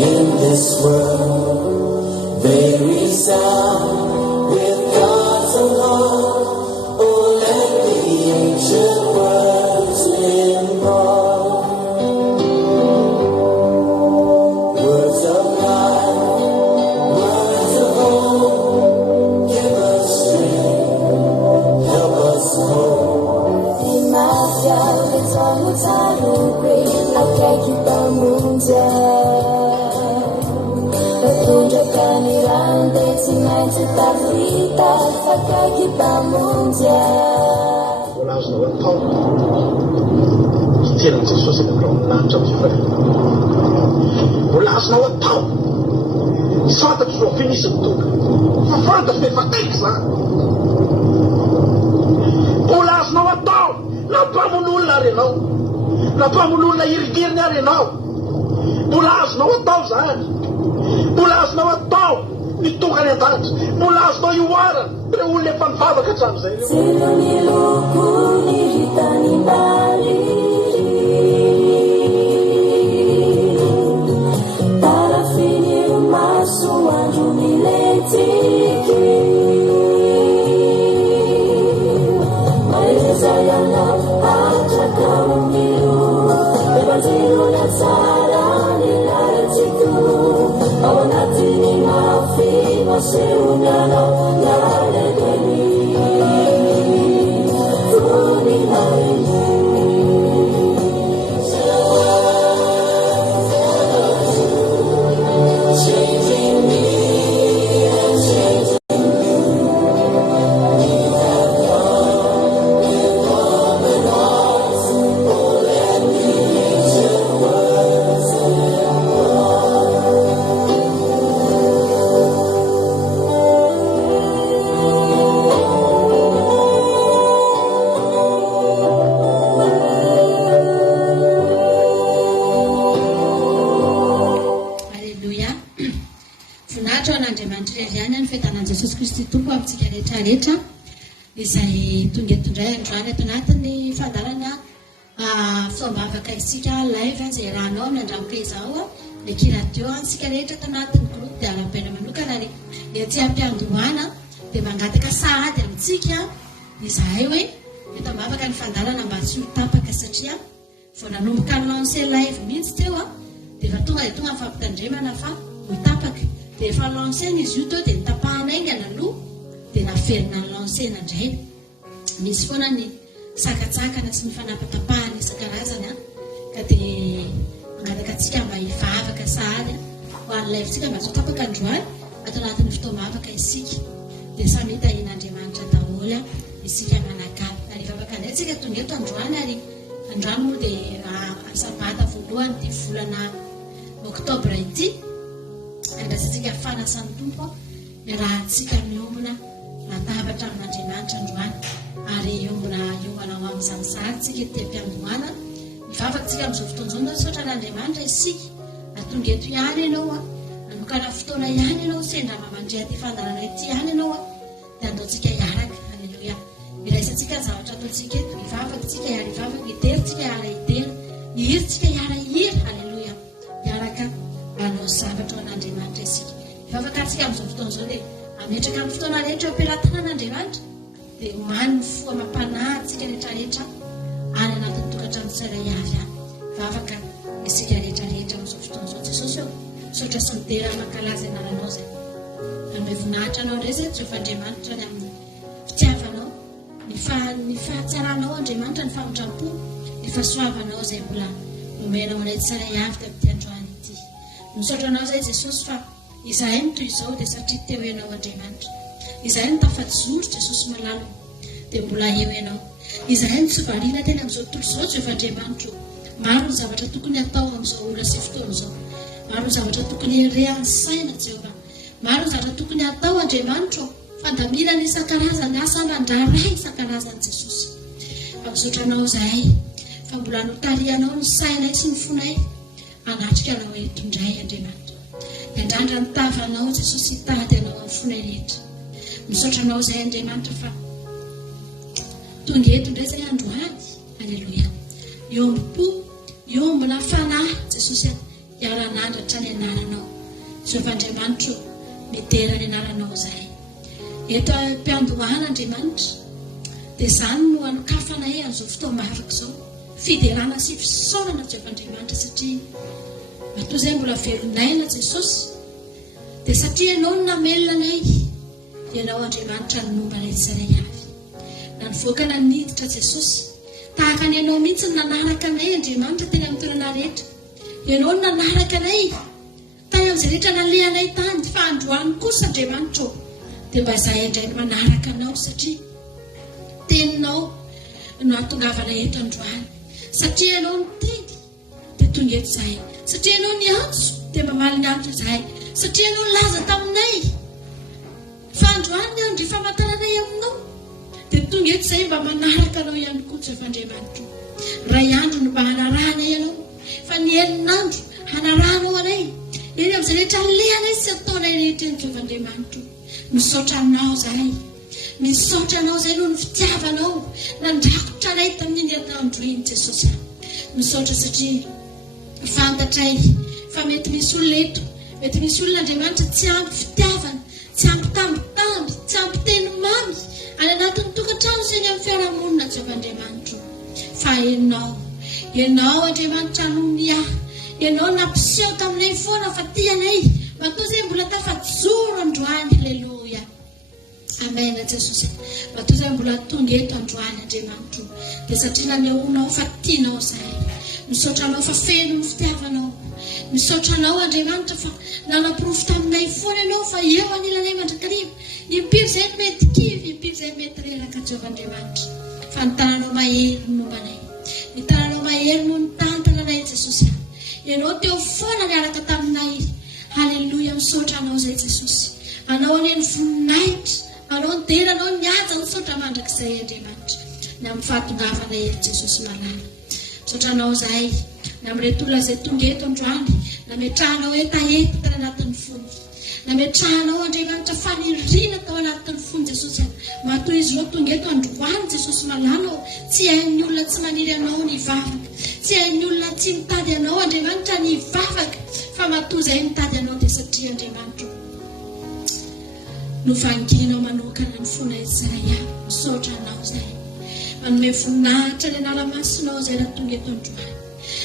In this world there is sound with God's alone. Oh, let the ancient words live on. Words of life, words of hope, give us strength, help us hope. Imagine the time we celebrate, I can't keep on moving. Volazno het touw. Tienen ze zo zitten om laat op je vrij. Volazno het touw. Zat het zo finish het toe. Vervolgens met vertekst na. Volazno het touw. Na pamulula renau. Na pamulula irgirna renau. Volazno het touw zijn. Volazno het touw. Ni tukan yang tahu, mulas no yuwaran, berulang panfava kacam saya. Serani loku nirita nibali, para finir maso anjo miletiki. Mas saya nak aja kamu biru, evangelio Nazarani naratiku, awanati ni mafi. Se una la alegría, tú mi changing me and changing you. You have come with open arms, oh let me use your words and Jesus Kristy tompo amintsika rehetrarehetra izay tonga etondray androany ato anatin'ny fandarana fomba afaka isika live izay rahanao amin'ny andramoka izao ny kirateo antsika rehetra ato anatin'ny groupe dia alam-paina manokana ny tsy ampiandohana dia mangataka sahady amintsika izahay hoe eto mavaka ny fandarana mba tsy ho tapaka satria vao nanomboka ny lance live mihitsy teo dia efa tonga dia tonga mifampitandremana fa ho tapaka. Dia efa lancena izy io teo dia nitapahana aingana aloha dia naferina ny lancena indray. Misy foana ny sakatsakana sy ny fanampatapahana isan-karazany ka dia mangataka antsika mba hivavaka sahady ho an'ny live-tsika mba tsy ho tapaka androany ato anatin'ny fotoam-bavaka isika dia samy hitahian'Andriamanitra daholo isika manakalo. Ary hivavaka indray tsika tonga eto androany ary androany moa dia sabata voalohany dia volana oktobra ity. Andrasantsika fanasan'ny tompo rahantsika miombona latabatra amin'Andriamanitra androany ary iomanao amin'izany sahatsika ety am-piandohana mivavakantsika amin'izao fotoan'izao no saotra n'Andriamanitra isika atonga eto ihany ianao nanokana fotoana ihany ianao sendra mamandrea ty fandarana ety ihany ianao dia andaontsika hiaraka. Halleluia. Miraisantsika zavatra ataontsika eto hivavakantsika hiara hivavaka hiteryntsika hiara hitery hihiryntsika hiara hihiry. Halleluia. Hiaraka anao zavatra ao an'Andriamanitra isika. Hivavakantsika amin'izao fotoan'izao dia ametraka amin'ny fotoana rehetra eo am-pilatanan'Andriamanitra dia omany ny fo amam-panahintsika rehetrarehetra any anatin'ny tokantrano tsirairay avy any. Hivavaka isika rehetrarehetra amin'izao fotoan'izao. Jesosy eo saotra sy midera mankalaza anaranao izay anome voninahitra anao indray izay Jehovah Andriamanitra ny amin'ny fitiavanao ny fahatsaranao Andriamanitra ny famindrampo ny fahasoavanao izay mbola nomenao anay tsirairay avy tamin'ity androany ity. Misaotra anao izay Jesosy fa izahay no toy izao dia satria teo ianao Andriamanitra. Izahay no tafaty-zoro Jesosy malalo dia mbola eo ianao. Izahay no tsy variana tena amin'izao tontolo izao Jehovah Andriamanitra. Maro ny zavatra tokony atao amin'izao ora sy fotoana izao. Maro ny zavatra tokony rehan'ny saina Jehovah. Maro ny zavatra tokony atao Andriamanitra. Fandaminana isan-karazany asa aman-draray isan-karazany Jesosy. Misaotra anao izahay fa mbola notarianao ny sainay sy ny fonay anatrika anao eto indray Andriamanitra. Andrandra ny tavanao Jesosy hitady anao amin'ny fonay rehetra. Misaotra anao izay Andriamanitra fa tonga eto indray izay androany. Halleluia. Eo am-po eo ambona fanahy Jesosy hiara-nandratra ny anaranao Jehovah-Andriamanitra mitera ny anaranao izay. Eto am-piandohana Andriamanitra dia izany no anokafanay amin'izao fotoana mahavaka izao, fiderana sy fisaorana Jehovah-Andriamanitra, satria matoa izay mbola velonaina Jesosy, dia satria ianao no namelona anay, ianao Andriamanitra no nombanay tsirairay avy. Na nivoaka na niditra Jesosy, tahaka ny ianao mihitsy ny nanaraka anay Andriamanitra teny amin'ny toerana rehetra. Ianao no nanaraka anay tany amin'izay rehetra nalehanay tany, fa androany kosa Andriamanitra dia mba izahay indray no manaraka anao, satria teninao no ahatongavana eto androany, satria ianao no teny dia tonga eto izahay, satria ianao ny antso dia mamaly ny antso izahay, satria ianao laza taminay fa androany ny andro famataranay aminao dia tonga eto izahay mba manaraka anao ihany koa Jehovah-Andriamanitra. Ray andro no mba hanarahana ianao, fa ny herinandro hanarahanao anay eny amin'izay rehetra lehanay sy ataonay rehetra eny Jehovah-Andriamanitra. Misaotra anao izahay, misaotra anao izay noho ny fitiavanao nandrakotra anay tamin'iny andro iny Jesosy. Misaotra satria fantatray fa mety misy olona eto, mety misy olona Andriamanitra tsy ampy fitiavana, tsy ampy tambitamby, tsy ampy teny mamy any anatin'ny tokantrano sy eny amin'ny fiarahamonina Jehovah-Andriamanitra. Fa ianao Andriamanitra nohony ahy, ianao nampiseho taminay foana fa tianay, matoa izay mbola tafajoro androany. Halleluja, amen Jesosy. Matoa izay mbola tonga eto androany Andriamanitra, dia satria nanehoanao fa tianao izahay. Misaotra anao fa feno ny fitiavanao, misaotra anao Andriamanitra fa nanam-pirofo taminay foana ianao, fa eo anilanay mandrakariva impiry izay mety kivy, impiry izay mety reraka Jehovah-Andriamanitra. Fa ny tananao mahery no mombanay, ny tananao mahery no nitantana anay Jesosy. Ianao teo foana niaraka taminay. Halleluja, misaotra anao izay Jesosy. Anao aneny voninahitra, anao ny dera, anao ny haja, misaotra mandrakizay Andriamanitra na amin'ny fahatongavana ery Jesosy malala. Misaotra anao izahay na amin'ireto olona izay tonga eto androany, nametrahanao etaeta tao anatin'ny fony, nametrahanao Andriamanitra faniriana tao anatin'ny fony Jesosy. Matoa izy ireo tonga eto androany Jesosy malala, tsy hain'ny olona tsy maniry anao ny vavaka, tsy hain'ny olona tsy mitady anao Andriamanitra ny vavaka, fa matoa izay mitady anao dia satria Andriamanitra novanginao manokana ny fona Isaia. Misaotra anao izahay, manome voninahitra ny anara-masonao izay raha tonga eto androany.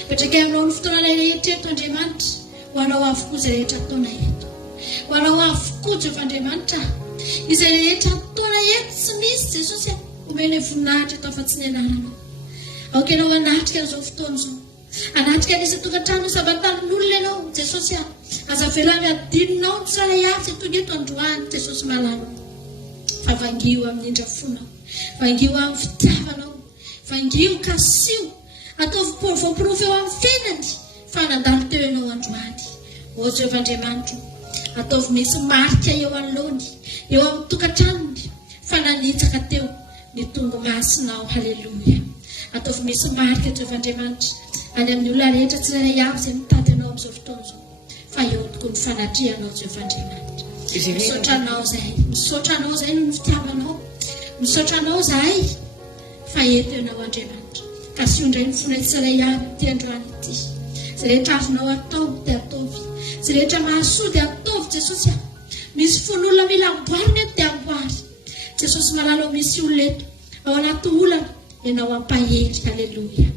Petraka aminao ny fotoananay rehetra eto Andriamanitra, ho anao avokoa izay rehetra ataona eto, ho anao avokoa Jehovah-Andriamanitra izay rehetra ataona eto tsy misy Jesosy. Omena voninahitra atao fa tsy ny anaranao. Aoka ianao anatrika an'izao fotoana izao, anatrika nisy tokantrano sabatanin'olona ianao Jesosy. Aza velany adininao ny tsirairay avy izay tonga eto androany Jesosy malala. Fa vangio amin'ny indrafonao, vangio amin'ny fitiavanao, vangio kasio, ataovy voapirofo eo amin'ny fiainany fa nandalo teo ianao androany. O Jehovah-Andriamanitra, ataovy misy marika eo anoloany, eo amin'ny tokantranony fa nanitsaka teo ny tongo masinao. Halleluja. Ataovy misy marika Jehovah-Andriamanitra any amin'ny olona rehetra tsirairay avy izay mitady anao amin'izao fotoana izao, fa eo tokoa ny fanatrianao Jehovah-Andriamanitra. Misaotra anao izahay, misaotra anao izahay noho ny fitiavanao, misaotra anao izahay fa eto ianao Andriamanitra. Ka sy ondray ny fona tsirairay avy ity androany ity, izay rehetra avinao atao dia ataovy, izay rehetra mahasoa dia ataovy Jesosy. Misy fon'olona mila amboarina eto dia amboary Jesosy malala. Misy olona eto ao anaty olana ianao ampahery. Halleluja.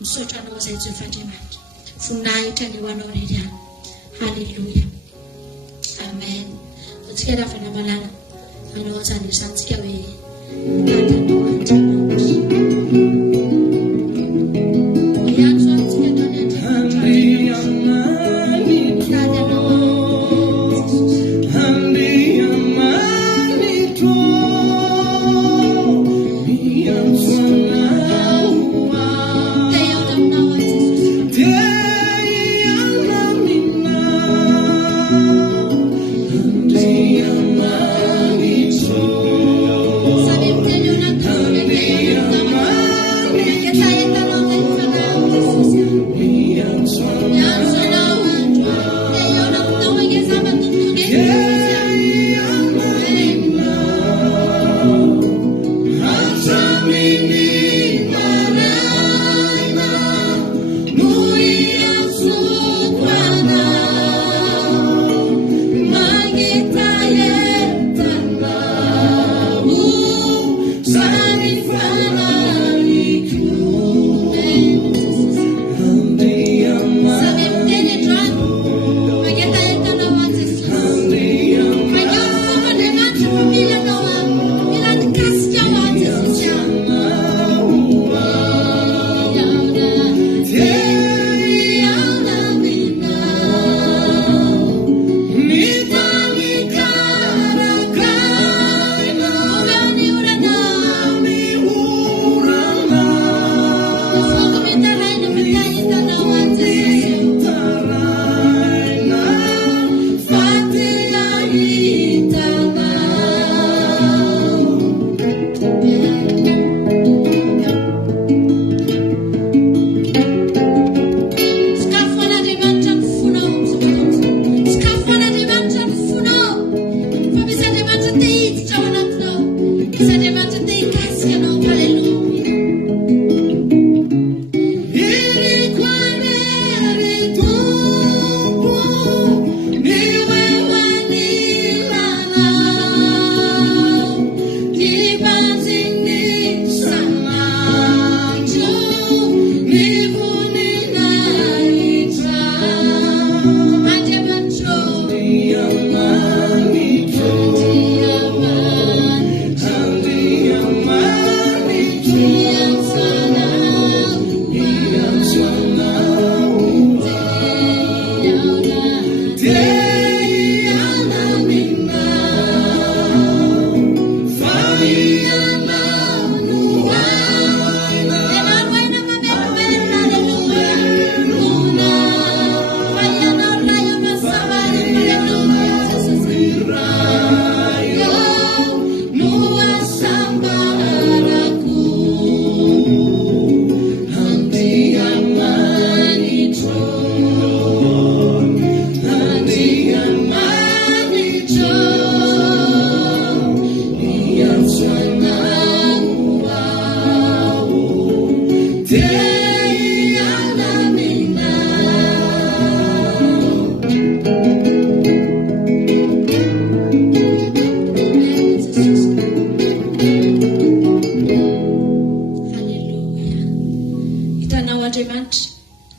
Misaotra anao izay Jehovah-Andriamanitra, voninahitra ny ho anao rery any. Halleluja, amen. Antsika ravana malala anao azany izantsika hoe mitady anao Andriamanitra. Ihany zao antsika atao ny Andriamanitra mitady anao Sabe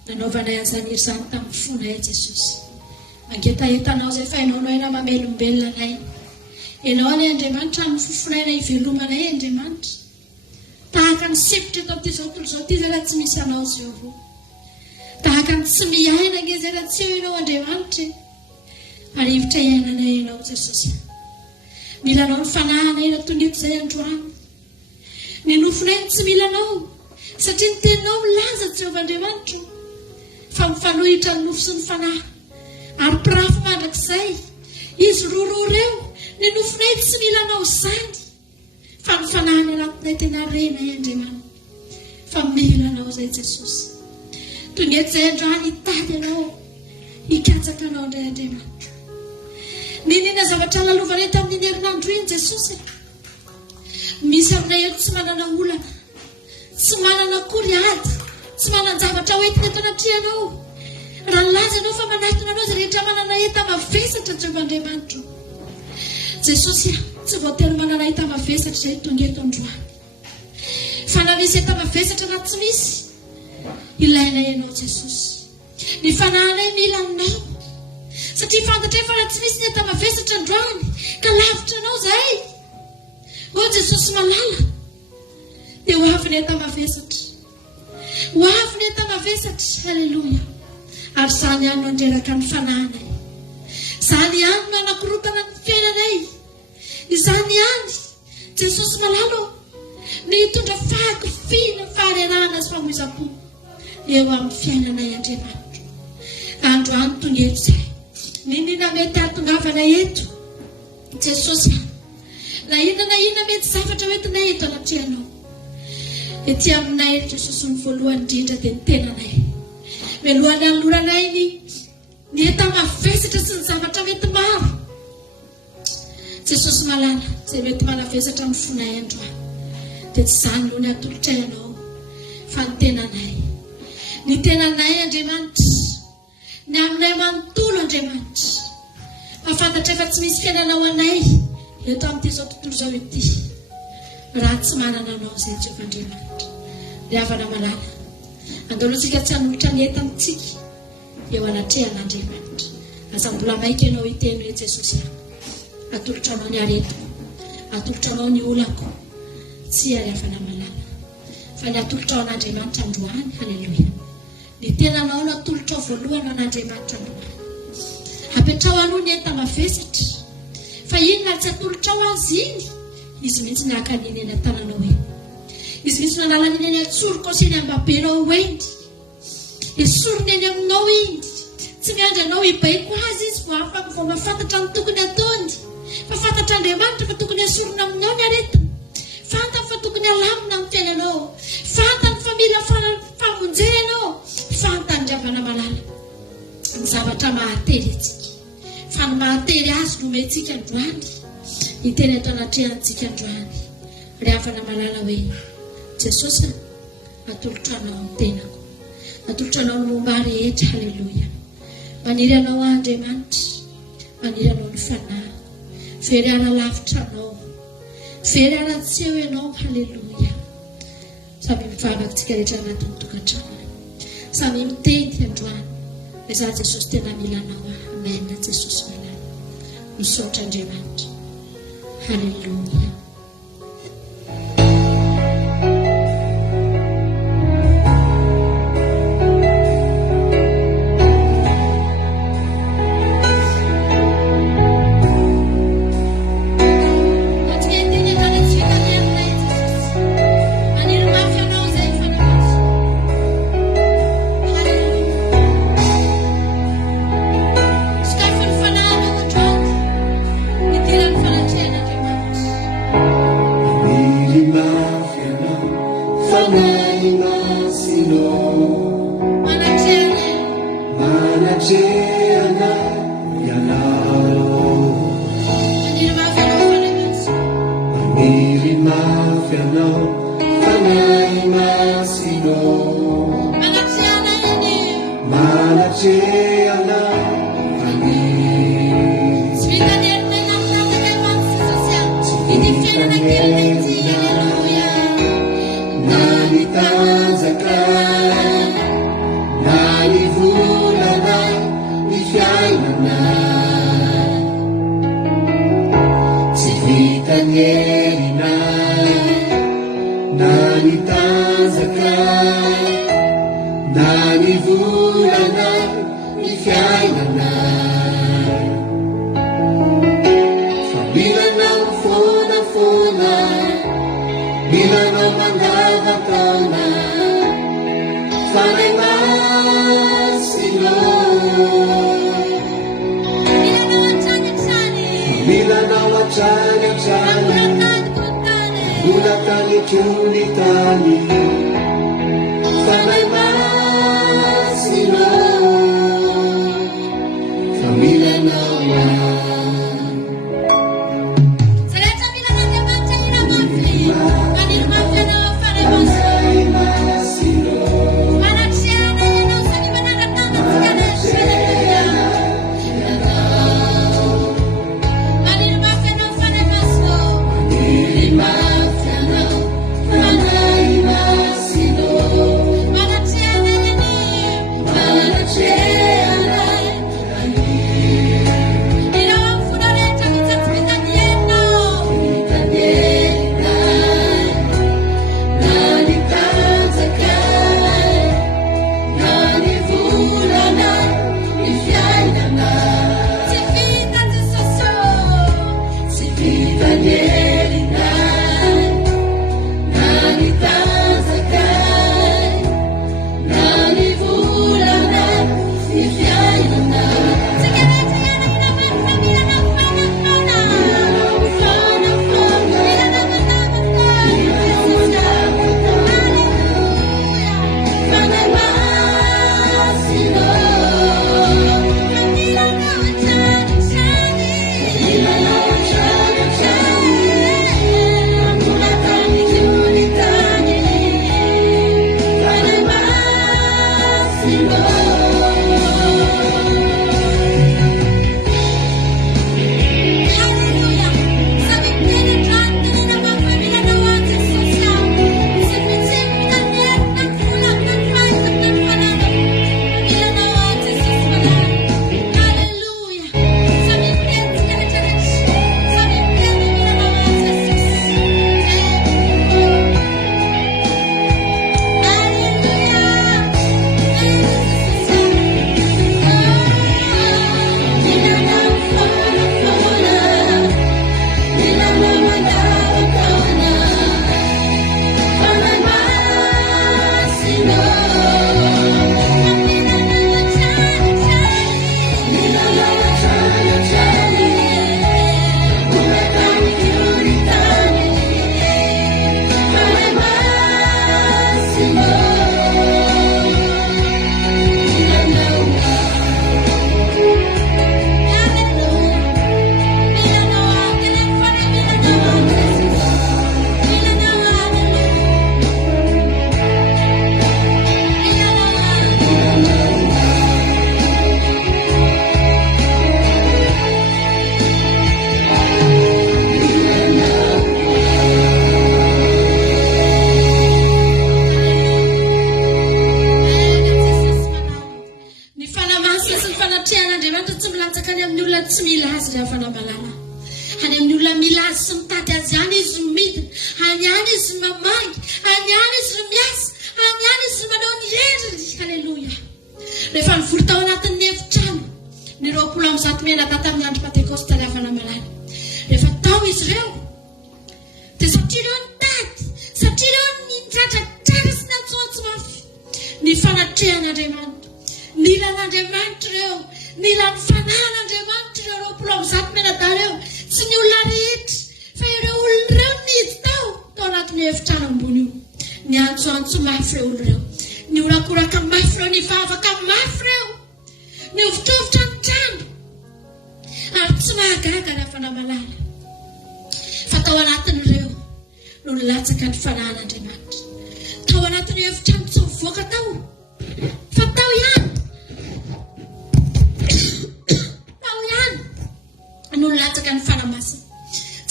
nanaovana azany izany tamin'ny fona ya Jesosy. Mangetahetanao izay fainao ena mamelombelona anay. Ianao ilay Andriamanitra amin'ny fofonaina ivelomanay Andriamanitra. Tahaka ny sepitra eto amin'ity izao tontolo izao ity izay raha tsy misy anao Jehova. Tahaka ny tsy miaina nge izay raha tsy eo ianao Andriamanitra. Arivotra iainanay ianao Jesosy. Milanao ny fanahinay raha toy ny eto izay androany. Ny nofonay tsy milanao satria ny teninao milaza Jehova Andriamanitra fa mifanohitra ny nofo sy ny fanahy. Ary pirafy mandrakizay izy roa reo ny nofonay tsy milanao izany fa ny fanahiny anatinay tena renay Andriamanitra. Fa milanao izay Jesosy. Toy ny eto izay androany hitady ianao hikatsaka anao indray Andriamanitra. Ninona zavatra lalovana eto amin'ny herinandro iny Jesosy. Misy aminay eto tsy manana olana, tsy manana koriady, tsy manana zavatra hoentina eto anatrianao. Raha laza ianao fa manatona anao izay rehetra manana eta mavesatra Jehova Andriamanitra. Jesosy tsy voatery manana eta mavesatra izay tonga eto androany. Fa na misy eta mavesatra na tsy misy, ilainay ianao Jesosy. Ny fanahinay mila aminao. Satria fantatra fa raha tsy misy ny eta mavesatra androany ka lavitra anao izay. O Jesosy malala dia ho avy ny eta mavesatra. Ho avy ny eta mavesatra. Halleluja. Ary izany ihany no andreraka ny fanahinay. Izany ihany no anakorotana ny fiainanay. Izany ihany Jesosy malala ny hitondra fahakofina, faharerahana sy famoizam-po eo amin'ny fiainanay Andriamanitra. Androany tonga eto izay. Ninona mety hatongavana eto Jesosy. Na inona mety zavatra hoentinay eto anatrianao. Ety aminay Jesosy ny voalohany indrindra dia ny tenanay. Mialohan'ny hanoranay ny eta mavesatra sy ny zavatra mety maro. Jesosy malala izay mety manavesatra amin'ny fonay androany. Dia tsy izany aloha ny atolotra ianao fa ny tenanay. Ny tenanay Andriamanitra. Ny aminay manontolo Andriamanitra. Mahafantatra efa tsy misy fiainana ho anay eto amin'ity izao tontolo izao ity. Raha tsy manana anao izay Jehova Andriamanitra. Ry havana malala. Andaloantsika tsy hanolotra ny eta amintsika eo anatrehan'Andriamanitra. Aza mbola maika ianao hiteny hoe Jesosy atolotra anao ny aretiko, atolotra anao ny olako. Tsy ary havana malala. Fa ny atolotra ao an'Andriamanitra androany. Halleluja. Ny tenanao no atolotra ao voalohany an'Andriamanitra androany. Apetrao aloha ny eta mavesatra. Fa inona tsy atolotra ao azy iny? Izy mihitsy nahaka an'iny eny an-tananao eny. Izy mihitsy nanala an'iny eny an-tsoroko sy eny am-babenao eny. Esorony eny aminao iny. Tsy miandry anao hibaiko azy izy vao mahafantatra ny tokony ataony. Fa fantatra Andriamanitra fa tokony esorona aminao ny aretina. Fantany fa tokony alamina ny fiainanao. Fantany fa mila famonjenao. Fantany ravana malala ny zavatra mahatery antsika. Fa ny mahatery azy no mentsika androany. Hiteny eto anatrehantsika androany. Ry havana malala hoe Jesosy atolotra anao ny tenako. Atolotra anao ny momba rehetra. Halleluja. Maniry anao Andriamanitra. Maniry anao ny fanahy. Very ara-lavitra anao. Very ara-tseho ianao. Halleluja. Samy mivavaka rehetra anatin'ny tokantrano. Samy miteny androany. Za Jesosy tena mila anao. Amen. Jesosy malala. Misaotra Andriamanitra. Halleluja.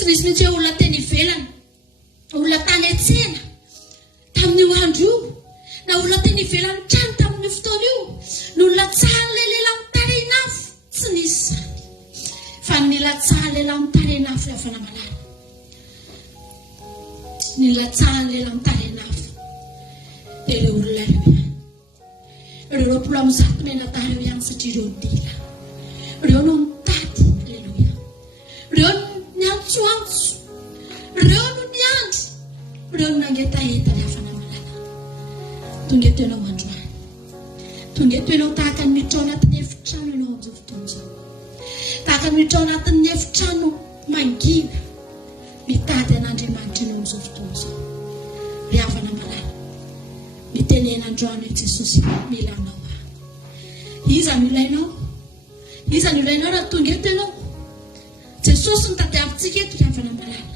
tsy misy mihitsy hoe olona teny ivelany, olona tany an-tsena tamin'io andro io, na olona teny ivelany trano tamin'io fotoana io no nilatsahan'ilay lehilahy mitarenafo. Tsy nisy fa nilatsahan'ilay lehilahy mitarenafo avana malala, nilatsahan'ilay lehilahy mitarenafo. Ireo olona ireo roapolo amby zato menatary eo ihany satria ireo dila, ireo no mitady. Aleluia. Ireo ny antsoantso, ireo no ny andro, ireo no nangetaheta ny afana malala. Tonga eto ianao androany, tonga eto ianao tahaka ny miditra ao anatin'ny efitrano ianao amin'izao fotoana izao, tahaka ny miditra ao anatin'ny efitrano mangina, mitady an'Andriamanitra ianao amin'izao fotoana izao. Ry havana malala, mitenena androany hoe Jesosy milanao aho. Iza no ilainao? Iza no ilainao raha tonga eto ianao? Jesosy no tadiavintsika eto ry havana malala.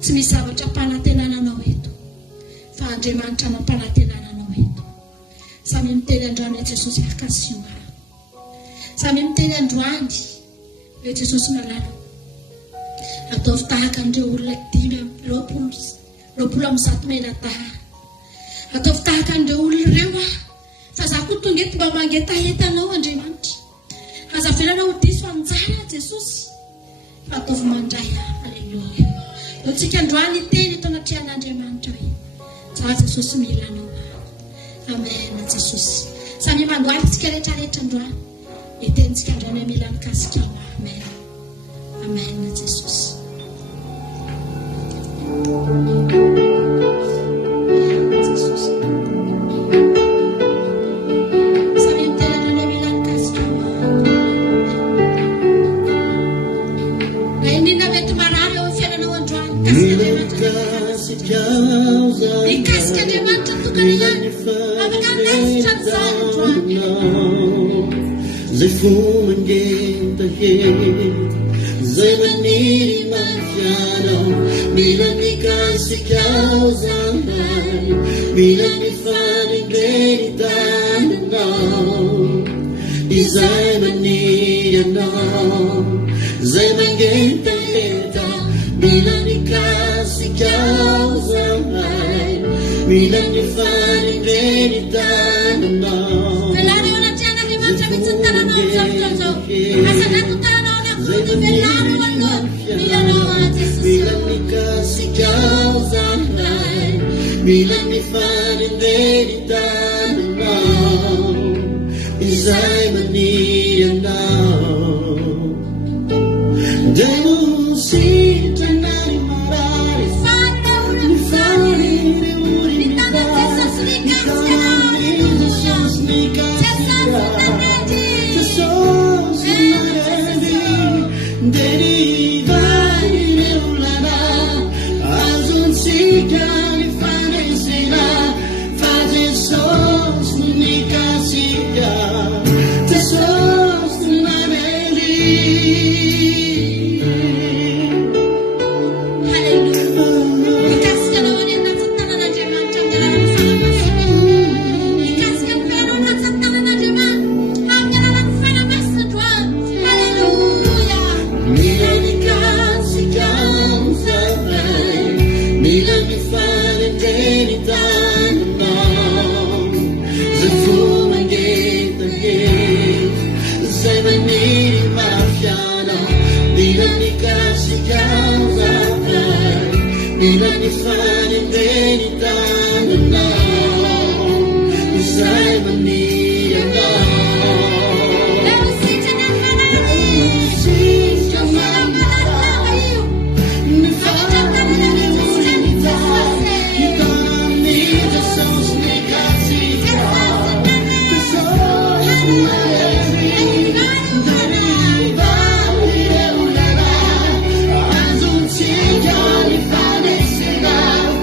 Tsy misy zavatra mpanantenana anao eto, fa Andriamanitra mampanantenana anao eto. Samy miteny androany hoe Jesosy akasio aho. Samy miteny androany hoe Jesosy malala. Ataovy tahaka an'ireo olona 20 amby zato menatary. Ataovy tahaka an'ireo olona ireo aho. Fa za koa tonga eto mba mangetaheta anao Andriamanitra. Aza velana ho diso anjara Jesosy. Fa ataovy mandray aho. Aleluia. Eo tsika androany teny eto anaty an'Andriamanitra hoe za Jesosy mila anao aho. Amen Jesosy. Samy mandoary tsika rehetrarehetra androany. Itentsika androany hoe mila mikasika aho. Amen. Amen Jesosy. Zay fomangentahet, zay maniry mafianao, mila mikasikao zanay, mila mifaningeny tananao. Izay maniry anao, zay mangentaheta, mila mikasikao zanay, mila mifaningeny tananao. Bila mifanindeni tananao, izay manianao. Demo sitanani marari, mifani uri mitani, mitani Jesus nikasira, Jesus marari, derivari neulana, azun sikani fanesina, fa Jesus nikasira, Jesus marari. Bila mifanindeni tananao, izay manianao. Now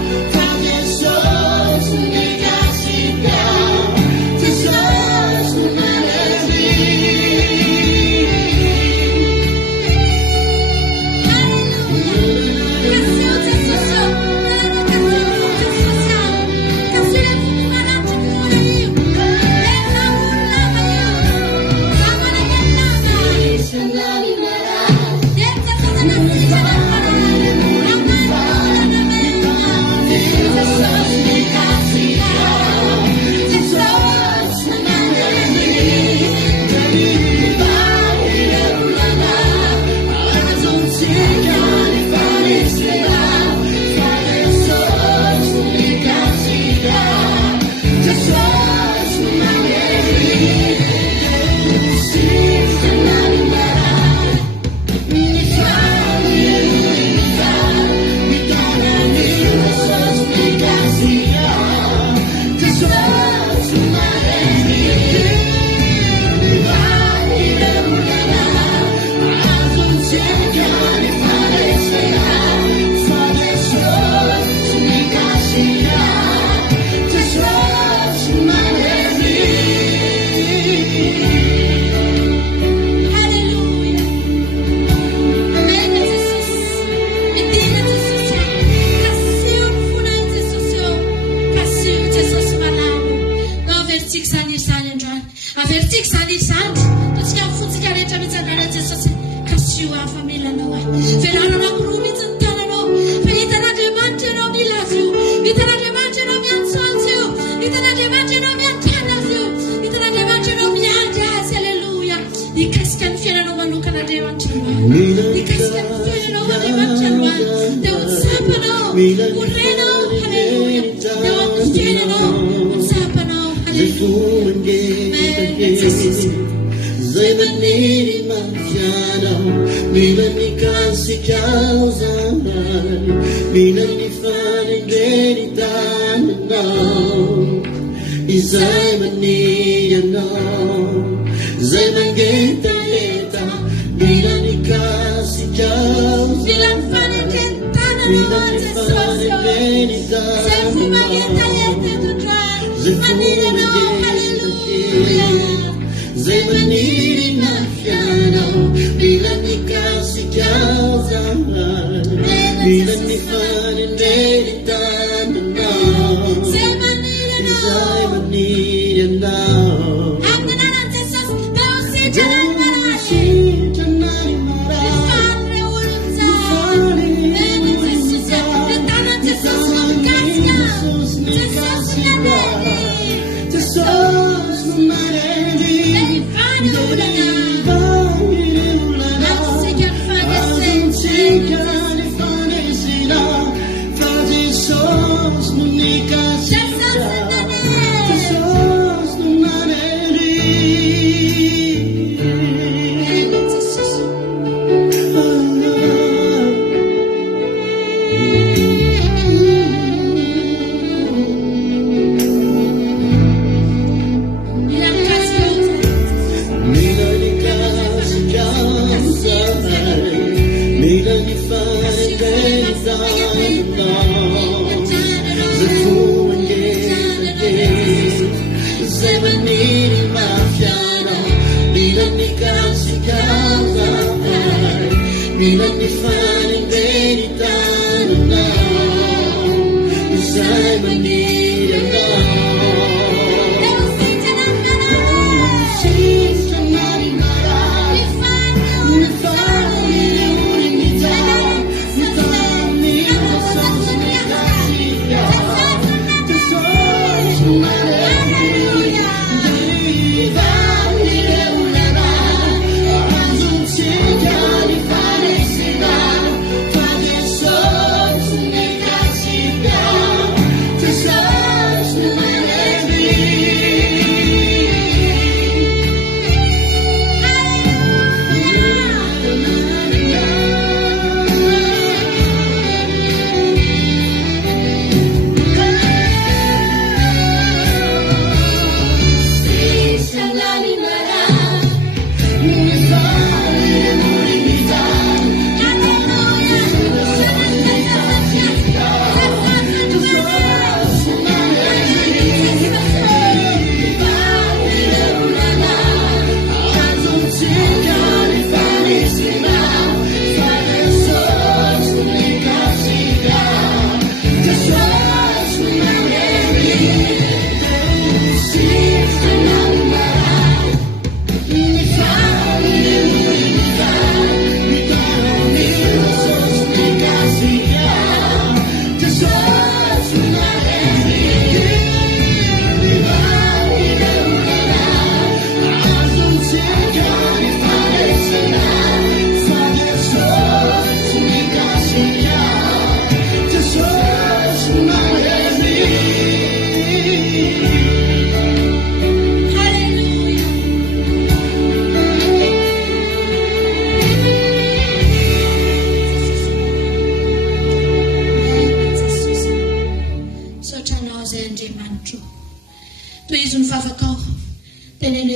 kasio hafamelanao a velanana roa mihitsy ny tananao fa hitan'Andriamanitra ianao mila azy io hitan'Andriamanitra ianao miantso azy io hitan'Andriamanitra ianao miantana azy io hitan'Andriamanitra ianao miandry azy aleluia hikasika ny fiainanao manokana Andriamanitra aloha hikasika ny fiainanao Andriamanitra aloha dia ho tsapanao ho renao aleluia dia ho ampifiainanao ho tsapanao aleluia zay maniry mampianao mila mikasikao zamay mila mifanindreny tananao izay maniry anao zay mangetaheta mila mikasikao mila mifanindreny tananao mifanindreny zay fo mangetaheta tondroany maniry anao aleluia zay maniry mafianao mila mikasikao zamay mila mifanindreny tananao zay maniry izay anao maniry anao amin'ny anaran'i Jesosy dia ho sitrana ny marary sitrana ny marary mifanire olon-tsay eny Jesosy ny tanan'i Jesosy no mikasika Jesosy naneny Jesosy no naneny ifany olana atsika mifanesena ny fanesina fa Jesosy no nikasika Jesosy no naneny mila mikasikao zamay mila mifanindreny tananao zay fomangetaheta zay maniry mafianao mila mikasikao zamay mila mifanindreny tananao izay maniry anao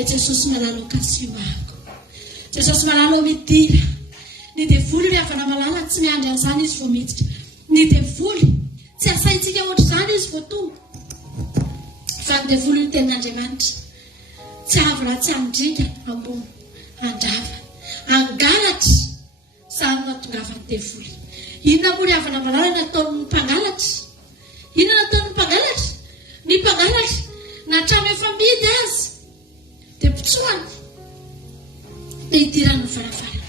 Jesosy malalo kasiomako Jesosy malalo midira ny devoly rehefa malala tsy miandry an'izany izy vao miditra ny devoly tsy asaintsika ohatr'izany izy vao tonga fa ny devoly ny tenin'Andriamanitra tsy avy raha tsy andringa ambony andrava angalatra samy mahatongavany devoly inona moa ry havana malala nataon'ny mpangalatra inona nataon'ny mpangalatra ny mpangalatra natramy efa midy azy dia pitsoany dia hidirany farafara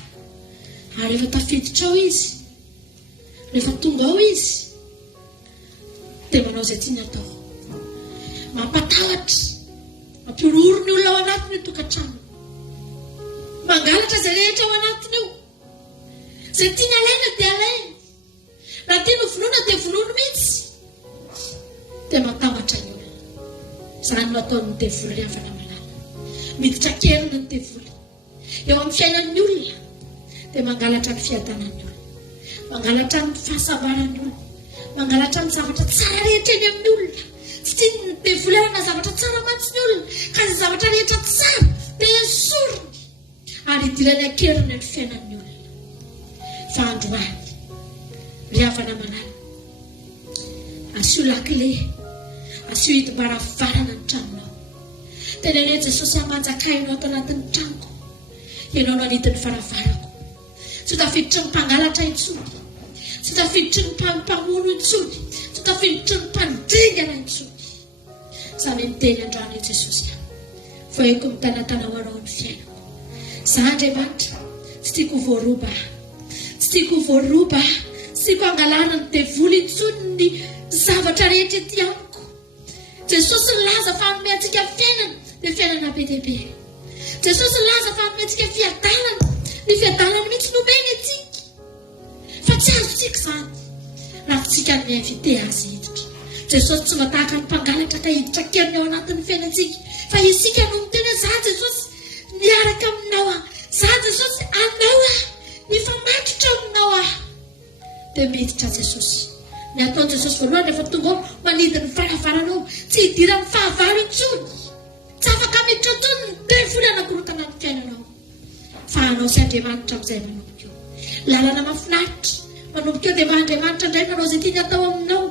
ary rehefa tafiditra ao izy, rehefa tonga ao izy dia manao izay tiany atao, mampatahotra, mampiororo ny olona ao anatiny io tokantrano, mangalatra izay rehetra ao anatiny io, izay tiany alaina dia alaina, raha tiany vonoina dia vonoina mihitsy, dia matahotra ny olona. Izany no ataon'ny devoly ry havana malala, miditra kerina ny devoly eo amin'ny fiainan'ny olona, dia mangalatra ny fiadanan'ny olona, mangalatra ny fahasambaran'ny olona, mangalatra ny zavatra tsara rehetra eny amin'ny olona. Tsy tiany ny devoly arana zavatra tsara mantsy ny olona, ka ny zavatra rehetra tsara dia esoriny ary idirany akerina ny fiainan'ny olona. Fa androany ry havana malala, asio lakile, asio hidim-baravarana ny tranonao. Tena hoe Jesosy hamanjakainao ato anatin'ny tranoko, ianao no anidin'ny varavarako. Tsy tafiditry ny mpangalatra intsony, tsy tafiditry ny mpamono intsony, tsy tafiditry ny mpandringana intsony. Samy miteny androany Jesosy, voaiko mitanatana ho anao ny fiainako. Za Andriamanitra, tsy tiako voaroba, tsy tiako voaroba, tsy tiako angalana ny devoly intsony ny zavatra rehetra ety amiko. Jesosy nilaza fa hanome antsika fiainana, dia fiainana be dia be. Jesosy nilaza fa hanome antsika fiadanana, ny fiadanana mihitsy nomeny antsika. Fa tsy azontsika izany raha tsika ny invité azy hiditra. Jesosy tsy matahaka ny mpangalatra ka hiditra keriny ao anatin'ny fiainantsika, fa isika no miteny za Jesosy miaraka aminao aho, za Jesosy anao aho, mifamatotra aminao aho. Dia miditra Jesosy. Ny ataon'i Jesosy voalohany rehefa tonga ao manidiny varavaranao, tsy hidiran'ny fahavalo intsony, tsy afaka miditra intsony ny devoly anakorotana ny fiainanao. Fa anao sy Andriamanitra amin'izay manomboka eo. Lalana mahafinaritra manomboka eo dia Andriamanitra indray manao izay tiany atao aminao.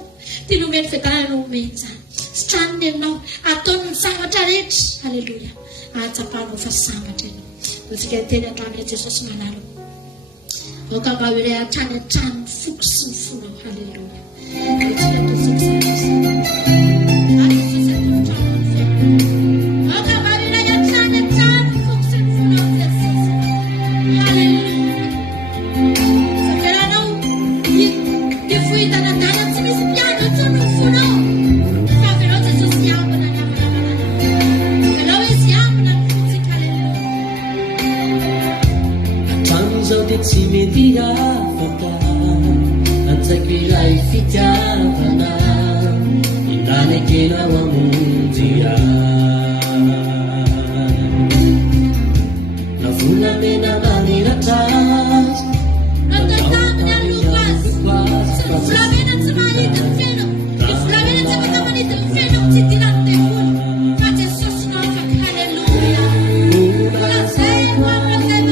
Tia nomeny fiadanana no omeny izany. Sitraniny ianao, ataony ny zavatra rehetra. Halleloia. Ahatsapanao fa sambatra ianao. Notsika teny androany Jesosy malala. Aoka mba ho iray hatrany hatrany ny foko sy ny fonao. Halleloia. Notsika tosika tsy mety afaka antsaiko ilay fitiavana inanakena ho amonjy ahy na volamena maniratra azy natao taminy aloko azy, sy ny volamena tsy mahita ny fiainako, ny volamena tsy afaka manita ny fiainako, tsy idirany devoly, fa Jesosy no afaka. Halleluia. Lazay mamazay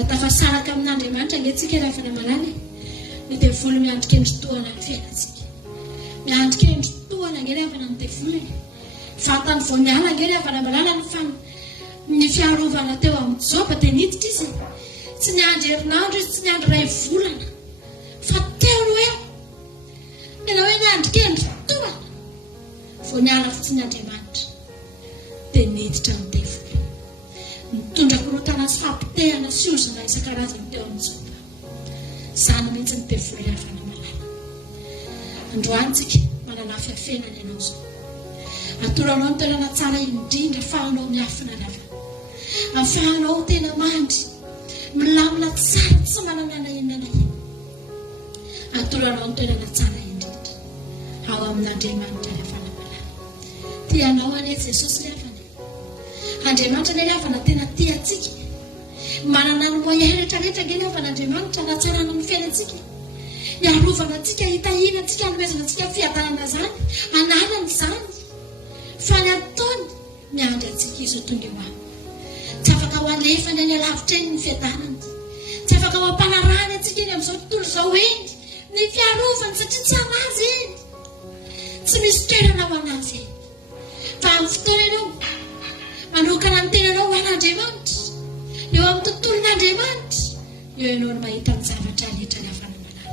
Atafasaraka amin'Andriamanitra antsika rehefa namalala ny devolo miandrika endri-toana ny fiainantsika. Miandrika endri-toana nge rehefa ny devolony. Vatany vao niala nge rehefa namalala ny fiarovana teo amin'ny Joba dia niditra izy. Tsy niandry herinandro izy, tsy niandry iray volana. Fa teo no eo. Tena hoe niandrika endri-toana. Vao niala fotsiny Andriamanitra dia niditra ny devolo. Mitondra korotana sy fampitehana sy ozona isan-karazany teo amin'ny Joba. Izany mihitsy ny devolo rehefa namalala. Androantsika manana fiafenana ianao izao. Atoranao ny toerana tsara indrindra ahafahanao miafina lavana. Ahafahanao tena mandry, milamina tsara tsy manana na inona na inona. Atoranao ny toerana tsara indrindra ao amin'Andriamanitra rehefa namalala. Tianao anie Jesosy rehefa Andriamanitra ny lavana tena tia antsika. Manana ny moyen rehetrarehetra nge lavana Andriamanitra natsarana ny fiainantsika. Iarovana antsika, hitahina antsika, anomezana antsika fiadanana zany, anarany izany. Fa ny ataony miandry antsika izy ho tonga eo aminy. Tsy afaka ho alefany any alavitra eny ny fiadanany. Tsy afaka ho ampanarahany antsika eny amin'izao tontolo izao eny ny fiarovany satria tsy anazy eny. Tsy misy toerana ho anazy eny. Fa amin'ny fotoana ianao manokana ny tenanao ho an'Andriamanitra, eo amin'ny tontolon'Andriamanitra, eo ianao no mahita ny zavatra rehetra rehefa namalala.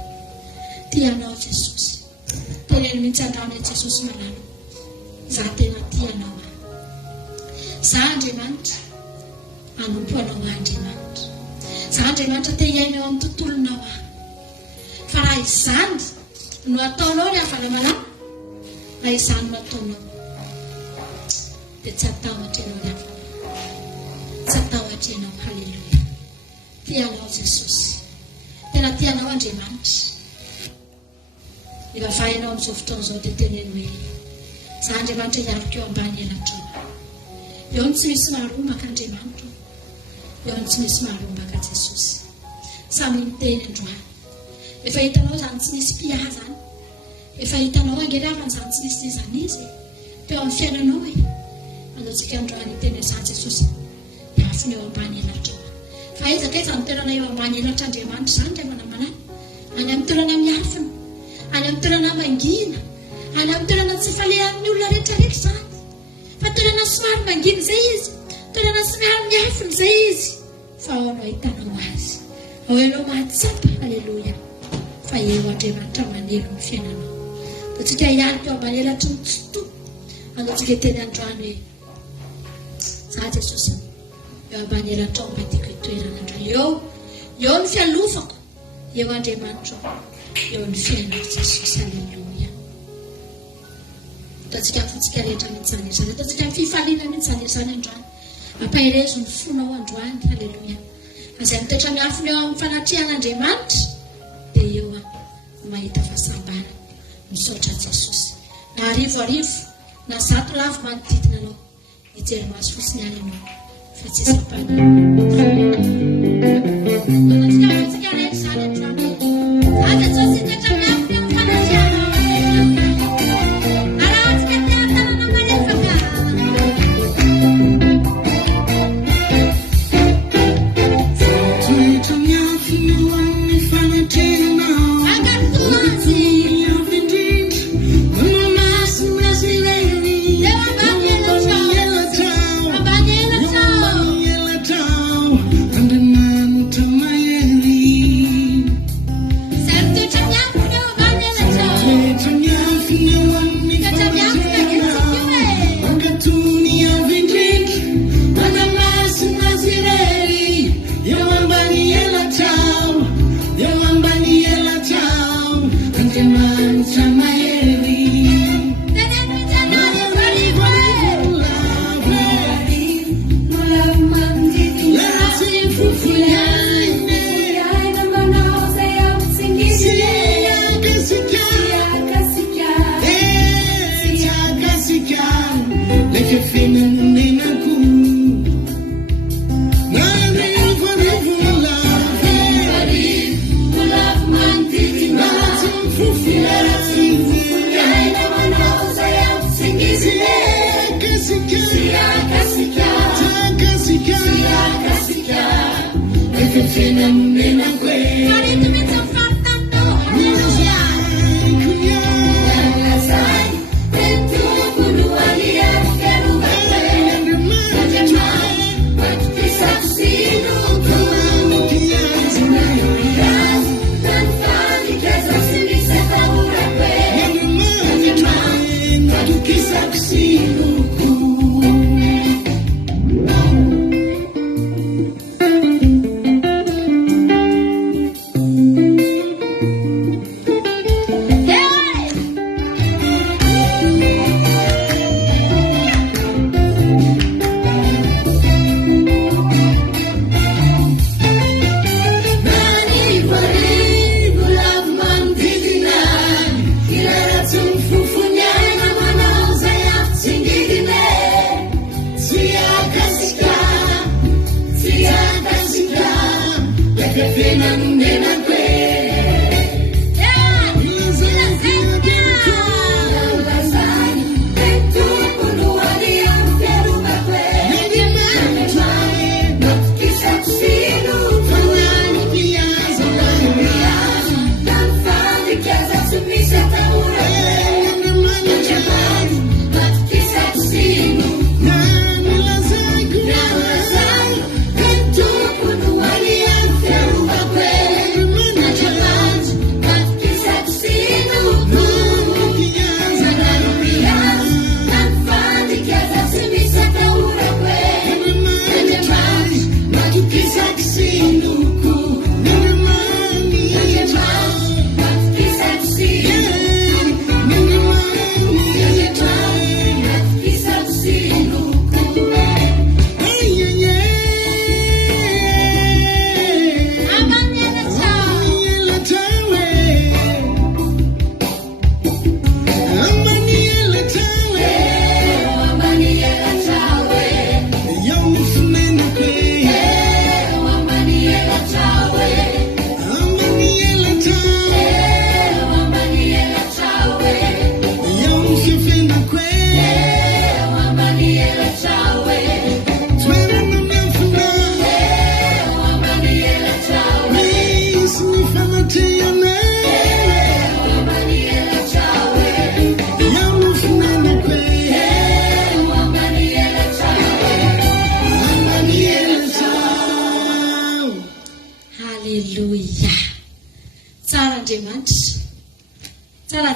Tianao Jesosy. Teneny mihitsy andrano e Jesosy malala. Za tena tianao aho. Za Andriamanitra, anompo anao Andriamanitra. Za Andriamanitra te hiaina eo amin'ny tontolonao aho. Fa raha izany no ataonao rehefa namalala, raha izany no ataonao dia tsy atahotra ianao lavana. Tsy atahotra ianao. Halleluja. Tianao Jesosy. Tena tianao Andriamanitra. Efa vahinao amin'izao fotoana izao dia teneny hoe za Andriamanitra hiariko eo ambany elatrao. Eo ny tsy misy maharombaka Andriamanitra. Eo ny tsy misy maharombaka Jesosy. Samy miteny androany. Efa hitanao zany tsy misy pia zany. Efa hitanao angeravany zany tsy misy izany izy. Teo amin'ny fiainanao e. Antsika androany teny izany Jesosy. Afony eo ambany elatrao. Fa ezaka iza ny toerana eo ambany elatra Andriamanitra izany rehefa namalala. Any amin'ny toerana miafina, any amin'ny toerana mangina, any amin'ny toerana tsy falehan'ny olona rehetrarehetra izany. Fa toerana somary mangina izay izy, toerana somary miafina izay izy. Fa ao no ahitanao azy. Ao ianao mahatsapa. Halleluja. Fa eo Andriamanitra manelo ny fiainanao. Dia tsika hiarika eo ambany elatry ny tontolo. Antsika teny androany hoe za Jesosy eo ambany elatrao mba tiako hitoerana androany. Eo ny fialofako. Eo Andriamanitra. Eo ny fiainako Jesosy. Halleluja. Ataontsika fotsika rehetra mihitsy zany izany. Ataontsika fifaliana mihitsy zany izany androany. Ampahirezo ny fonao androany. Halleluja. Azay mitoetra miafina eo amin'ny fanatrihan'Andriamanitra dia eo mahita fahasambara. Misaotra Jesosy. Na arivo na zato lavo manodidina anao. Hijery maso fotsiny any ianao. Fa tsy sapana. Ataontsika rehetra izany androany. Za Jesosy mitoetra miafina eo amin'ny fanatrihanao. Arahantsika te-tanana malefaka. Toetra miafina eo amin'ny fanatrihanao. Angatona azy. Miafina indrindra. Manao maso mirasireny. Eo ambany elatrao. Ambany elatrao. Andriamanitra mahery.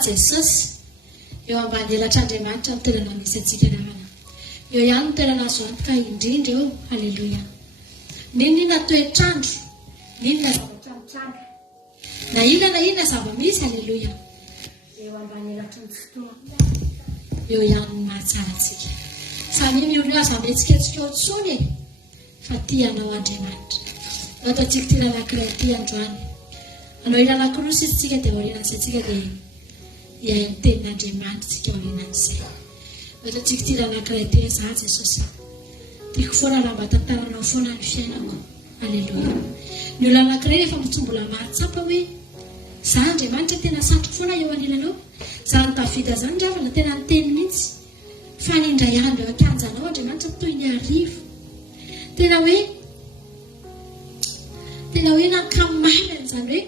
Jesosy eo ambany elatr'Andriamanitra ny toerana misy antsika namana. Eo ihany ny toerana azo antoka indrindra eo. Haleloia. Ninona toetrandro, ninona zavatra mitranga, na inona zava-misy. Haleloia. Eo ambany elatry ny fotoana eo ihany ny mahatsara antsika. Samy miolona azo ametsiketsika ao tsony fa tia anao Andriamanitra. Ataontsika tia anankiray ity androany. Anao ilana krosy izy tsika dia aorianan'izay tsika dia iay ny tenin'Andriamanitra tsika aorianan'izay. Ataontsika tia anankiray ity za Jesosy. Tiako foana raha mba tantaranao foana ny fiainako. Haleloia. Ny olona anankiray rehefa mitsombola mahatsapa hoe za Andriamanitra tena satroko foana eo anilanao. Za ny Davida zany ravana tena ny teny mihitsy. Fa ny indray andro akanjanao Andriamanitra toy ny arivo. Tena hoe nankamamana izany hoe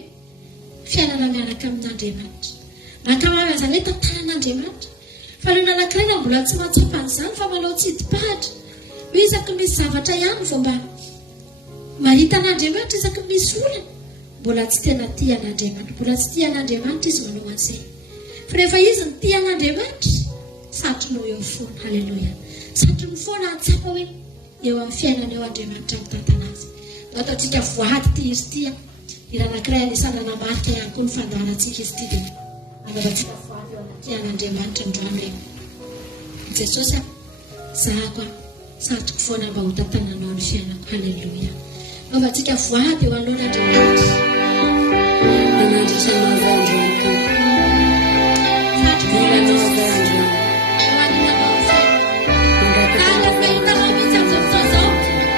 fiainana miaraka amin'Andriamanitra. Nankamamana izany hoe tantaran'Andriamanitra. Fa ny olona anankiray na mbola tsy mahatsapa an'izany fa manao tsidipahatra. Hoe isaky misy zavatra ihany vao mba mahita an'Andriamanitra, isaky misy olana mbola tsy tena tia an'Andriamanitra. Mbola tsy tia an'Andriamanitra izy manao an'izay. Fa rehefa izy ny tia an'Andriamanitra, satrinao eo foana. Haleloia. Satriny foana atsapa hoe eo amin'ny fiainana eo Andriamanitra mitantana azy. Ataontsika voady ity izy ity. Iranankiray anisana namarika ihany koa ny fandaharantsika izy ity dia anaovantsika voavy eo anaty an'Andriamanitra androany Jesosy zahako satroko foana mba ho tantananao ny fiainako. Halleluia. Anaovantsika voavy eo alohan'Andriamanitra. Manandritranao zay androany Satroko volanao zay androany hoaninanao zay. Kana fahitanao mihitsy amin'izao fotoana izao.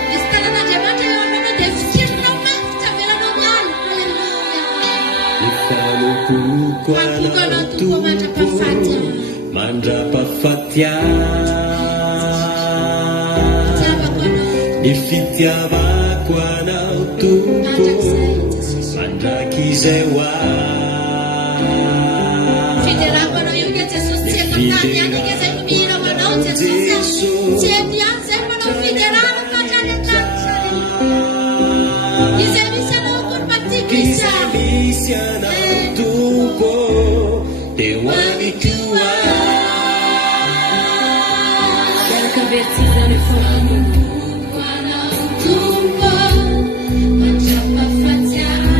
Misy tanan'Andriamanitra eo anoloana dia fikirinao mafy tsy avelanao miala. Halleluia. Fampokanao tompo mandrapahafaty aho. Mandrapahafaty Fitiavako anao. ny fitiavako anao tompo Mandrakizay Jesosy. mandrakizay ho Fiderako anao io ke Jesosy. Tsy eto tany ihany ke zay no mihira ho anao Jesosy. Tsy eto ihany zay manao fiderako ka hatrany an-danitra. Izay misy anao koa no matiko isa. misy anao tompo dia ho aniko Miaraka vertizany foana Tompo mandrapahafaty ahy.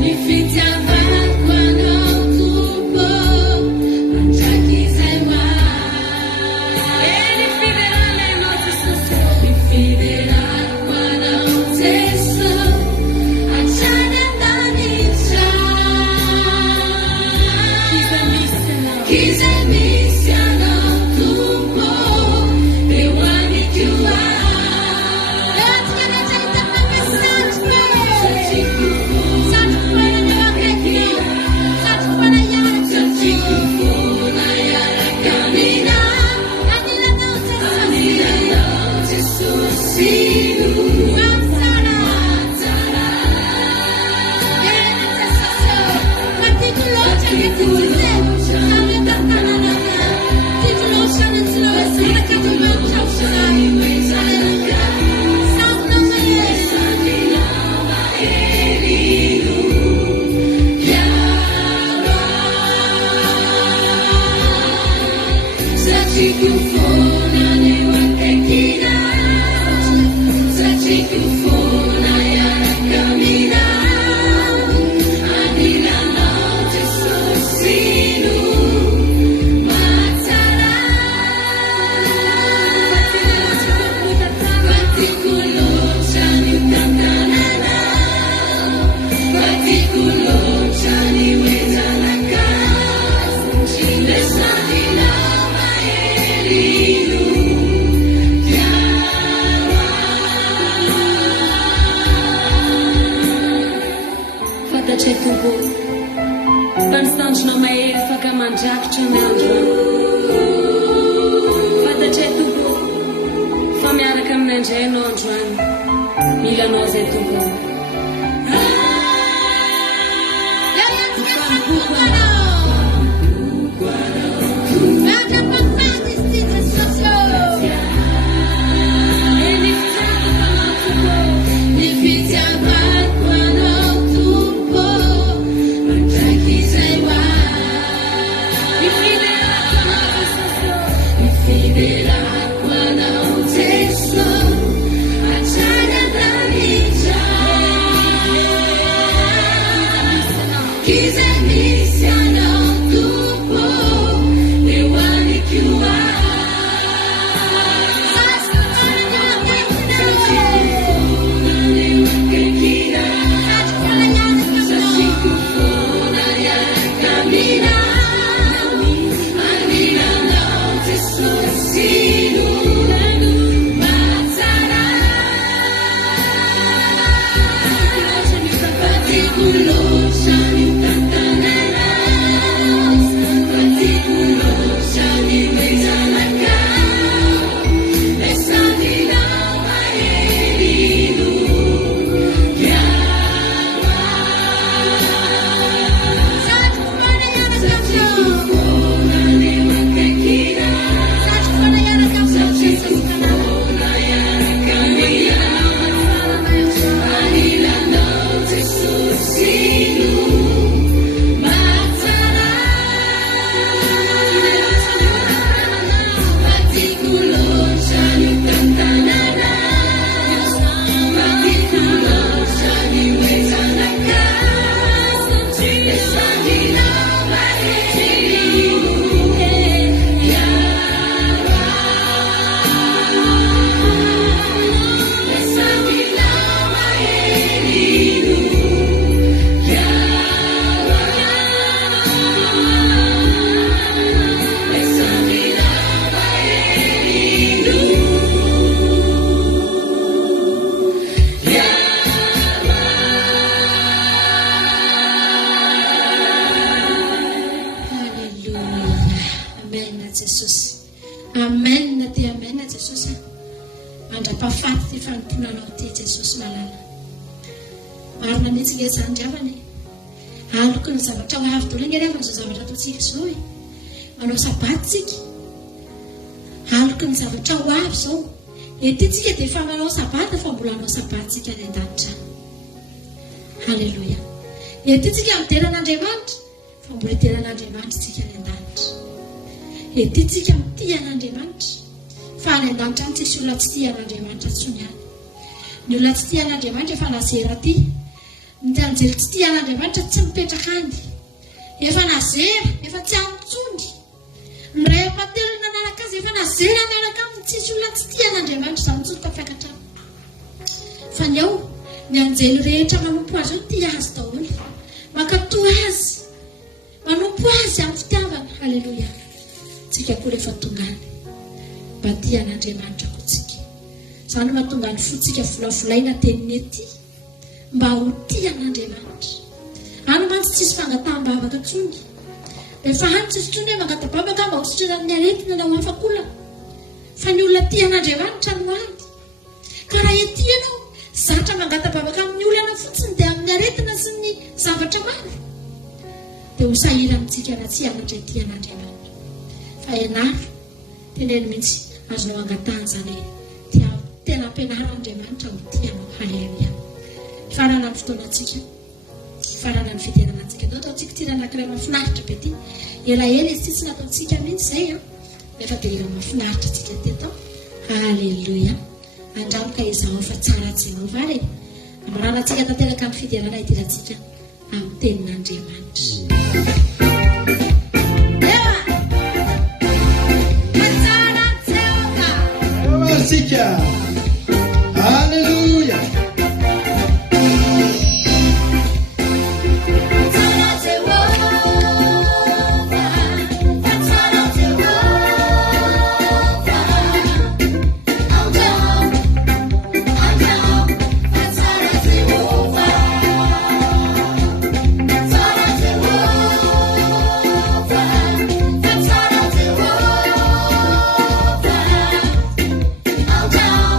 Ny fitiavako anao tompo mandrakizay ho ahy. Ny fiderako anao Jesosy hatrany an-danitra. Kiza misy anao tompo dia ho aniko ahy. Antsika rehetra hita fampiasatroko satroko foana eo akaikinao. Satroko foana iaraka iaraka aminahy. Anilanao Jesosy. Mahatsara. Eny Jesosy. Matiko loatra ke ty tsy zay. Samy tantanana tiako loatra ny tsy loatra nakatombotra otrahy. Halleluia. Saunao mahery. Satriko foana eo akaikinao. Satriko foana iaraka aminahy. Anilanao Jesosy no mahatsara. Batiko loatra ny tantananao. Batiko loatra ny hoenjanakao. Lesaninao mahery no fantatray tompo mpanisanjona mahery faka mandrakitra ny andro fantatray tompo fa miaraka amin'andray anao androany milanao zay tompo Ny fitiavako anao tompo mandrakizay ho ahy. Ny fiderako anao Jesosy hatrany an-danitra. Izay misy anao tompo dia ho aniko ahy. Satriko foana iaraka aminahy. Anilanao Jesosy no mahatsara. Batiko loatra ny tantananao. Jesosy. Amen ty amen Jesosy. Mandra-pahafaty ty fanomponanao ty Jesosy malala. Marina mihitsy le zandriavany. Aloko ny zavatra ho avy daholo ny rehefa izao zavatra ataontsika izao e. Manao sabaty tsika. Aloko ny zavatra ho avy izao. Ety tsika dia efa manao sabaty fa mbola manao sabaty tsika any an-danitra. Halleluja. Ety tsika mideran'Andriamanitra fa mbola iteran'Andriamanitra tsika any an-danitra. Ety tsika mitia an'Andriamanitra fa any an-danitra any tsisy olona tsy tia an'Andriamanitra intsony any. Ny olona tsy tia an'Andriamanitra efa nazera aty. Ny anjely tsy tia an'Andriamanitra tsy mipetraka any. Efa nazera, efa tsy antsony. Ny ray ampatelo nanaraka azy efa nazera miaraka aminy tsisy olona tsy tia an'Andriamanitra izany intsony tafiakatra. Fa ny ao ny anjely rehetra manompo azy eo tia azy daholo. Mankatoa azy. Manompo azy amin'ny fitiavana. Halleluja. Tsika koa rehefa tonga any. Mba tia an'Andriamanitra koa tsika. Izany mahatonga ny fotsika volavolaina teniny ety. Mba ho tia an'Andriamanitra. Any mantsy tsisy fangataham-bavaka intsony. Rehefa any tsisy intsony hoe mangata-bavaka mba ho sitriran'ny aretina na ho afa-kola. Fa ny olona tia an'Andriamanitra no any. Ka raha ety ianao zatra mangata-bavaka amin'ny olana fotsiny dia amin'ny aretina sy ny zavatra maro. Dia ho sahira amintsika raha tsy anatray tia an'Andriamanitra. Fa ianaro teneny mihitsy azonao angatahana izany hoe tena ampianaran'Andriamanitra ho tianao. Halleluja. Farana ny fotoanantsika. Farana ny fidiranantsika. Atao ataontsika tia anankiray mahafinaritra be ty. Elaela izy tsy nataontsika mihitsy izay rehefa dia mahafinaritra tsika ty atao. Halleluja. Andramika izao fa tsara Jehovah re. Amaranantsika tanteraka amin'ny fidirana idirantsika amin'ny tenin'Andriamanitra. Sika. Halleluja. down.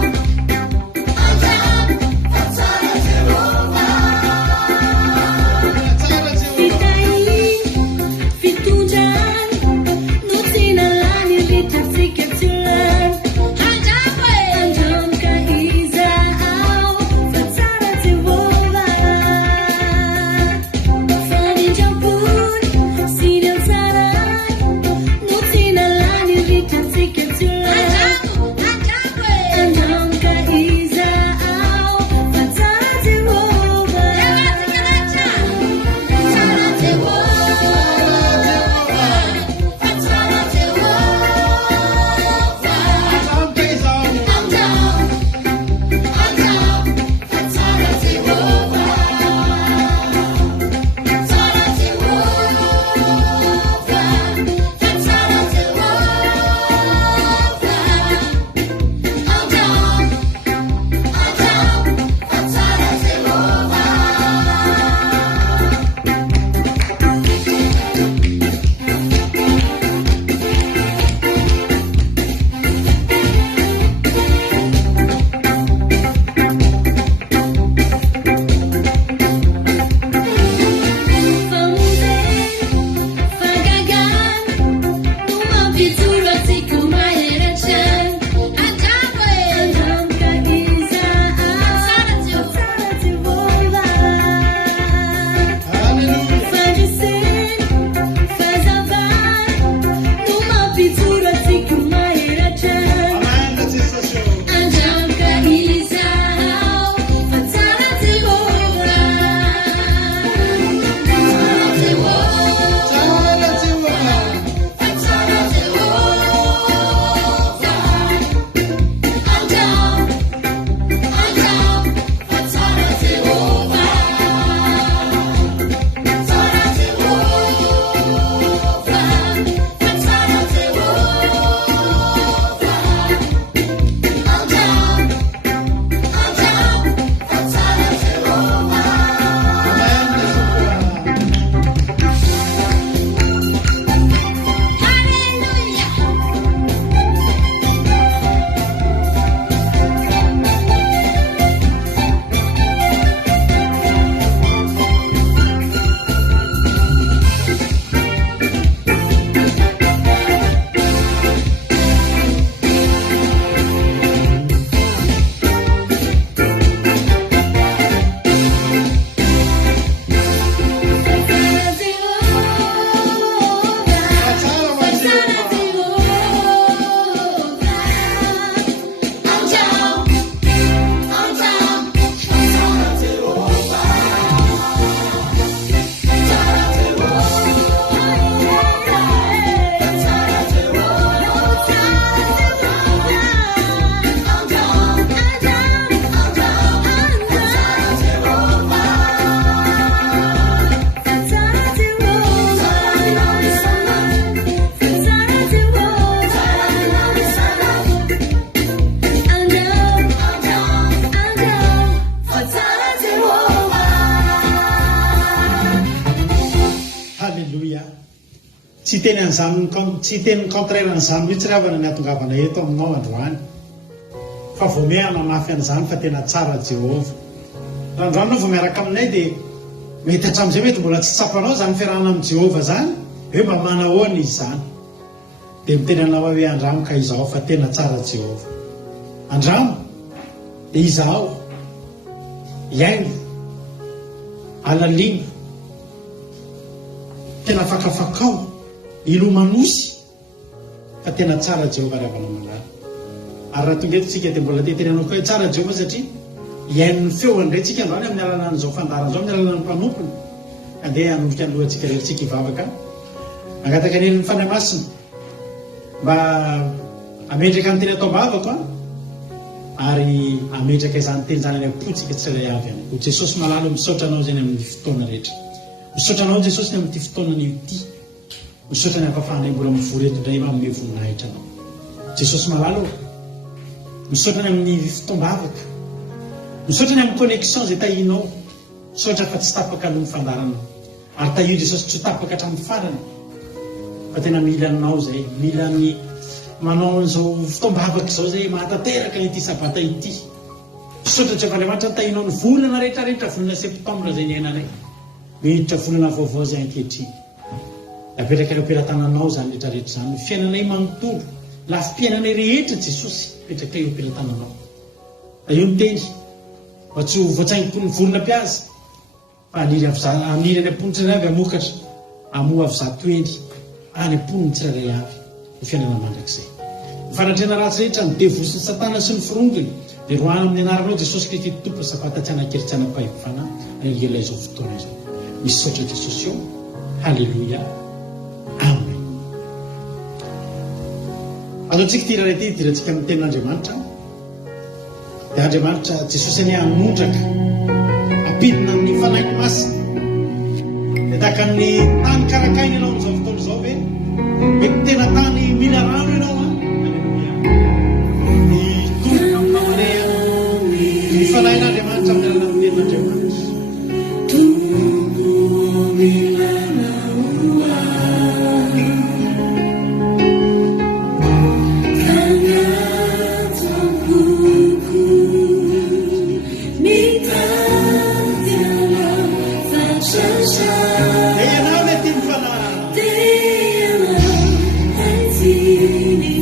tsy teny an'izany tsy teny contraire an'izany mihitsy ravana ny atongavana eto aminao androany fa vao meana mafy an'izany fa tena tsara Jehova raha androany vao miaraka aminay dia mety hatramin'izay mety mbola tsy tsapanao zany fiarahana amin'ny Jehova zany hoe mba manahoana izy zany dia miteny anao hoe andramo ka izaho fa tena tsara Jehova andramo dia izaho iaingo alaliana tena fakafakao ilomanosy fa tena tsara Jehova ravana malala ary raha tonga eto tsika dia mbola tetenanao koa hoe tsara Jehova satria iain'ny feoany indray tsika androany amin'ny alalan'izao fandaran'izao amin'ny alalan'ny mpamompony andeha hanomboka ny lohantsika rehetra tsika hivavaka mangataka aneliny fanahy masina mba ametraka ny teny atao-bavako ary ametraka izany teny zany any ampotsika tsy ilay avy any Jesosy malalo misaotra anao zany amin'ny fotoana rehetra misaotra anao Jesosy ny amin'ity fotoanany ity misaotra ny ampafahanay mbola mivory eto indray manome voninahitra anao Jesosy malalo misaotra ny amin'ny fotoam-bavaka misaotra ny amin'ny connexion zay tahinao misaotra fa tsy tapaka aloha ny fandarana ary tahio Jesosy tsy ho tapaka hatramin'ny farany fa tena mila anao zay mila ny manao an'izao fotoam-bavaka izao zay mahatateraka ity sabata ity misaotra Jehovandriamanitra ny tahinao ny volana rehetrarehetra volana septambra zay ny ainanay miditra volana vaovao zay ankehitriny apetraka ilay am-pelantananao zany rehetrarehetra zany fiainanay manontolo lafim-piainanay rehetra Jesosy apetraka eo am-pelantananao io ny teny mba tsy ho voatsaingo ny volona mpiaza fa aniry any amponitsy ray avy amokatra amoa avy zato eny any amponiny tsiraray avy ny fiainana mandrakizay nyfanatrena ratsy rehetra ny devosy ny satana sy ny firongony dia roana amin'ny anaranao Jesosy Kristy tompo sapata tsy anankely tsy anam-pahefana angelay izao fotoana izao misaotra Jesosy eo halleloia amen alohantsika ty raha ty idirantsika amin'ny tenin'Andriamanitra dia Andriamanitra Jesosy any hanondraka ampidina amin'ny fanahy masina dia tahaka ny tany karakaina ianao amin'izao fotoana izao hoe mety tena tany mila rano ianao ny tompo namanay ny fanahin'Andriamanitra amin'ny alalan'ny tenin'Andriamanitra Dei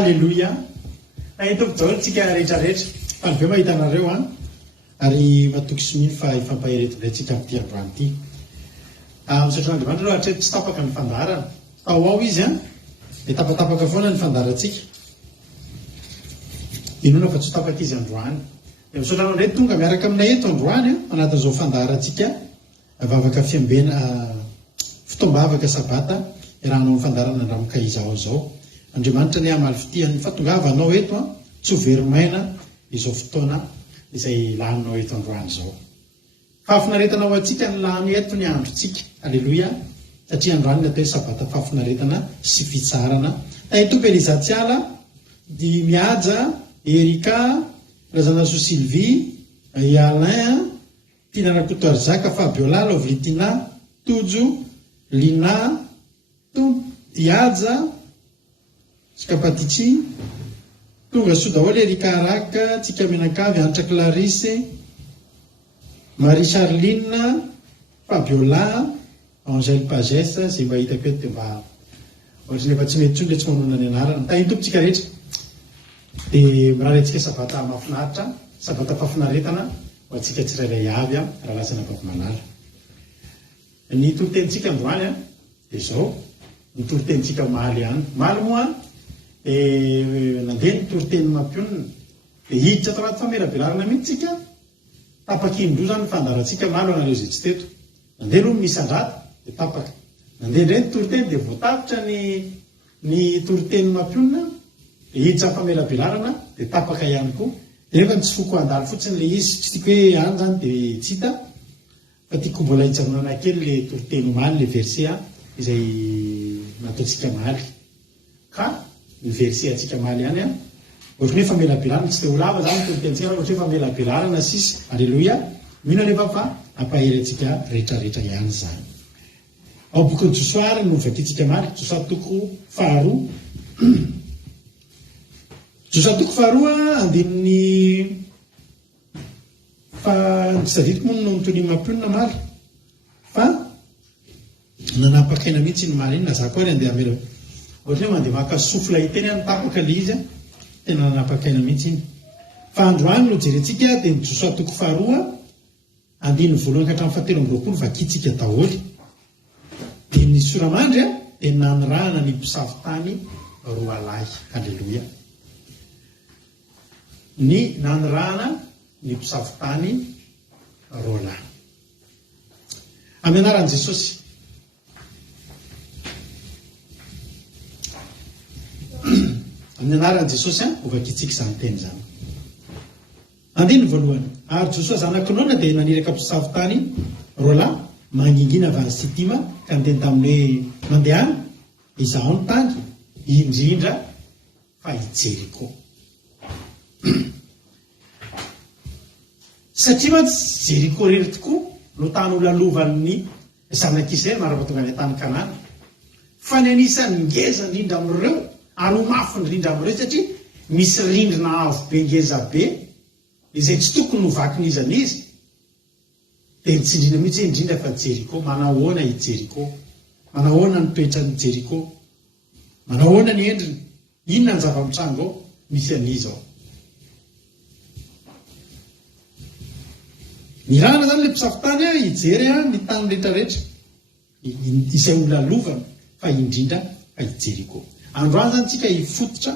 halleloia nahitovijao tsika rehetrarehetra fa nybe mahitanareo a ary matoky simi fa ifampaheretindray tsika am'ty androany ty misaotran'andriamanitra aloha hatreto tsy tapaka ny fandarana tao ao izy a de tapatapaka foana ny fandaratsika inona fa tsy tapaka izy androany de misaotranao ndray tonga miaraka aminay eto androany a anatin'izao fandaratsika vavaka fiambena fitombavaka sabata irahanao ny fandarana ramoka izao zao andriamanitra ny amaly fitiany fatongavanao eto a tsy overimaina izao fotoana izay laninao eto androany zao fahafinaretanao atsika ny lany eto ny androtsika alleloia satria androany natao sabata fahafinaretana sy fitsarana taitompy elizatsiala di miaja erika razanaso sylvie ialain tinanakotoarzaka fabiola lovlitina tojo lina iaja skapatitsi tonga so daholy erika araka tsika menakavy antra clarise marie charline fabiola angèle pagese zay mba hitako eto de mba ohatranyefa tsy mety tsony le tsy manona ny anarana tahitompitsika rehetra de miraha retsika sabata mahafinaritra sabata fahafinaretana ho atsika tsirairay avy a raha lasana vavimanara ny toritentsika androany a de zao ny toritentsika maly any maly moa nandeha ny toriteny mampionina de hiditra tao anaty famelabelarana mihitsika tapakindro zany fandaratsika malo anareo zay tsy teto nandeha aloha misandrata de tapaka nandeha ndray ny toriteny de voatapitra ny toriteny mampionina de hiditra famelabelarana de tapaka ihany koa efa ny tsy foko andalo fotsiny le izy tsy tiako hoe any zany de tsy hita fa tiako mbola hitsaronana kely le toriteny maly le verset a izay nataotsika maly ka ny verset atsika maly ihany a ohatra hoe famelabelarana tsy de ho lava zany toritentsika ohatra hoe famelabelarana sisy alleloia mino nefa fa ampahery atsika rehetrarehetra ihany zany ao bokyny josoary no vakitsika maly josatoko faharoa josatoko faharoa andininy fa nysaditiko moa no nitony mampionina maly fa nanapakaina mihitsy ny maly iny na za koa ary andeha amela ohatra hoe mandeha maka sofla hiteny any tapaka le izy a tena nanapakaina mihitsy iny fa androany no jerentsika de ny josatoko faharoa andiny voalohany ka hatramin'ny fahatelo amby roapolo vakitsika daholy de ny soramandry a de nanirahana ny mpisavotany roa lahy alleloia ny nanirahana ny mpisavotany roa lahy amin'ny anaran'i jesosy amin'ny anaran'i jesosy a ovakitsika izany teny zany andiny voalohany ary josoa zanakinona dia naniraka mpisavotany roa lahy mangingina avy any sitima ka niteny tamin'ny hoe mandehana izaho ny tany indrindra fa ijeriko satria mantsy jeriko rery tokoa no tany olalovan'ny zanak'Israely marapatonga ny tany Kanana fa ny anisan'ny ngeza indrindra amin'ireo anomafy indrindra amin'ireo satria misy rindrina avo be ngeza be izay tsy tokony novakina izy dia nitsindrina mihitsy indrindra fa Jeriko manahoana i Jeriko manahoana ny toetra ny Jeriko manahoana ny endriny inona ny zava-mitrango ao misy an'izao mirahana zany le mpisavotany a hijery a ny tany rehetrarehetra izay olalovana fa indrindra fa i Jeriko androany zany tsika hifototra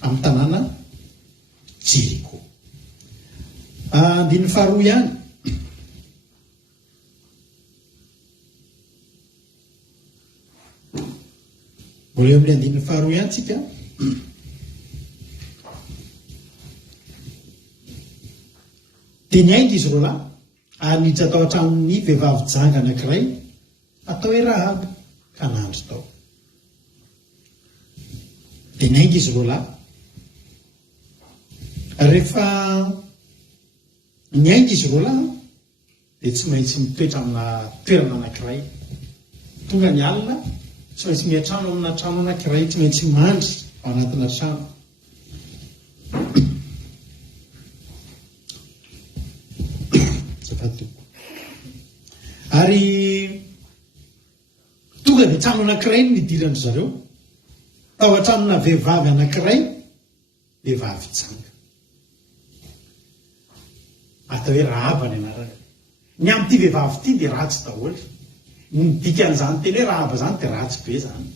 amin'ny tanàna Jeriko andiny faharoa ihany mbola eo amin'ny andininy faharoa ihany tsika dia niainga izy roa lahy ary niditra tao an-tranon'ny vehivavy janga anankiray atao hoe Rahaby ka nandro tao dia niainga izy roa lahy rehefa niainga izy roa lahy dia tsy maintsy mitoetra amina toerana anankiray tonga ny alina tsy maintsy miatrano amina trano anankiray tsy maintsy mandry ao anatina trano ary tonga dia trano anankiray ny nidirandry zareo tao an-tranona vehivavy anankiray, vehivavy janga. Atao hoe Rahaba ny anarana. Ny amin'ity vehivavy ity dia ratsy daholo. Ny dikan'izany teny hoe Rahaba zany dia ratsy be zany.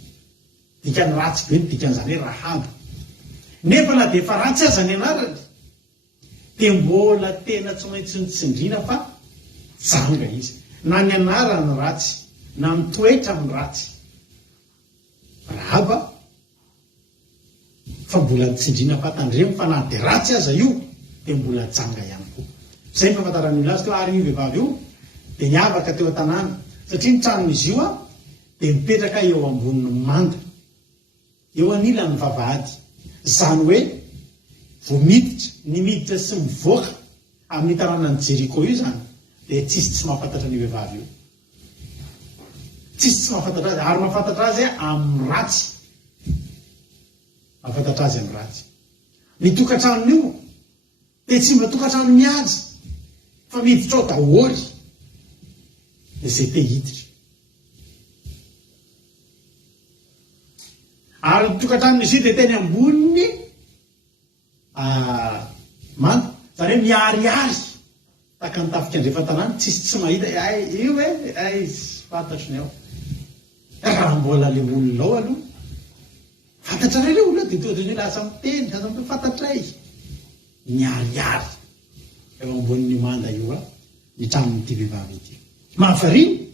Dikany ratsy be ny dikan'izany hoe Rahaba. Nefa na dia efa ratsy aza ny anarany, dia mbola tena tsy maintsy ny tsindriana fa janga izy. Na ny anarany ratsy, na ny toetra ny ratsy. Rahaba fa mbola nitsindriana fatandremo fa na dia ratsy aza io dia mbola janga ihany koa. Izay ny fahafantarany olona azy. Ary io vehivavy io dia niavaka teo an-tanàna satria ny tranon'izy io dia mipetraka eo ambonin'ny manda, eo anilany vavahady. Izany hoe vao miditra, ny miditra sy mivoaka amin'ny tanànan'ny Jeriko io zany, dia tsisy tsy mahafantatra ny vehivavy io. Tsisy tsy mahafantatra azy, ary mahafantatra azy amin'ny ratsy. Mahafantatra azy amin'ny ratsy. Ny tokantranony io dia tsy mba tokantrano mihaja, fa miditra ao daholy. Dia izay te hiditra. Ary ny tokantranon'izy io dia teny amboniny manda, zany hoe miharihary tahaka ny tafika andrefantanàna, tsisy tsy mahita io hoe fantatro ny ao. Raha mbola le olona ao aloha fantatra ray le olona dia tonga dia hoe lasa miteny, lasa miteny fantatray. Miharihary eo ambonin'ny manda io ny tranon'ity vehivavy ity. Mahavariny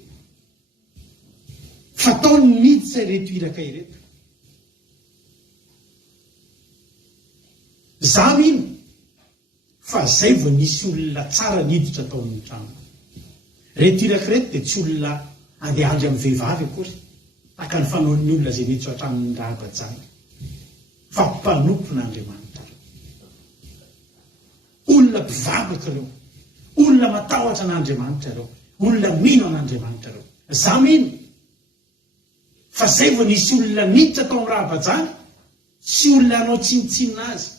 fataony miditra ireto iraka ireto. Za mino fa zay vao nisy olona tsara niditra tao amin'ny trano. Reto iraka reto dia tsy olona andeha andry amin'ny vehivavy akory, tahaka ny fanaon'ny olona izay niditra ao an-tranon'ny Rahaba janga, fa mpanompon'Andriamanitra. Olona mpivavaka ireo, olona matahotra an'Andriamanitra ireo, olona mino an'Andriamanitra ireo. Za mino fa zay vao nisy olona niditra tao amin'ny Rahaba janga, tsy olona anao tsinitsinina azy,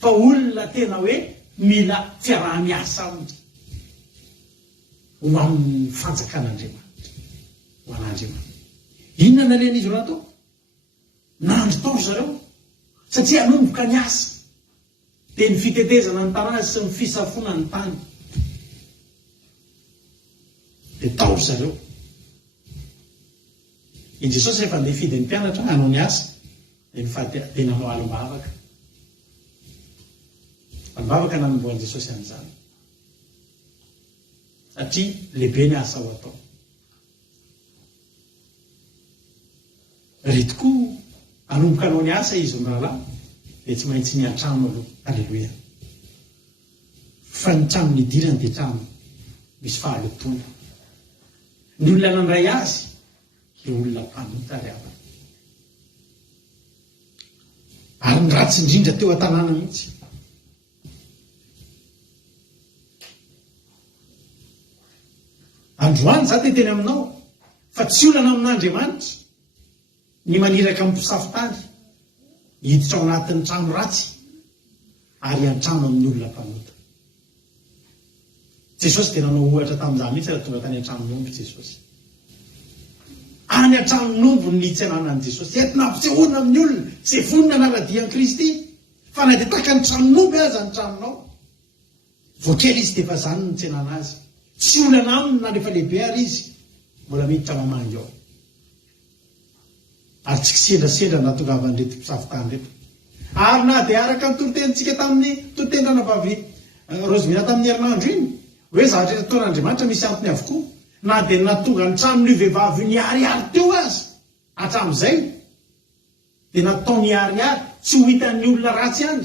fa olona tena hoe mila fiaraha-miasa aminy ho amin'ny fanjakan'Andriamanitra, ho an'Andriamanitra. Inona nalena izy raha tao? Nandro tao zareo satria hanomboka ny asa, dia ny fitetezana ny tanàna sy ny fisafona ny tany. Dia tao zareo. I Jesosy rehefa andeha hifidy ny mpianatra hanao ny asa, dia nanao alim-bavaka. Alim-bavaka nanomboan'i Jesosy an'izany, satria lehibe ny asa ho atao. Reto koa hanomboka hanao ny asa izy rahalahy dia tsy maintsy ny an-trano aloha. Alleloia. Fa ny trano nidirany dia trano misy fahalotona. Ny olona nandray azy dia olona mpanota ry avana. Ary ny ratsy indrindra teo an-tanàna mihitsy. Androany za te teny aminao fa tsy olana amin'Andriamanitra ny maniraka amin'ny mpisafitany hiditra ao anatin'ny trano ratsy ary an-trano amin'ny olona mpanota. Jesosy dia nanao ohatra tamin'izany mihitsy raha tonga tany an-tranon'omby Jesosy. Any an-tranon'omby ny tsenanan'i Jesosy. Eto nampitsehoana amin'ny olona izay vonona naladian'i Kristy, fa na dia tahaka ny tranon'omby aza ny tranonao. Voakely izy dia efa zany ny tsenana azy. Tsy olana aminy na rehefa lehibe ary izy mbola miditra mamangy ao. Ary tsy kisendrasendra na tongavan'ireto mpisafitany reto. Ary na dia araka ny torotenitsika tamin'ny torotendrana vavy Rozimina tamin'ny herinandro iny, hoe zavatra nataon'Andriamanitra misy antony avokoa. Na dia natonga ny tranon'io vehivavy niharihary teo azy hatramin'izay, dia natao niharihary tsy ho hitan'ny olona ratsy ihany,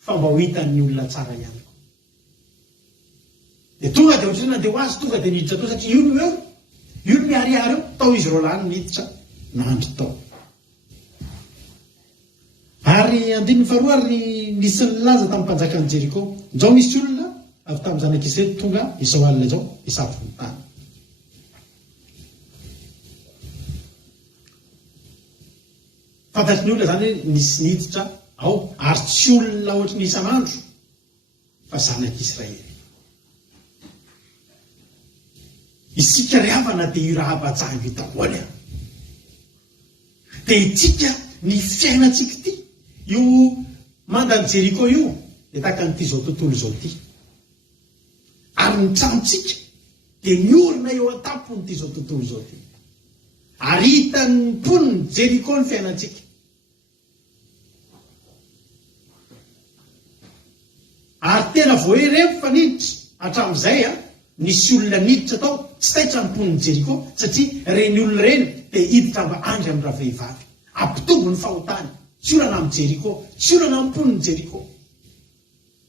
fa mba ho hitan'ny olona tsara ihany. Dia tonga dia ohatrany nandeha ho azy, tonga dia niditra tao satria io no miharihary eo. Tao izy roalany niditra nandro tao. Ary andininy faharoa ary nisy nilaza tamin'ny mpanjakan'i Jeriko. Ndrao misy olona avy tamin'ny zanak'Israely tonga izao alina izao hisafo ny tany. Fantatry ny olona zany hoe nisy niditra ao ary tsy olona ohatry ny isan'andro fa zanak'Israely. Isika ry havana dia io Rahaba janga io daholo. dia itsika ny fiainantsika ity io mandany Jeriko io dia tahaka nyity zao tontolo izao ity, ary ny tranontsika dia miorina eo an-tampony ity zao tontolo izao ity, ary hitan'ny mponiny Jeriko ny fiainantsika. Ary tena voahery faniditra hatramin'izay nisy olona niditra tao tsy taitra ny mponiny Jeriko, satria reny olona reny dia hiditra mba andry amin'ny raha vehivavy, ampitombo ny fahotany, tsy olana amin'ny Jeriko, tsy olana amin'ny mponiny Jeriko.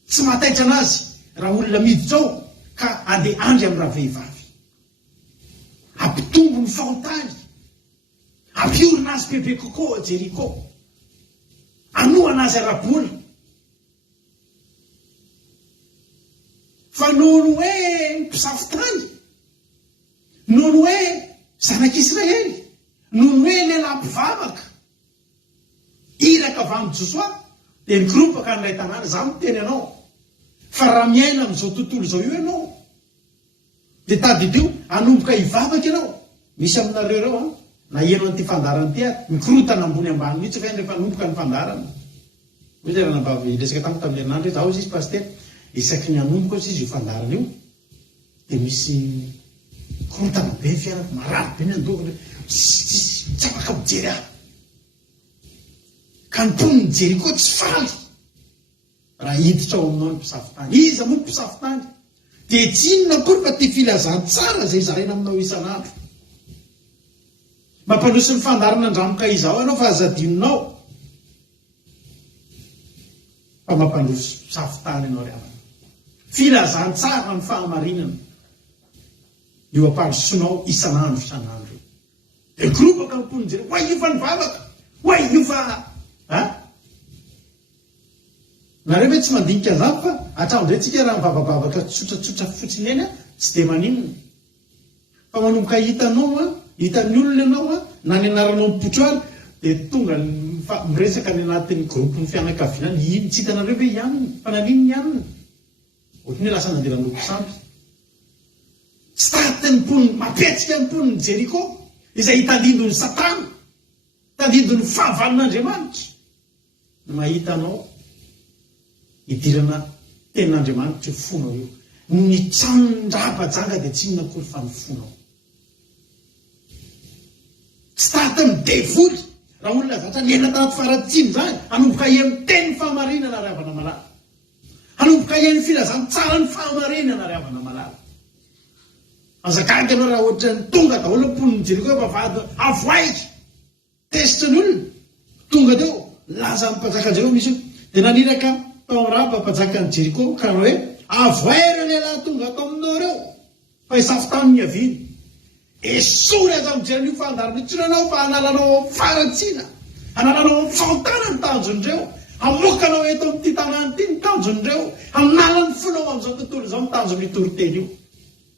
Tsy mahataitra anazy raha olona miditra ao ka andeha andry amin'ny raha vehivavy, ampitombo ny fahotany, ampiorina azy bebe kokoa Jeriko, anoana azy ara-bola. Fa noho ny hoe mpisafotany, noho ny hoe zanak'Israely, noho ny hoe lehilahy mpivavaka iraka avy amin'ny Josoa, dia nikiropaka n'ilay tanàna. Za miteny anao fa raha miaina amin'izao tontolo izao io ianao dia tadideo hanomboka hivavaka ianao. Misy aminareo reo na ianao an'ity fandarana ity mikorotana ambony ambany mihitsy fa rehefa hanomboka ny fandarana. Hoe zay raha nambavy resaka tamin'ny herinandro zaho izy paster, isaky ny hanomboka izy io fandarana io dia misy korotana be ny fiainako, marary be ny andovana, tsy afaka mijery ahy. Ka ny mponiny Jeriko tsy faly raha hiditra ao aminao ny mpisafotany. Iza moa mpisafotany dia tsy inona akory fa ty filazantsara zay zaraina aminao isan'andro. Mampandroso ny fandarana andramoka izao ianao fa azadinonao fa mampandroso mpisafotany ianao ry havana. Filazantsara ny fahamarinana io ampandrosonao isan'andro isan'andro. Dia mikiropaka ny mponiny Jeriko, hoay io fa nivavaka, hoay io fa nareo hoe tsy mandinika an'izany fa hatramin'izay tsika raha mivavabavaka tsotratsotra fotsiny eny tsy dia maninona. Fa manomboka hitanao hitan'ny olona ianao na ny anaranao mipotro ary dia tonga miresaka ny anatin'ny gropony fianakaviana, tsy hitanareo hoe ianona fa naninona ianona, ohatrany hoe lasa nanderan'oloko samby. Tsy tahaka ny mponiny, mapetsika ny mponiny Jeriko izay hitandindony Satana, hitandindony fahavalon'Andriamanitra. Ny mahita anao hidirana tenin'Andriamanitra io fonao io, ny tranondraha-bajanga dia tsy inona akory fa ny fonao. Tsy tahaka ny devoly raha olona zatra ny ena tanaty faratsiny zany hanomboka ian'ny teny fahamarinana ry havana malala, hanomboka ian'ny filazantsara ny fahamarinana ry havana malala. Azakaka ianao raha ohatra ny tonga daholo mponiny Jeriko hoe vavady avoaiky tesitra ny olona, tonga teo laza amin'ny mpajakan-Jeriko misy io dia naniraka tao amin'ny raha mpajakan'ny Jeriko ka hoe avoaira lehilahy tonga atao aminao reo fa hisafotany ny aviany. Esory aza mijery io fandarana io, tsy nanao fa hanalanao faratsina, hanalanao amin'ny fahotana ny tanjon'ireo, hamoakanao eto amin'ity tanàna ity ny tanjon'ireo, hanala ny fonao amin'izao tontolo izao ny tanjon'ny toriteny io.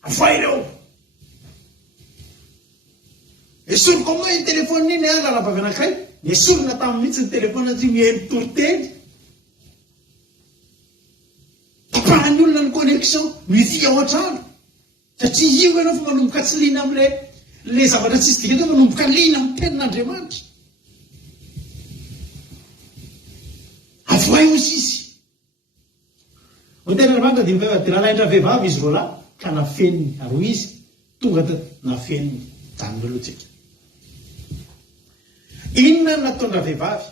Avoaireo. Esory koa moa ny telefônina iny larabavy anankiray, esorina tamin'ny mihitsy ny telefônina tsy mihaino toriteny. Tapahany olona ny connexion mity ao an-trano, satria io ianao fa manomboka tsy lina amin'le zavatra tsy isy dika teo, manomboka lina amin'ny tenin'Andriamanitra. Avoay ozy izy. Ho ten'Andriamanitra dia mivavaka raha laindra vehivavy izy roalahy ka nafeniny aro izy tonga nafeniny tanylolotsika. Inona no nataondra vehivavy?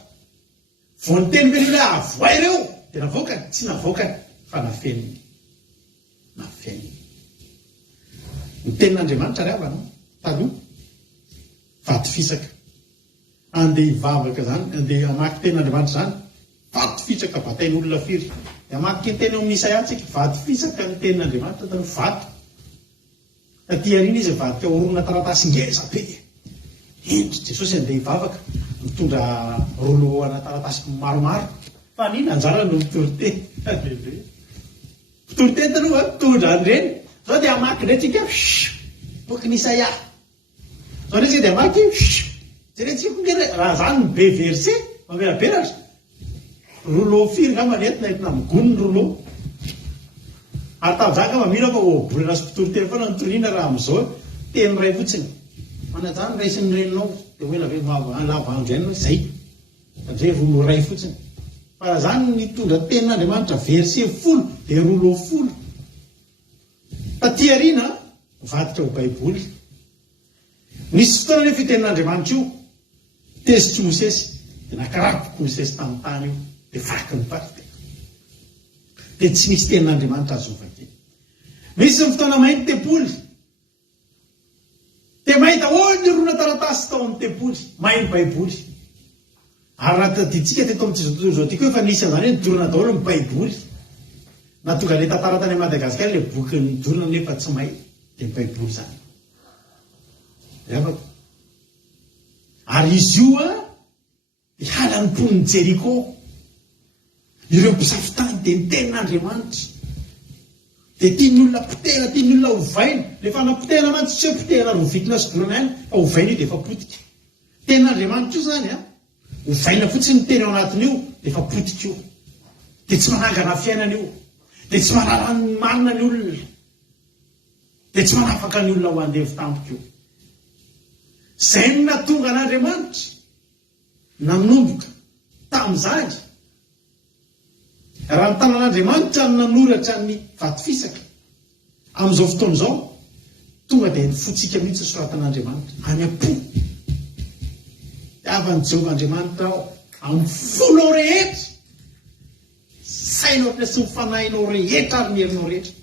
Vao ny teny velona hoe avoay ireo dia navoakany, tsy navoakany fa nafeniny. Nafeniny. Ny tenin'Andriamanitra ry havana taloha vato fisaka. Andeha hivavaka zany, andeha hamaky tenin'Andriamanitra zany, vato fisaka batain'ny olona firy. Dia hamaky ny teny amin'ny Isaia tsika, vato fisaka ny tenin'Andriamanitra taloha vato. Taty arina izy vadika orona taratasy ngeza be. Endry Jesosy andeha hivavaka, mitondra rolo ana taratasy maromaro. Fa nina anjara no mitorite. Mitorite taloha mitondra an'ireny. Zao dia hamaky indray tsika, boky ny Isaia. Zao indray tsika dia hamaky, jerentsika ngere raha zany ny be verse, mamelaberatra. Rolo firy nga manentina entina migonony rolo. Ary tamin'izany ka mamino fa bolina sy mpitorite foana ny tonina raha amin'izao teny ray fotsiny. manajany raisin'ny reninao dia hoe lave lava andro ihany zay satria rolo ray fotsiny fa zany nitondra tenin'Andriamanitra verset 10 dia rolo 10 tatyarina vadika ho baiboly nisy fotoana nefa tenin'Andriamanitra io tezitra Mosesy dia nakarakoky Mosesy tamin'ny tany io dia vaky ny paty dia tsy misy tenin'Andriamanitra azovakely misy ny fotoana mainty tepoly dia mahita ny rona taratasy tao amin'ny tepoly mainy baiboly ary raha taditsika teto amin'y tontolo zao ty koa efa nisy an'izany hoe nidorana daholo ny baiboly na tonga le tantara tany Madagasikara le boky nidorana nefa tsy may dia ny baiboly zany ary izy io hiala ny mponiny Jeriko ireo mpisafitany dia ny tenin'Andriamanitra dia tiany olona potehana tiany olona hovaina rehefa napotehana mantsy tsy hoe potehana rovitina sodorana ihany fa hovaina io dia efa potika tenin'Andriamanitra io zany hovaina fotsiny ny teny ao anatiny io dia efa potika io dia tsy manangana fiainana io dia tsy manana ny marina ny olona dia tsy manafaka ny olona ho andevy tampoka io zay ny natonga an'Andriamanitra nanomboka tamin'izany raha ny tanan'Andriamanitra ny nanoratra ny vatifisaka amin'izao fotoana izao tonga dia fotsika mihitsy soratan'Andriamanitra any am-po avany Jehovah Andriamanitra ao amin'ny fonao rehetra sainao sy ny fanahinao rehetra ary ny herinao rehetra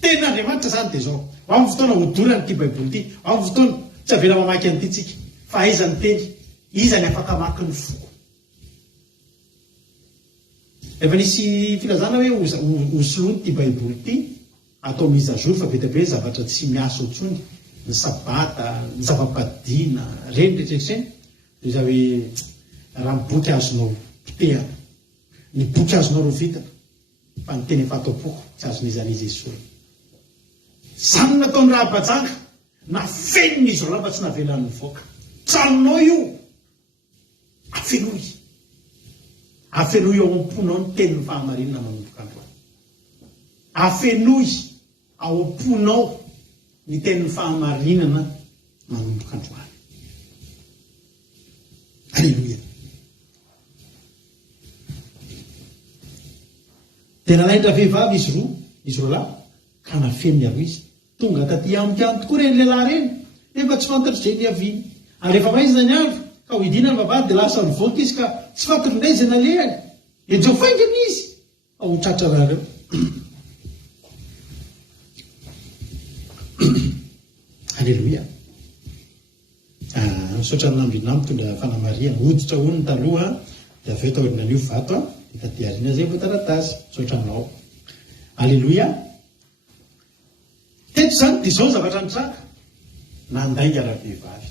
tenin'Andriamanitra zany dia zao ho amin'ny fotoana hodorany ity baiboly ity ho amin'ny fotoana tsy avela mamaky an'ity tsika fa aiza ny teny iza ny afaka maky ny foko efa nisy filazana hoe hosoloany ty baiboly ity atao mise à jour fa be dia be zavatra tsy miasa otsony ny sabata ny zava-padina reny rehetraretreny dia za hoe raha ny boky azonao potehana ny boky azonao rovitana fa ny teny efa atao poko tsy azon'izanizy esory zany nataony raha bajanga na feniny izy raha fa tsy navelan'ny voaka tranonao io afenoy afenoy ao am-ponao ny tenin'ny fahamarinana manomboka androany afenoy ao am-ponao ny tenin'ny fahamarinana manomboka androany alleluia tena naindra vehivavy izy roa lahy ka nafeniny avo izy tonga taty amiko ihany tokoa reny lehilahy reny nefa tsy fantatry zay ny aviany ary rehefa maizina ny andro ka ho idina ny vavahady dia lasa mivoaka izy ka tsy fantatry ndray zay nalehany ejao faingana izy ao tratra rareo alleluia misaotra nambinamy tondra fanamariana hoditra hony taloha dia aveo taorina an'io vato dia tatyarina zay vao taratasy misaotra aminao alleluia teto zany dia zao zavatra nitraka nandainga raha-vehivavy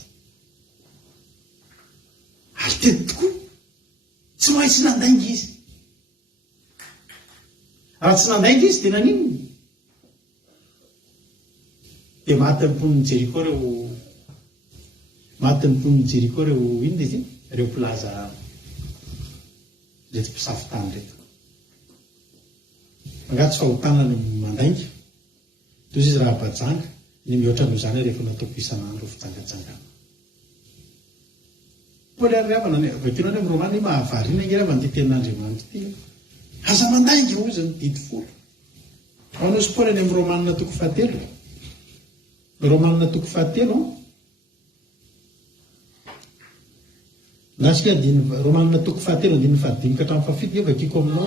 ary teto tokoa tsy maintsy nandainga izy raha tsy nandainga izy dia naninony dia maty ny mponiny Jeriko reo maty ny mponiny Jeriko reo ino dia reo mpilaza reto mpisafitany reto mangatsy fahotana ny mandainga toy izy raha bajanga ny mihoatra noho izany rehefa nataoko isan'andro fijangajangana Paoly ary ravana vakina ny romana mahavarina ny ravana ty tenin'Andriamanitra ty aza mandainga ho izy ny didy folo ao nosy Paoly any amin'ny romanina toko fahatelo romanina toko fahatelo nasika romanina toko fahatelo andininy fahadimika hatramin'ny fahafito io vakiko aminao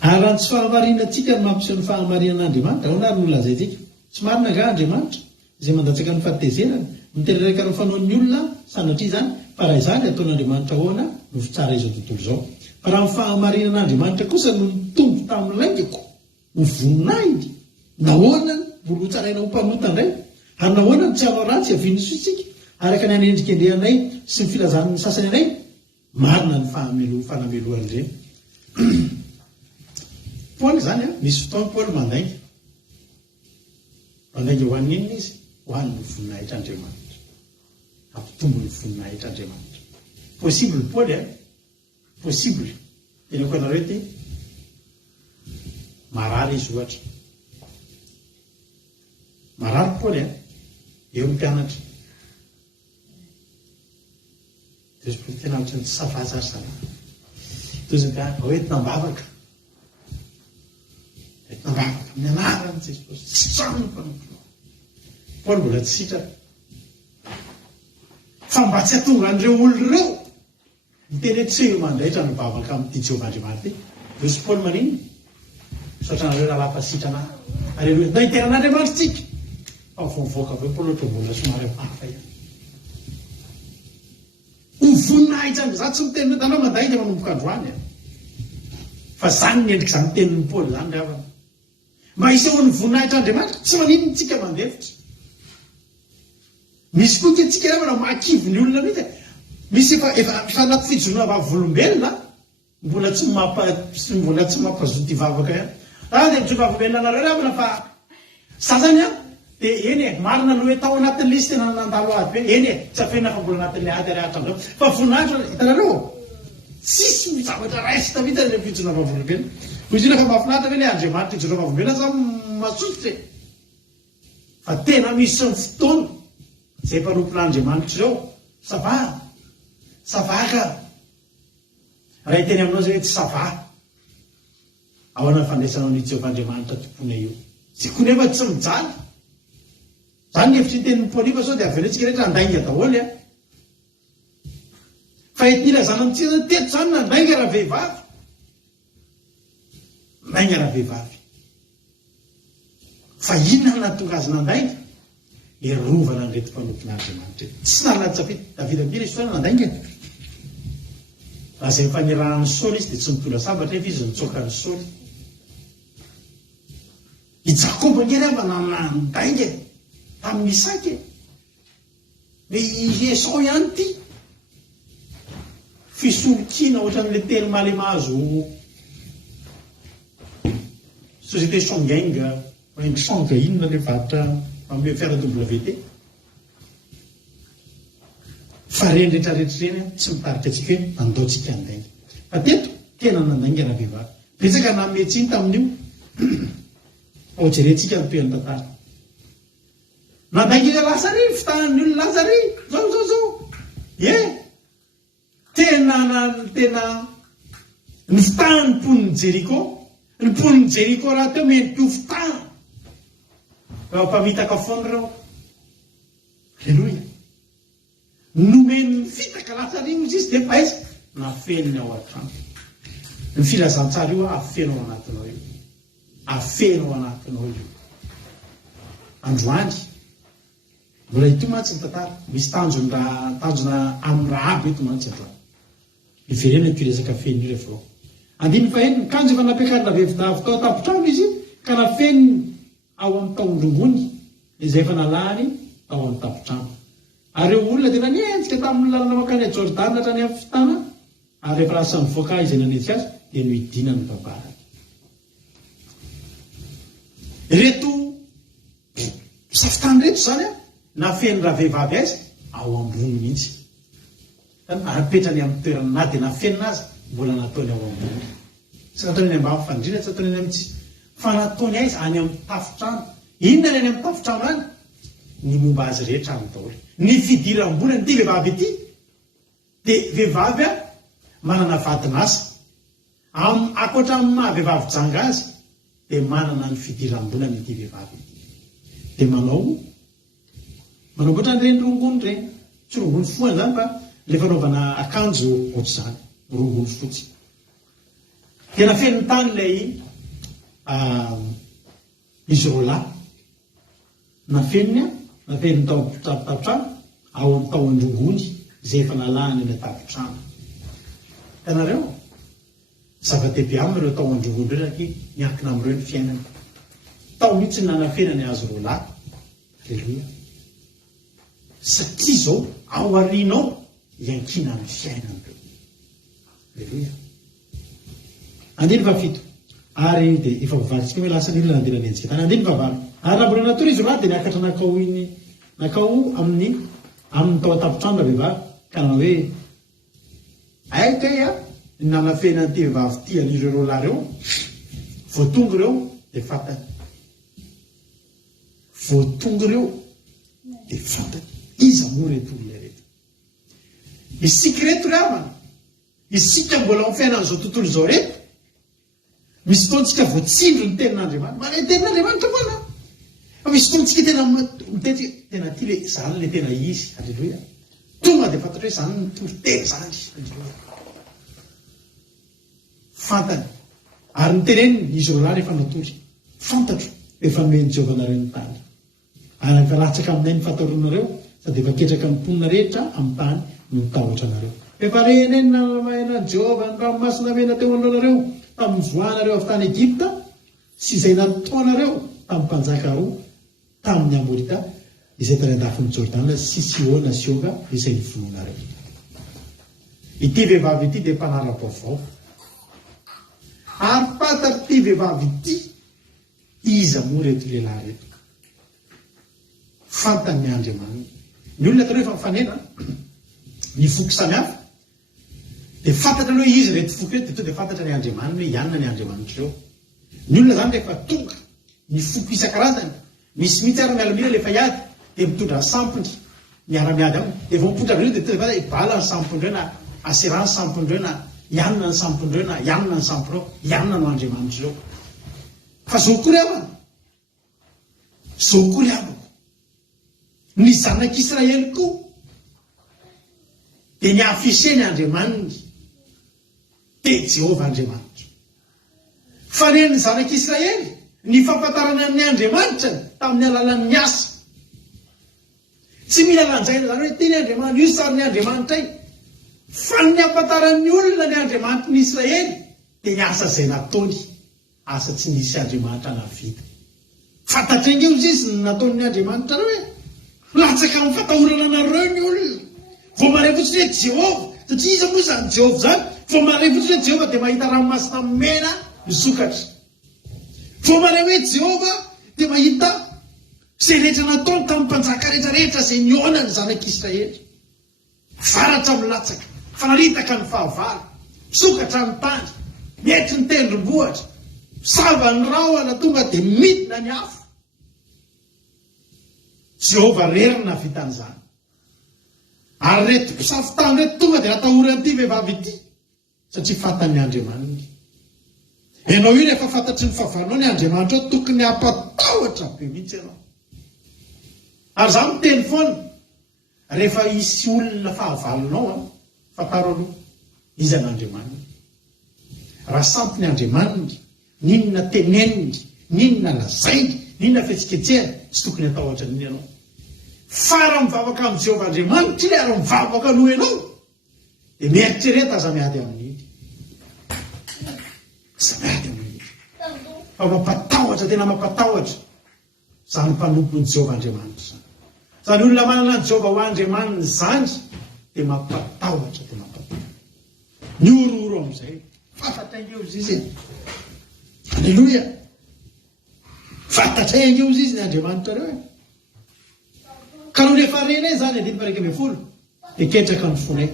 ary raha tsy fahamarinantsika ny mampiseho ny fahamarinan'Andriamanitra ao na ary nolazaytsika tsy marina nga Andriamanitra izay mandatsaka ny fahatezenana mitereraika ny fanaon'ny olona sanatria zany fa raha izany ataon'Andriamanitra ahoana no fitsara izao tontolo zao fa raha ny fahamarinan'Andriamanitra kosa no nitombo tamin'ny laingako no voninahiny nahoana mbola hotsaraina ho mpanota indray ary nahoana ny tsy hanao ratsy aviany soitsika araka ny anendrika endrehanay sy ny filazan'ny sasany anay marina ny fanamelohan'ny reny Paoly zany misy fotoana Paoly mandainga ho an'inona izy ho an'ny voninahitr'Andriamanitra ampitombo ny voninahitr'Andriamanitra possible Paoly possible enako anareo ty marary izy ohatra marary Paoly eo ny mpianatra jesosy tena ohatrany tsy savazaryzany tozy mpianatra oentina mbavaka entinambavaka amin'ny anarany jesosy tsy trano mpanompo Paoly mbola tsy sitraka fa mba tsy hatonga an'ireo olo ireo miteny tsy eo mandraitra mivavaka amin'ity Jehovahandriamanitra ty Jesosy Paoly maniny misaotranareo raha lapasitrana aleloia na iteran'Andriamanitra tsika fa vomivoaka aveo Paoly ohatra mbola somary afafa ihany hovonahitra za tsy miteny hoe tanao mandaika manomboka androany fa zany ny endrika zany tenin'ny Paoly zany ry havana mba isehoan'ny voninahitra Andriamanitra tsy maninony tsika mandevitra misy koa ntsika ravana makivony olona mihitsy misy efa anaty fijoroana vavolombelona mbola tsy mampazoty vavaka ihany raha dia mijoro vavolombelona anareo ravana fa sasany a dia eny e marina no hoe tao anatin'ny lisy tena nandalo ady be eny e tsy afena fa mbola anatin'le ady arehatra amizao fa voninahitra hitanareo tsisy zavatra raisy vita le fijoroana vavolombelona hoizina fa mahafinaritra hoe le Andriamanitra fijoroana vavolombelona za masotra fa tena misy ny fotoana zay mpanompon'Andriamanitra ireo savaka raha iteny aminao zay hoe tsy sava ao ana fandraisanao ny Jehovahandriamanitra tompona io tsy koa nefa tsy mijaly zany ny hevitry ny tenin'ny Paoly fa sao dia aveletsika rehetra andainga daholo fa etnila zany amitsika zany teto zany nandainga raha vehivavy fa inona no nahatonga azy nandainga erovana an'irety mpanompon'Andriamanitra tsy nalatsafety Davida mira izy foana nandainga raha zay mifanirahany Saoly izy dia tsy mitondra sabatra efa izy nitsoakany Saoly i Jakoba ngery ava nandainga tamin'ny Isaka hoe i Esau ihany ty fisolokina ohatran'le telo malemazo société Songenga Songa inona le vatra amin'ny FRWT fa reny rehetrarehetra reny tsy mitarika atsika hoe andaotsika andainga fa teto tena nandainga raha vehivavy betsaka nametsiny tamin'io ojerentsika nitoerany tantara nandainga Lazary fitahan'ny olona Lazary zao tena ny fitahan'ny mponiny Jeriko ny mponiny Jeriko raha teo mety ho fitahana mpamitaka foana reo aleloia nomeny fitaka Lazary izy izy dia paiza nafeniny ao an-trano ny filazantsara io afenao anatinao io androany mbola ito mantsy ny tantara misy tanjona amin'ny raha aby eto mantsy androany iverena ito resaka feny io rehefa andiny fa eny kanjo efa nampiakarina vehivavy tao an-tampon-trano izy ka nafeniny ao amin'ny taondrongony izay efa nalahany ao amin'ny tampon-trano ary eo olona dia nanenjika tamin'ny lalana makany a Jordana hatrany amin'ny fitana ary efa lasa mivoaka izay nanenjika azy dia no idina ny babara reto safitany reto zany nafeny raha vehivavy azy ao ambony mihitsy apetrany amin'ny toerana na dia nafenina azy mbola nataony ao ambony tsy nataony any ambavy fandrina tsy nataony any amitsy fa nataony aizy any amin'ny tafotrano inona ny any amin'ny tafotrano any ny momba azy rehetra amin'ny daholo ny fidiram-bolany ity vehivavy ity dia vehivavy manana vatinasa akoatra amin'ny maha vehivavy janga azy dia manana ny fidiram-bolany ity vehivavy ity dia manao boatra nyreny rongony reny tsy rongony foana zany fa le fanaovana akanjo ohatr'izany rongony fotsy dia nafeniny tany ilay izy rola nafeniny tapotrano ao amin'ny taon-drongony izay efa nalahany ny tapotrano itanareo zava-dehibe aminy ireo tao an-drongony reo raky miankina amin'ireo ny fiainana tao mihitsy nanafenany azy rola aleloia satria zao ao arinao iankina amin'ny fiainanareo aleloia andiny fafito ary dia efa vavaritsika hoe lasa nilona nandena nenjika tany andiny favary ary raha mbola natory izy rola dia niakatra nakao amin'ny tao an-tapotrano raha vehivavy ka nanao hoe aika nanafena ny vehivavy ty alireo rola reo voatonga ireo dia fatany voatonga ireo dia fantany iza moa reto olona reto. Isika reto ramana, isika mbola amin'ny fiainan'izao tontolo izao reto, misy fotoantsika voatsindro ny tenin'Andriamanitra, mara ny tenin'Andriamanitra foana. Fa misy fotoantsika tena mitetika tena ty le zany le tena izy. Alleloia. Tonga dia fantatra hoe zany ny toriteny zany. Alleloia. Fantany. Ary ny teneniny izy roalahy rehefa natory. Fantatro rehefa nomeny Jehovah nareo ny tany. Ary efa latsaka aminay ny fahataoranareo, sady efa ketraka ny mponina rehetra amin'ny tany no mitahotra anareo. Efa renenina mahena Jehovah ny ranomasina mena teo alohanareo tamin'ny voanareo avy tany Egypta, sy izay nataonareo tamin'ny mpanjaka roa tamin'ny Amorita, izay tany-dafin'ny Jordana sy Sihona sy Oga izay nifononareo. Ity vehivavy ity dia mpanara-baovao. Ary fantatra ity vehivavy ity, iza moa reto lehilahy reto. Fantany Andriamanitra. Ny olona tao rehefa mifanena ny foky samihafa, dia fantatra aloha izy reto foky reto, dia tonga dia fantatra ny Andriamanitra hoe ianona ny Andriamanitra ireo. Ny olona zany rehefa tonga ny foky isan-karazany, misy mitsy ara-mialamila rehefa hiady dia mitondra sampony miara-miady aminy, dia vao mipotra avieo dia tonga dia bala ny sampondreo na asera ny sampondreo na ianona ny sampondreo na ianona ny sampondreo, ianona no Andriamanitra ireo. Fa zao kory amana, zao kory amana, ny zanak'Israely koa dia ny afiseny Andriamanitra dia Jehovah Andriamanitra. Fa ny zanak'Israely ny fampatarana ny Andriamanitra tamin'ny alalan'ny asa. Tsy mila lanjaina zany hoe teny Andriamanitra io sary ny Andriamanitra iny, fa ny ampatarany olona ny Andriamanitra ny Israely dia ny asa izay nataony, asa tsy nisy Andriamanitra navita. Fantatrengeo izy ny nataon'ny Andriamanitra hoe latsaka amin'ny fatahorana nareo ny olona. Vao maray fotsiny hoe Jehovah, satria iza moa zany Jehovah zany, vao maray fotsiny hoe Jehovah dia mahita ranomasina mena misokatra. Vao maray hoe Jehovah dia mahita izay rehetra nataony tamin'ny mpanjaka rehetrarehetra izay niona ny zanak'Israely. Varatra milatsaka, fanaritaka ny fahavalo, misokatra ny tany, mietry ny tendrombohitra, misava ny rahona tonga dia midina ny afo. Jehovah rerina vitan'izany. Ary reto mpisafitany reto tonga dia natahorany ity vehivavy ity, satria fantany Andriamanitra. Ianao io rehefa fantatry ny fahavalonao ny Andriamanitra ao, tokony hampatahotra be mihitsy ianao. Ary za miteny foana, rehefa isy olona fahavalonao, fantaro aloha iza n'Andriamanitra. Raha sampy ny Andriamanitra, ninona teneniny, ninona lazainy, ninona fihetsiketsehany, tsy tokony hatahotra an'iny ianao. Fara mivavaka amin'ny Jehovah Andriamanitra ile, ary mivavaka aloha ianao, dia mieritrereta aza miady amin'iny. Aza miady amin'iny. Fa mampatahotra, tena mampatahotra zany mpanompon'ny Jehovah Andriamanitra zany. Zany olona manana ny Jehovah ho Andriamanitra zany dia mampatahotra, dia mampatahotra. Ny orooro amin'izay, fantatra ingeo izy izy. Alleloia. Fantatra ingeo izy ny Andriamanitra reo. Ka no rehefa renay zany andiny paraika ambin'ny folo, dia ketraka ny fonay,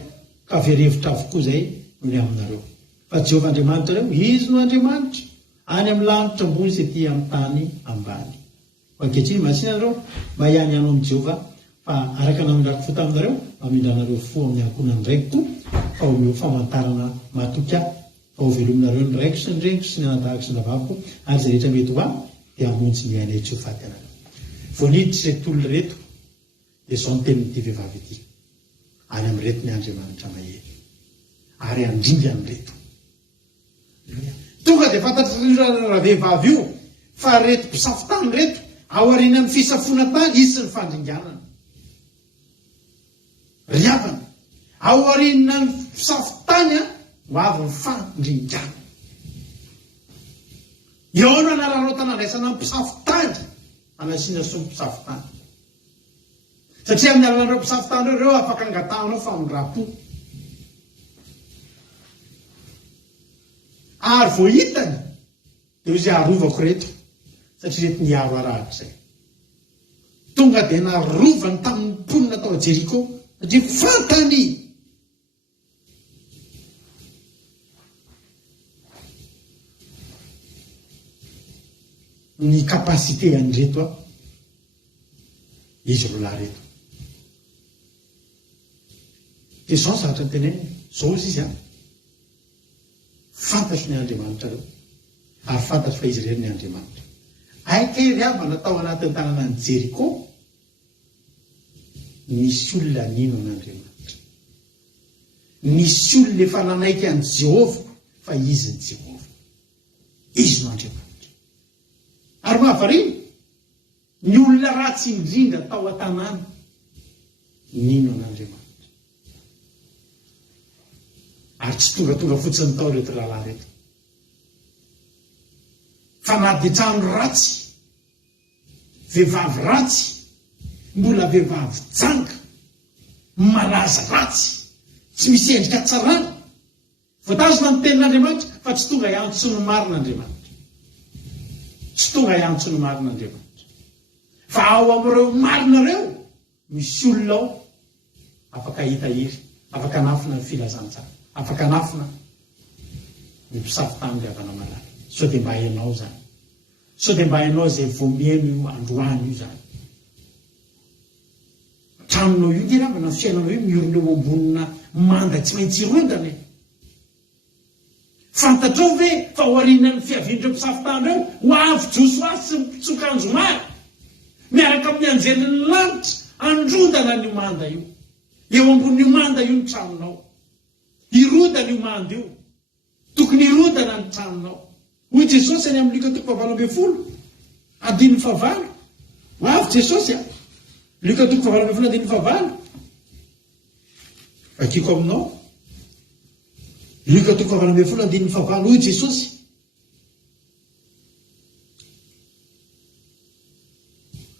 ka verevitra avokoa zay no ny aminareo. Fa Jehovah Andriamanitra reo, izy no Andriamanitra, any amin'ny lanitra ambony sy ety amin'ny tany ambany. Ankehitriny masinareo mba ihany anao amin'ny Jehovah, fa araka namindrako fo taminareo, mamindranareo fo amin'ny ankonany raiko koa, fa ho famantarana matoka, fa ho velominareo ny raiko sy ny reniko sy ny anadahako sy ny avavako, ary zay rehetra mety ho ahy dia hamonjy ny aina tsy ho faty anareo. Voaniditra reto olona reto, dia zao ny tenin'ity vehivavy ity, any amin'ny reto ny Andriamanitra mahery, ary andringa ny reto. Tonga dia fantatry vehivavy io fa reto mpisafitany reto ao aoriana amin'ny fisafona tany izy sy ny fandringanana. Ry havana, ao aoriana ny fisafitany ho avy ny fandringana. Eo no anararao tanandraisana amin'ny mpisafitany, anasiana soa mpisafitany. Satria amin'ny alalan'ireo mpisafitany ireo afaka angatahanao fa mindrapo. Ary vao hitany dia izy arovako reto, satria reto niaro arahatra izay. Tonga dia narovany tamin'ny mponina tao Jeriko, satria fantany ny kapasité an'ireto izy ro lahy reto dia zao zavatra nyteneny zao izy izy a fantatro ny Andriamanitra reo ary fantatro fa izy rery ny Andriamanitra aikery ava natao anatin'ny tanàna ny Jeriko nisy olona nino an'Andriamanitra nisy olona efa nanaiky an'i Jehova fa izy ny Jehova izy no Andriamanitra ary mahavarina ny olona ratsy indrindra tao an-tanàna nino an'Andriamanitra ary tsy tongatonga fotsiny tao reto lalahy reto fa na dia trano ratsy vehivavy ratsy mbola vehivavy janga malaza ratsy tsy misy endrika tsarana voatazona ny tenin'Andriamanitra fa tsy tonga iantso ny marin'Andriamanitra tsy tonga iantso ny marin'Andriamanitra fa ao amin'ireo marina reo misy olona ao afaka hitahiry afaka nafina ny filazantsara afaka nafina ny mpisafy tamin'ny avana malala sao dia mba hainao zany sao dia mba hainao izay voamieno io androany io zany traminao io dia rambana fiainanao io miorona eo ambonina manda tsy maintsy irodana fantatrao ve fa hoarinan'ny fiavian'ireo mpisafy tanyreo ho avy joso azy sy mpitsokanjo mary miaraka amin'ny anjelin'ny lanitra androndana ny manda io eo ambon'io manda io ny traminao irodana io manda io tokony irodana ny tranonao hoy Jesosy any amin'ny Luka 7:20 andininy favalo ho avy Jesosy a Luka 7:20 andininy favalo vakiko aminao Luka 7:20 andininy favalo hoy Jesosy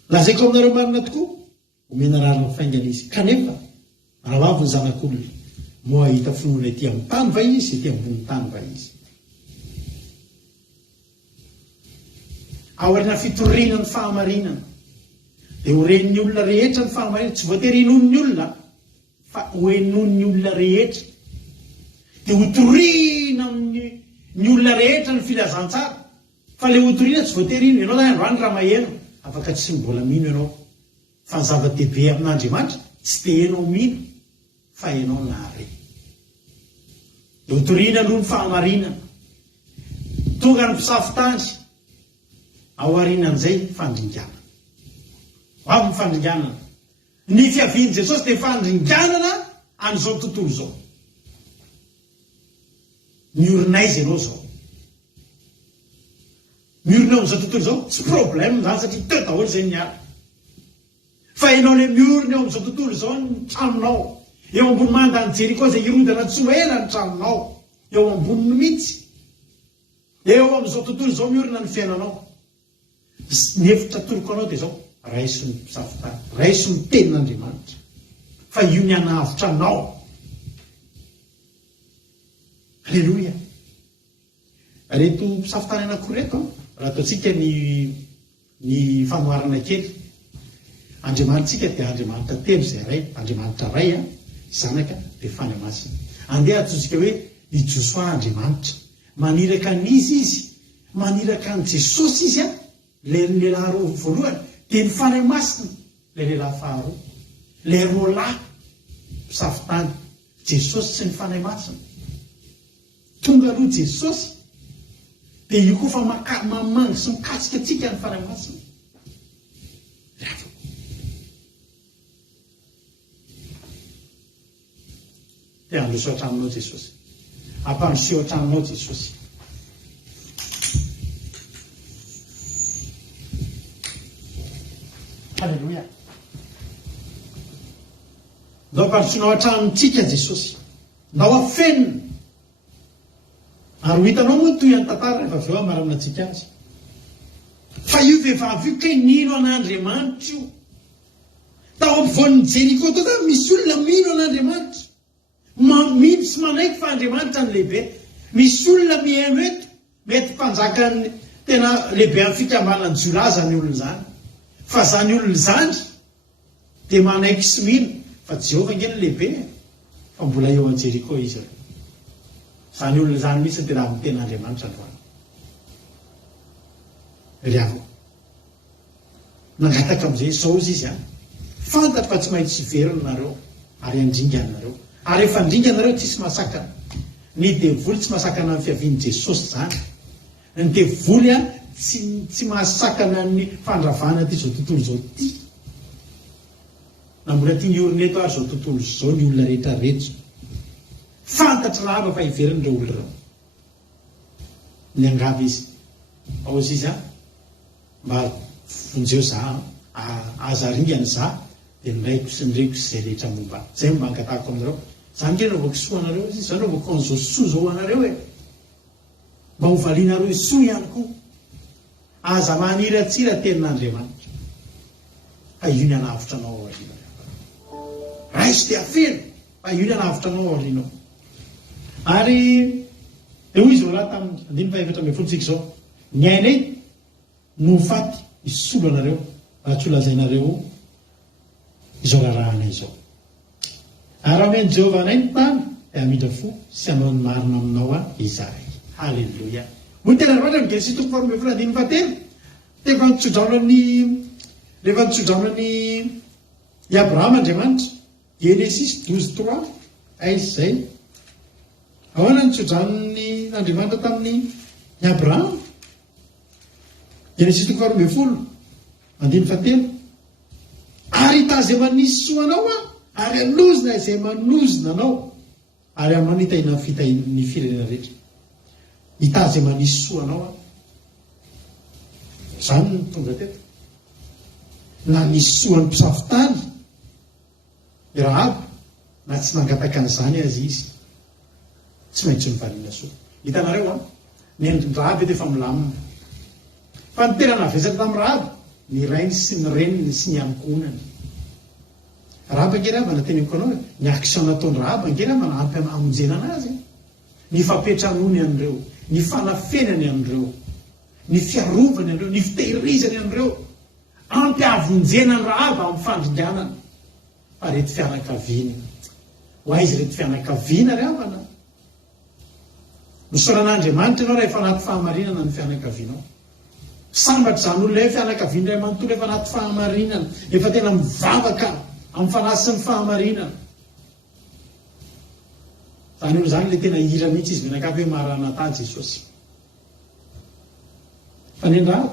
lazaiko aminareo marina tokoa omena rarina faingana izy kanefa raha avy ny zanak'olona mo ahita finoana ety amin'ny tany va izy ety ambony tany va izy aorina fitorinany fahamarinana dia horenin'ny olona rehetra ny fahamarinana tsy voatery inon'ny olona fa hoenon'ny olona rehetra dia hotorina amin'ny olona rehetra ny filazantsara fa le hotorina tsy voatery ino ianao zany androany raha maheno afaka tsy mbola mino ianao fa ny zava-dehibe amin'Andriamanitra tsy dia ianao mino fa ianao nare dia hotorina aloha ny fahamarinana tonga ny mpisafy tandry aoarinan'izay fandringanana ho avy ny fandringanana ny fiavian'i Jesosy dia fandringanana an'izao tontolo izao miorinaizy ianao zao miorina amin'izao tontolo izao tsy problème zany satria teo daholo izay niara fa ianao le miorina eo amin'izao tontolo izao ny tranonao eo ambony mandany Jeriko izay irodana tsy ho ela ny tranonao eo amboniny mihitsy eo amin'izao tontolo izao miorina ny fiainanao ny hevitra toroko anao dia zao raiso ny mpisafy tany raiso ny tenin'Andriamanitra fa io ny hanavitra anao alleloia reto mpisafy tany anakoreto raha ataontsika ny fanoharana kely Andriamanitsika dia Andriamanitra telo izay ray Andriamanitra ray a zanaka dia fany masina andeha atsontsika hoe ijoso Andriamanitra maniraka n'izy izy maniraka ny Jesosy izy a le lehilahy roa voalohany dia ny fany masina le lehilahy faharoa le roa lahy mpisafy tany Jesosy sy ny fany masina tonga aloha Jesosy dia io koa fa mamangy sy mikasika atsika ny fany masina dia androso an-tranonao Jesosy ampandroseho an-tranonao Jesosy halleloia ndao ampandrosoanao an-tranontsika Jesosy ndao afenina ary ho hitanao moa toy any tantara rehefa avy eo amaraminantsika azy fa io vehivavy io ke nino an'Andriamanitra io tao ampovoan'ny Jeriko tao zany misy olona mino an'Andriamanitra mino sy manaiky fa Andriamanitra ny lehibe misy olona mihaino eto mety mpanjakany tena lehibe amin'ny fikambanany Jolay zany olona zany fa zany olona zany dia manaiky sy mino fa Jehova ngeny lehibe fa mbola eo an Jeriko izy zany olona zany mihitsy tena amin'ny ten'Andriamanitra androany ry avo nangataka amin'izay zao izy a fantatra fa tsy maintsy verina nareo ary andringa nareo ary efa andringa nareo tsisy masakana ny devoly tsy masakana amin'ny fiavian'i Jesosy zany ny devoly a tsy masakana ny fandravana ty zao tontolo zao ty na mbola tia ny orina eto ary zao tontolo zao ny olona rehetrarehetra fantatra lava fa iverin'ireo olona reo ny angava izy aozy izy mba vonjeo za aza ringana za dia niraiko sy nireko sy zay rehetra momba zay mba angatako aminareo zany ke naovako soa anareo izy zany naovako an'izao soa zao anareo mba hovalianareo soa ihany koa aza maniratsira tenin'Andriamanitra fa io ny anavitra anao aoriana raisy dia feno fa io ny anavitra anao aorianao ary eo izy olahy tamin'ny 5 tsika zao ny ainay no faty isolo anareo raha tsy olazainareo izao raharahana izao ary ameny Jehovah anay ny tany dia amindra fo sy anao ny marina aminao izahay halleloia moa tena loatra ny Genesis 3:17 rehefa nitsodraona ny Abrahama Andriamanitra Genesis 12:3 aizy zay ahoana nitsodrany Andriamanitra tamin'ny Abrahama Genesis 3:17 ary itazy manisy soanao ary anozina izay manozina anao ary amanita ny firenena rehetra itazy manisy soanao zany ny tonga teto na nisy soan'ny mpisafitany Rahab na tsy nangataka an'izany azy izy tsy maintsy mivaliana soa hitanareo ny Rahab eto efa milamina fa ny tena navesatra tamin'ny Rahab ny rainy sy ny reniny sy ny ankonany Rahab angerava nateneniko anao ny action nataony Rahab angerava ampy amonjena anazy ny fampetranony an'ireo ny fanafenany an'ireo ny fiarovany an'ireo ny fitehirizany an'ireo ampy avonjena ny Rahab amin'ny fandringanana fa rety fianakaviana ho aizy rety fianakaviana ryavana misoran'Andriamanitra ianao rehefa anaty fahamarinana ny fianakavianao sambatra zany olona hoe fianakaviana ray manontolo efa anaty fahamarinana efa tena mivavaka amin'ny fanasiny fahamarinana zany olo zany le tena hira mihitsy izy menakavy hoe maranata Jesosy fa ny Rahab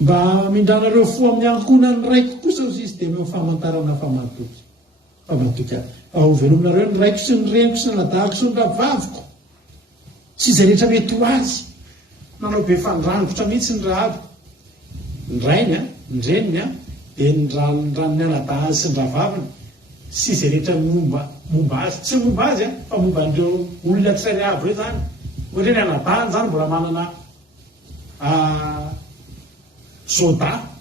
mba mindranareo fo amin'ny ankonany raiko kosa izy dia meo famantarana famatoky fa hovelominareo ny raiko sy ny reniko sy ny nadahako sy ny ravaviko sy izay rehetra mety ho azy nanao be fandrangotra mihitsy ny Rahab ny rainy ny reniny dia ny ranony anadahy sy ny ravaviny sy izay rehetra momba azy tsy momba azy fa momba an'ireo olona tsirairay avy reo zany ohatra ny anadahany zany mbola manana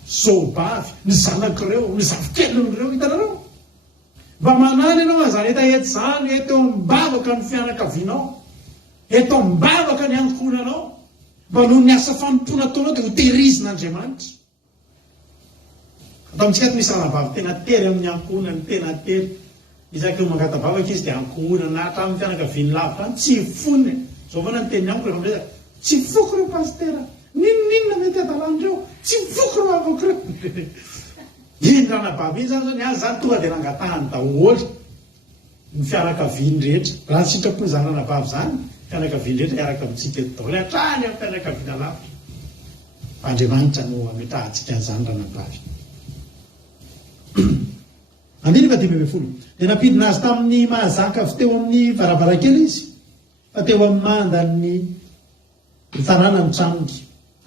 zobavy ny zanak'ireo ny zavikelon'ireo hitanareo mba manany ianao azany eta eto zany eto mbavaka ny fianakavianao eto mbavaka ny ankonanao mba noho ny asa fanompona ataonao dia ho tehirizin'Andriamanitra ataontsika to misy ranavavy tena tery amin'ny ankonany tena tery izaka eo mangatavavaka izy dia ankonana hatramin'ny fianakaviany lavitra any tsy foniny zao vana ny teniny amiko rehefa mizaka tsy foko reo pastera ninonina mety adalandreo tsy foko reo avako reo iny ranavavy iny zany zao ny azy zany tonga dia nangatahany daholy ny fianakaviany rehetra raha ny sitrapo zany ranavavy zany fianakaviany rehetra iaraka amintsika eto daholy hatrany amin'ny fianakaviana lavitra Andriamanitra no ametrahantsika an'izany ranavavy andiny 10 dia nampidina azy tamin'ny mahazaka avy teo amin'ny varavarakely izy fa teo amin'ny manda ny tanàna ny tranony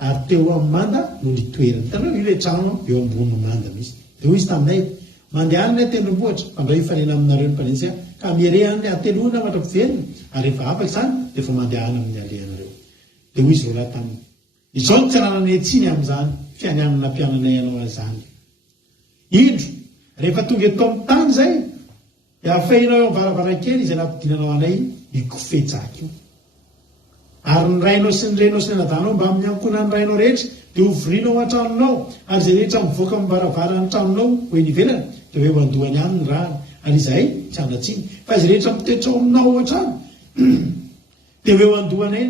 ary teo amin'ny manda no nitoerany hitanareo io le trano eo ambony manda misy dia izy taminay mandehanany tendrombohitra fandray fanena aminareo ny mpanentsy ka mierehany ateloana matrapiverina ary rehefa afaka izany dia efa mandehana amin'ny alehanareo dia izy roalahy taminy izao ny tsy ananany etsiny amin'izany fianianana mpiananay anao azany indro rehefa tonga eto amin'ny tany zay dia afehinao eo varavarankely izay nampidinanao anay ikofetsaky io ary ny rainao sy ny renao sy ny nadanao mba amin'ny ankonany rainao rehetra dia hovirinao an-tranonao ary izay rehetra mivoaka amin'ny varavarany tranonao hoe nivelana dia hoe ho andohany any ny rany ary izahay tsy anatsiny fa izy rehetra mitetrao aminao an-trano dia hoe ho andohanay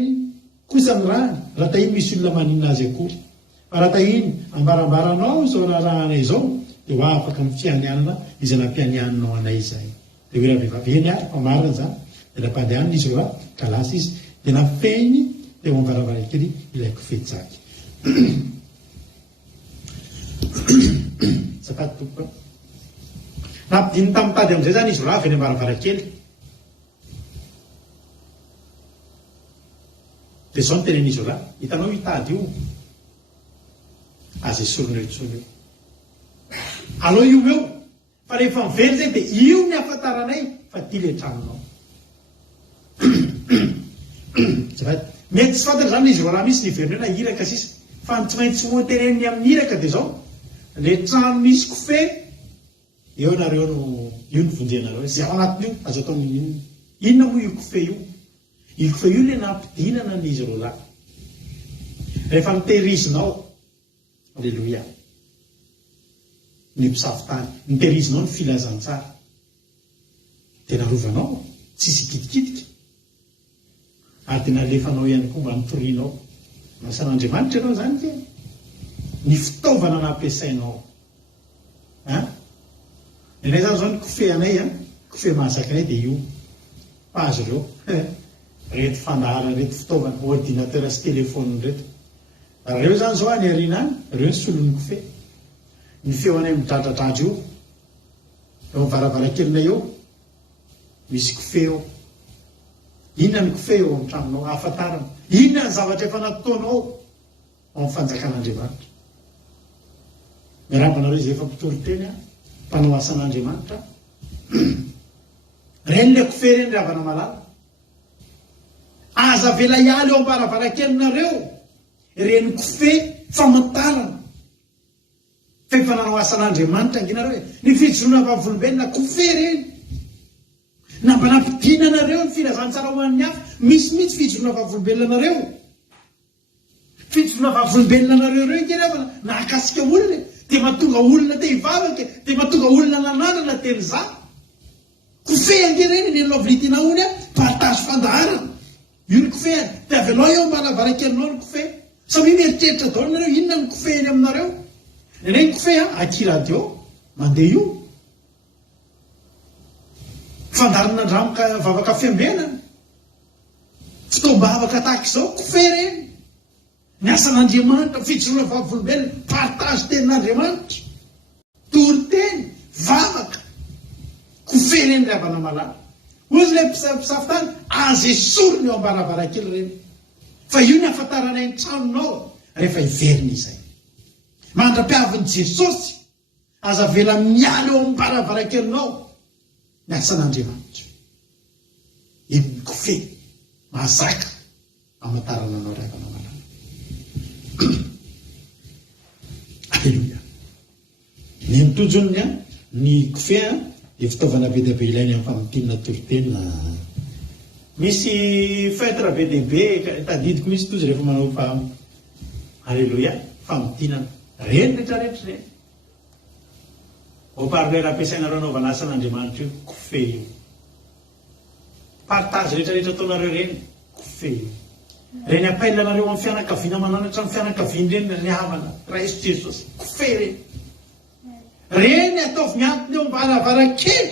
kosa ny rany raha tahiny misy olona maninona azy akory fa raha tahiny ambarambaranao izao raharahana izao dia ho afaka amin'ny fianianana izay nampianianinao anay izay dia hoe raha vehivavy eny ary famarina zany dia nampandehana izy reoa kalasa izy dia nafeny dia ho ambaravarakely ilay kofetsaky zakady tompoka nampidiny tamitady amin'izay zany izy ravy eny ambaravarakely dia zao ny tenen'izy raha hitanao hitady io aza esorona itsony io aloha io eo fa rehefa mively zay dia io ny afantaranay fa ty le tranonao mety tsy fantatra zany izy raha misy niverina hoe na iraka sisa fa tsy maintsy moteneny amin'ny iraka dia zao le trano misy kofe eo nareo no io ny vonjenareo zay ao anatiny io azo atao inona moa io kofe io le nampidinana ny izy roa lahy rehefa mitehirizinao alleloia ny mpisafitany mitehirizinao ny filazantsara dia narovanao tsisy kitikitika ary dia nalefanao ihany koa mba nitorianao masan'Andriamanitra ianao zany ke ny fitaovana nampiasainao inay zany zao ny kofe anay kofe mahazaka anay dia io pazo reo reto fandaharana reto fitaovana ordinateur sy telefone reto reo zany zao any arina any reo ny solon'ny kofe ny feo anay midradradratra io eo varavarakelinay eo misy kofe eo inona ny kofe eo amin'ny tranonao ahafantarana inona ny zavatra efa nataonao ao amin'ny fanjakan'Andriamanitra miarabanareo izy efa mpitory teny mpanao asan'Andriamanitra reny le kofe reny ravana malala aza vela ialy eo ambaravarankelinareo reny kofe famantarana fa efa nanao asan'Andriamanitra anginareo ny fijoroana vavolombelona kofe reny na mba nampidinanareo ny filazantsara ho an'ny hafa misy mitsy fijoroana vavolombelonanareo fijoroana vavolombelonanareo reo ngerevana na akasika olona dia mahatonga olona te hivavaka dia mahatonga olona nananana teny za kofe angereny ny lovilitina ony partage fandaharana io ny kofe any dia avelao eo mbaravarakelinao ny kofe samy mieritreritra daholo nareo inona ny kofe eny aminareo ny kofe akiradio mandeha io fandarina andramoka vavaka fiambenana fitaombavaka tahaka izao kofe reny ny asan'Andriamanitra fijoroana vavolombelona partage tenin'Andriamanitra tory teny vavaka kofe reny ravana malala ozy le mpisafitany aza esoriny eo ambaravarakely reny fa io ny afantaranay ny tranonao rehefa hiverina izay mandra-piavin'i Jesosy aza vela miala eo ambaravarankelinao ny asan'Andriamanitra iny kofe mahazaka amantarana anao ravana malala alleloia ny mitojony ny kofe dia fitaovana be dia be ilainy amin'ny famotinana toritena misy fetre be dia be tadidiko misy tozy rehefa manao fa alleloia famotinana reny rehetrarehetra reny haut-parleur ampiasainareo anaovana asan'Andriamanitra io kofe io partage rehetrarehetra ataonareo reny kofe io reny apailanareo amin'ny fianakaviana mananatra amin'ny fianakaviany reny ny havana Kristy Jesosy kofe reny ataovy miantony eo mbaravarankely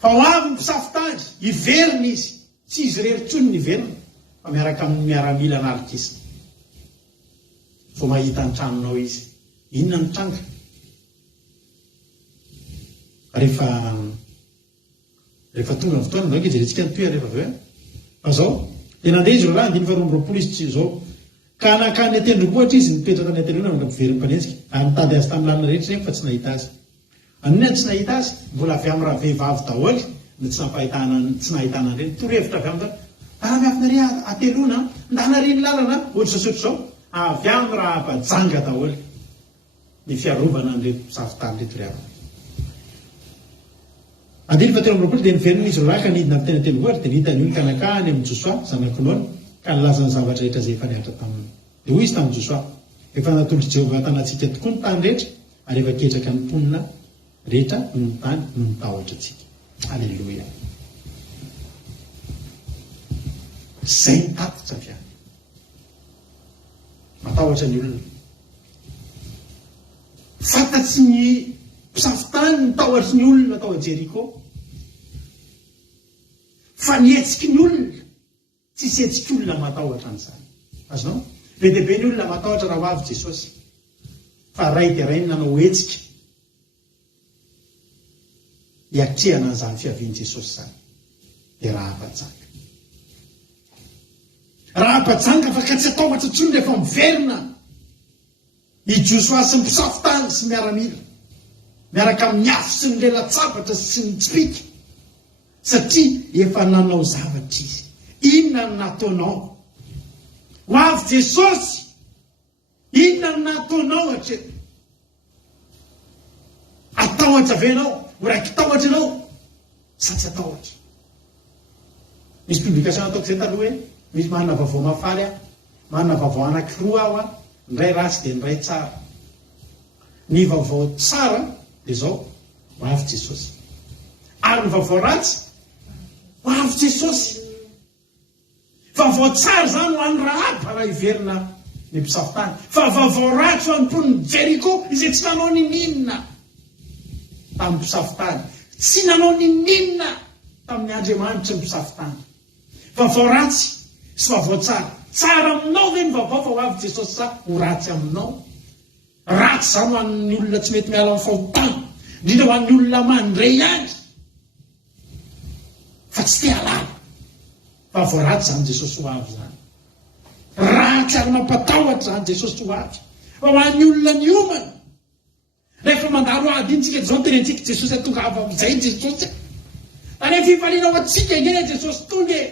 fa ho avy ny mpisafitany hiverina izy tsy izy reritsony ny verina fa miaraka amin'ny miaramila analikisina vo mahita ny tranonao izy inona ny tranga rehefa tonga ny fotoana ndraiky ijerentsika ny toera rehefa aveo fa zao dia nandeha izy roalahy 9 izy zao ka nakany atendrombohatra izy mipetraka ny atendrona nampiveriny mpanenjika ary mitady azy tamin'ny lalina rehetra fa tsy nahita azy anina tsy nahita azy mbola avy amin'ny raha vehivavy daholo no tsy nahitana reny torohevitra avy amin'ny raha miafina re atelona ndanareny lalana ohatra sasotro zao avy amin'ny raha bajanga daholo ny fiarovana an'reto mpisafitany reto ry avana andiny fa telo amroapolo dia niverina izy roalahy ka nidina amin'ny tena tendrombohatra dia nihitany io ny kanakany amin'ny Josoa zanak'Nona ka nilazany zavatra rehetra zay efa niatra taminy dia hoy izy tamin'ny Josoa efa natolotry Jehovah tanantsika tokoa ny tany rehetra ary efa ketraka ny mponina rehetra no ny tany no mitahotra atsika alleloia zay ny tatitra avy any matahotra ny olona fantatsy ny mpisafitany ny tahotra ny olona tao a Jeriko, fa nietsiky ny olona tsisy etsiky olona matahotra an'izany. Azonao be dia be ny olona matahotra raha ho avy Jesosy, fa ray dia ray ny nanao hetsika hiatrehana an'izany fiavian'i Jesosy zany dia raha-pajanga. Raha-pajanga fa ka tsy atahotra intsony rehefa miverina ijosoa sy ny mpisafitany sy miaramila miaraka amin'ny afo sy ny lela-tsapatra sy ny tsipika, satria efa nanao zavatra izy. Inona no nataonao ho avy Jesosy? Inona no nataonao hatreto? Atahotra ve ianao? Ho raiky tahotra ianao sa tsy atahotra? Misy publication ataoko izay taloha hoe misy manana vaovao mafaly aho, manana vaovao anankiroa aho a, ny ray ratsy dia ny ray tsara. Ny vaovao tsara dia zao, ho avy Jesosy. Ary ny vaovao ratsy, ho avy Jesosy. Vaovao tsara zany ho an'ny Rahaba raha hiverina ny mpisafitany, fa vaovao ratsy ho an'ny mponiny Jeriko izay tsy nanao ninina tamin'ny mpisafitany, tsy nanao ninina tamin'ny Andriamanitra ny mpisafitany. Vaovao ratsy sy vaovao tsara. Tsara aminao ve ny vaovao fa ho avy Jesosy sa ho ratsy aminao? Ratsy zany ho an'ny olona tsy mety miala amin'ny fahotana, indrindra ho an'ny olona mandray ihany fa tsy te halala. Vaovao ratsy zany Jesosy ho avy zany. Ratsy ary mampatahotra zany Jesosy ho avy. Fa ho an'ny olona ny omana, rehefa mandalo ady iny tsika zao tenentsika Jesosy tonga avy amin'izay Jesosy. Tany fifaliana ho atsika ingeny Jesosy tonga e.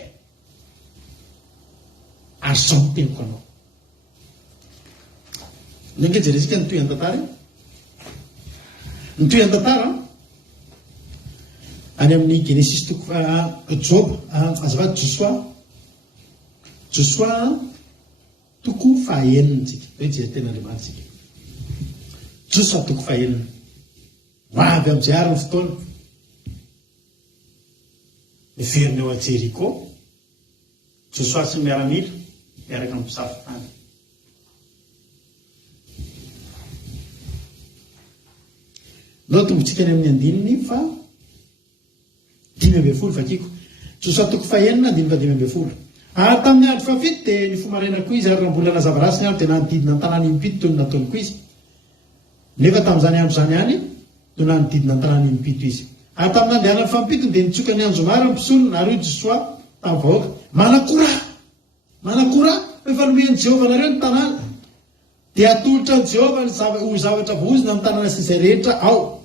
Ary zao no teniko anao. Nenge jeresika ny toy an-tantara. Ny toy an-tantara any amin'ny Genesis toko Job, azafady Joshua toko fahaenina tsika. Hoe jery-ten'Andriamanitsika. Joshua toko fahaenina. Ho avy amin'izay ary ny fotoana. Miverina eo a Jeriko, Joshua sy ny miaramila miaraka amin'ny mpisafitany. Nao tombontsika any amin'ny andininy fa 5:10 fakiko. Joshua toko fahaenina 5:10. Ary tamin'ny andro fafito dia ny fomarenako izy, ary raha mbola nazava ratsy ny andro dia nanodidina an-tanàna impito toy ny nataoniko izy. Nefa tamin'izany andro zany ihany no nanodidina an-tanàna impito izy. Ary tamin'ny andehanany fampito dia nitsoka ny anjomara mpisolona ary Joshua tamin'ny vahoaka, manakora efa nomeny Jehovah nareo ny tanàna, dia atolotra ny Jehovah ho zavatra vohozina amin'ny tanàna sy izay rehetra ao.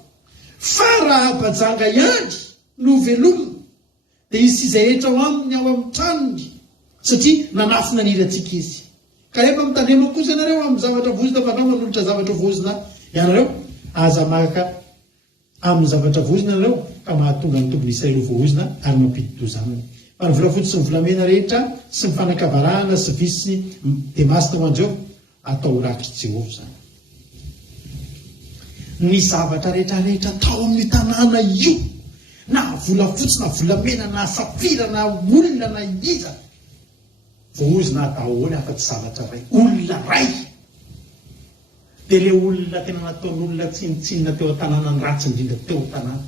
Fa raha bajanga ihany no velomina dia izy sy izay rehetra ho aminy ao amin'ny tranony, satria nanafina nirantsika izy. Ka efa mitandrema kosa ianareo amin'ny zavatra vohozina, fa anao manolotra zavatra vohozina ianareo, aza maka amin'ny zavatra vohozina ianareo ka mahatonga ny tombony Israely ho vohozina ary mampidi-doza aminy. Fa ny volafotsy sy ny volamena rehetra sy ny fanakavarahana sy visy dia masina ho andreo atao raky Jehovah zany. Ny zavatra rehetrarehetra tao amin'ny tanàna io, na volafotsy na volamena na safira na olona na iza, vohozina daholo afa-tsy zavatra ray, olona ray. Dia le olona tena nataon'olona tsinitsinina teo an-tanàna ny ratsy indrindra teo an-tanàna,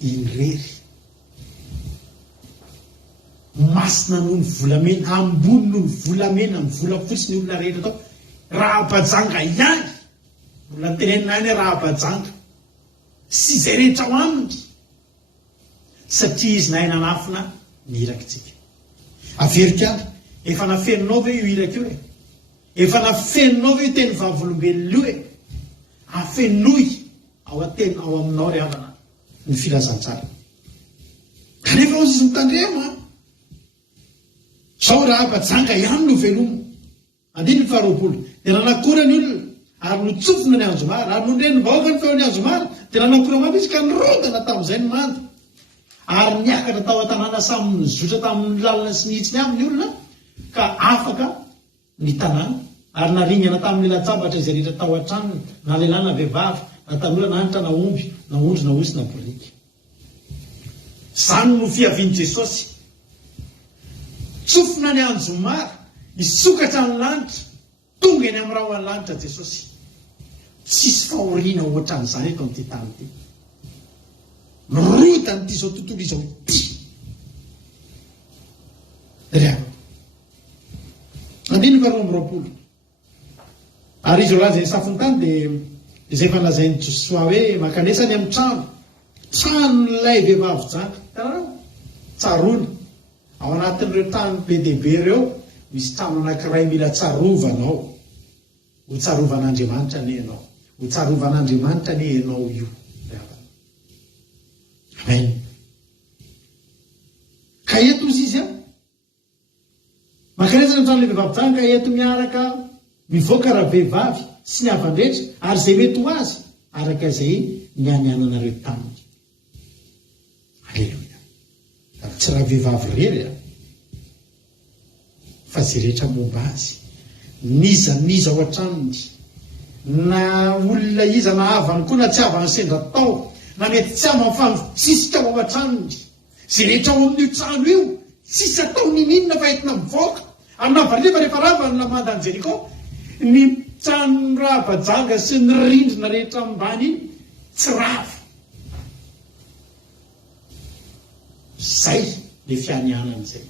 irery masina noho ny volamena, ambony noho ny volamena, ny volafotsy ny olona rehetra tao. Raha-bajanga ihany, olona tenenina ihany raha-bajanga sy izay rehetra ho aminy, satria izy nahay nanafina ny irakitsika. Averika any, efa nafeninao ve io iraka io e? Efa nafeninao ve io teny vavolombelona io e? Afenoy ao ateny ao aminao ry havana ny filazantsara. Kanefa ozy izy mitandrema zao raha-bajanga ihany no velomo. Andiny faharoapolo, dia nanakora ny olona ary notsofina ny anjomara, ary nondreny vahoaka ny feo ny anjomara, dia nanakora mafy izy ka nirodana tamin'izay ny mando. Ary niakatra tao an-tanàna samy nizotra tamin'ny lalina sy nihitsiny amin'ny olona, ka afaka ny tanàna, ary naringana tamin'ny latsabatra izay rehetra tao an-tranony, na lehilahy na vehivavy, na tanora na anitra na omby, na ondry na osy na borika. Zany no fiavian'i Jesosy. Tsofina ny anjomara, isokatra ny lanitra, tonga eny amin'ny rahoan'ny lanitra Jesosy. tsisy fahoriana ohatran'izany eto amin'ity tany ity. Mirota n'ity zao tontolo izao ity. Riako. Andiny faharoa amby roapolo. Ary izy laza ny safiny tany dia izay fanazainy Joshua hoe makanesany amin'ny tranon'ilay vehivavy jaka. Tanarao? Tsarona. Ao anatin'ireo tany be dehibe ireo misy trano anankiray mila tsarovanao. Ho tsarovan'Andriamanitra ne ianao. Ho tsarovan'Andriamanitra ne ianao io. Amen. Ka eto izy izy makanesana ny tranon'ilay vehivavy jaka, ka eto miaraka mivoaka raha vehivavy sy ny havandretra ary izay mety ho azy araka izay mianiananareo taminy. Aleluia. Tsy raha vehivavy rery fa zay rehetra momba azy, niza ao an-tranony, na olona iza na havany koa na tsy havany sendra tao, na mety tsy ama mifamitsisika ao an-tranony, zay rehetra ao amin'io trano io tsisy atao ninina fa entina mivoaka amina valeva rehefa rava ny lamandany Jeriko, ny trano rava-janga sy ny rindrina rehetra ambany iny tsy rava. Zay le fianianan'izay.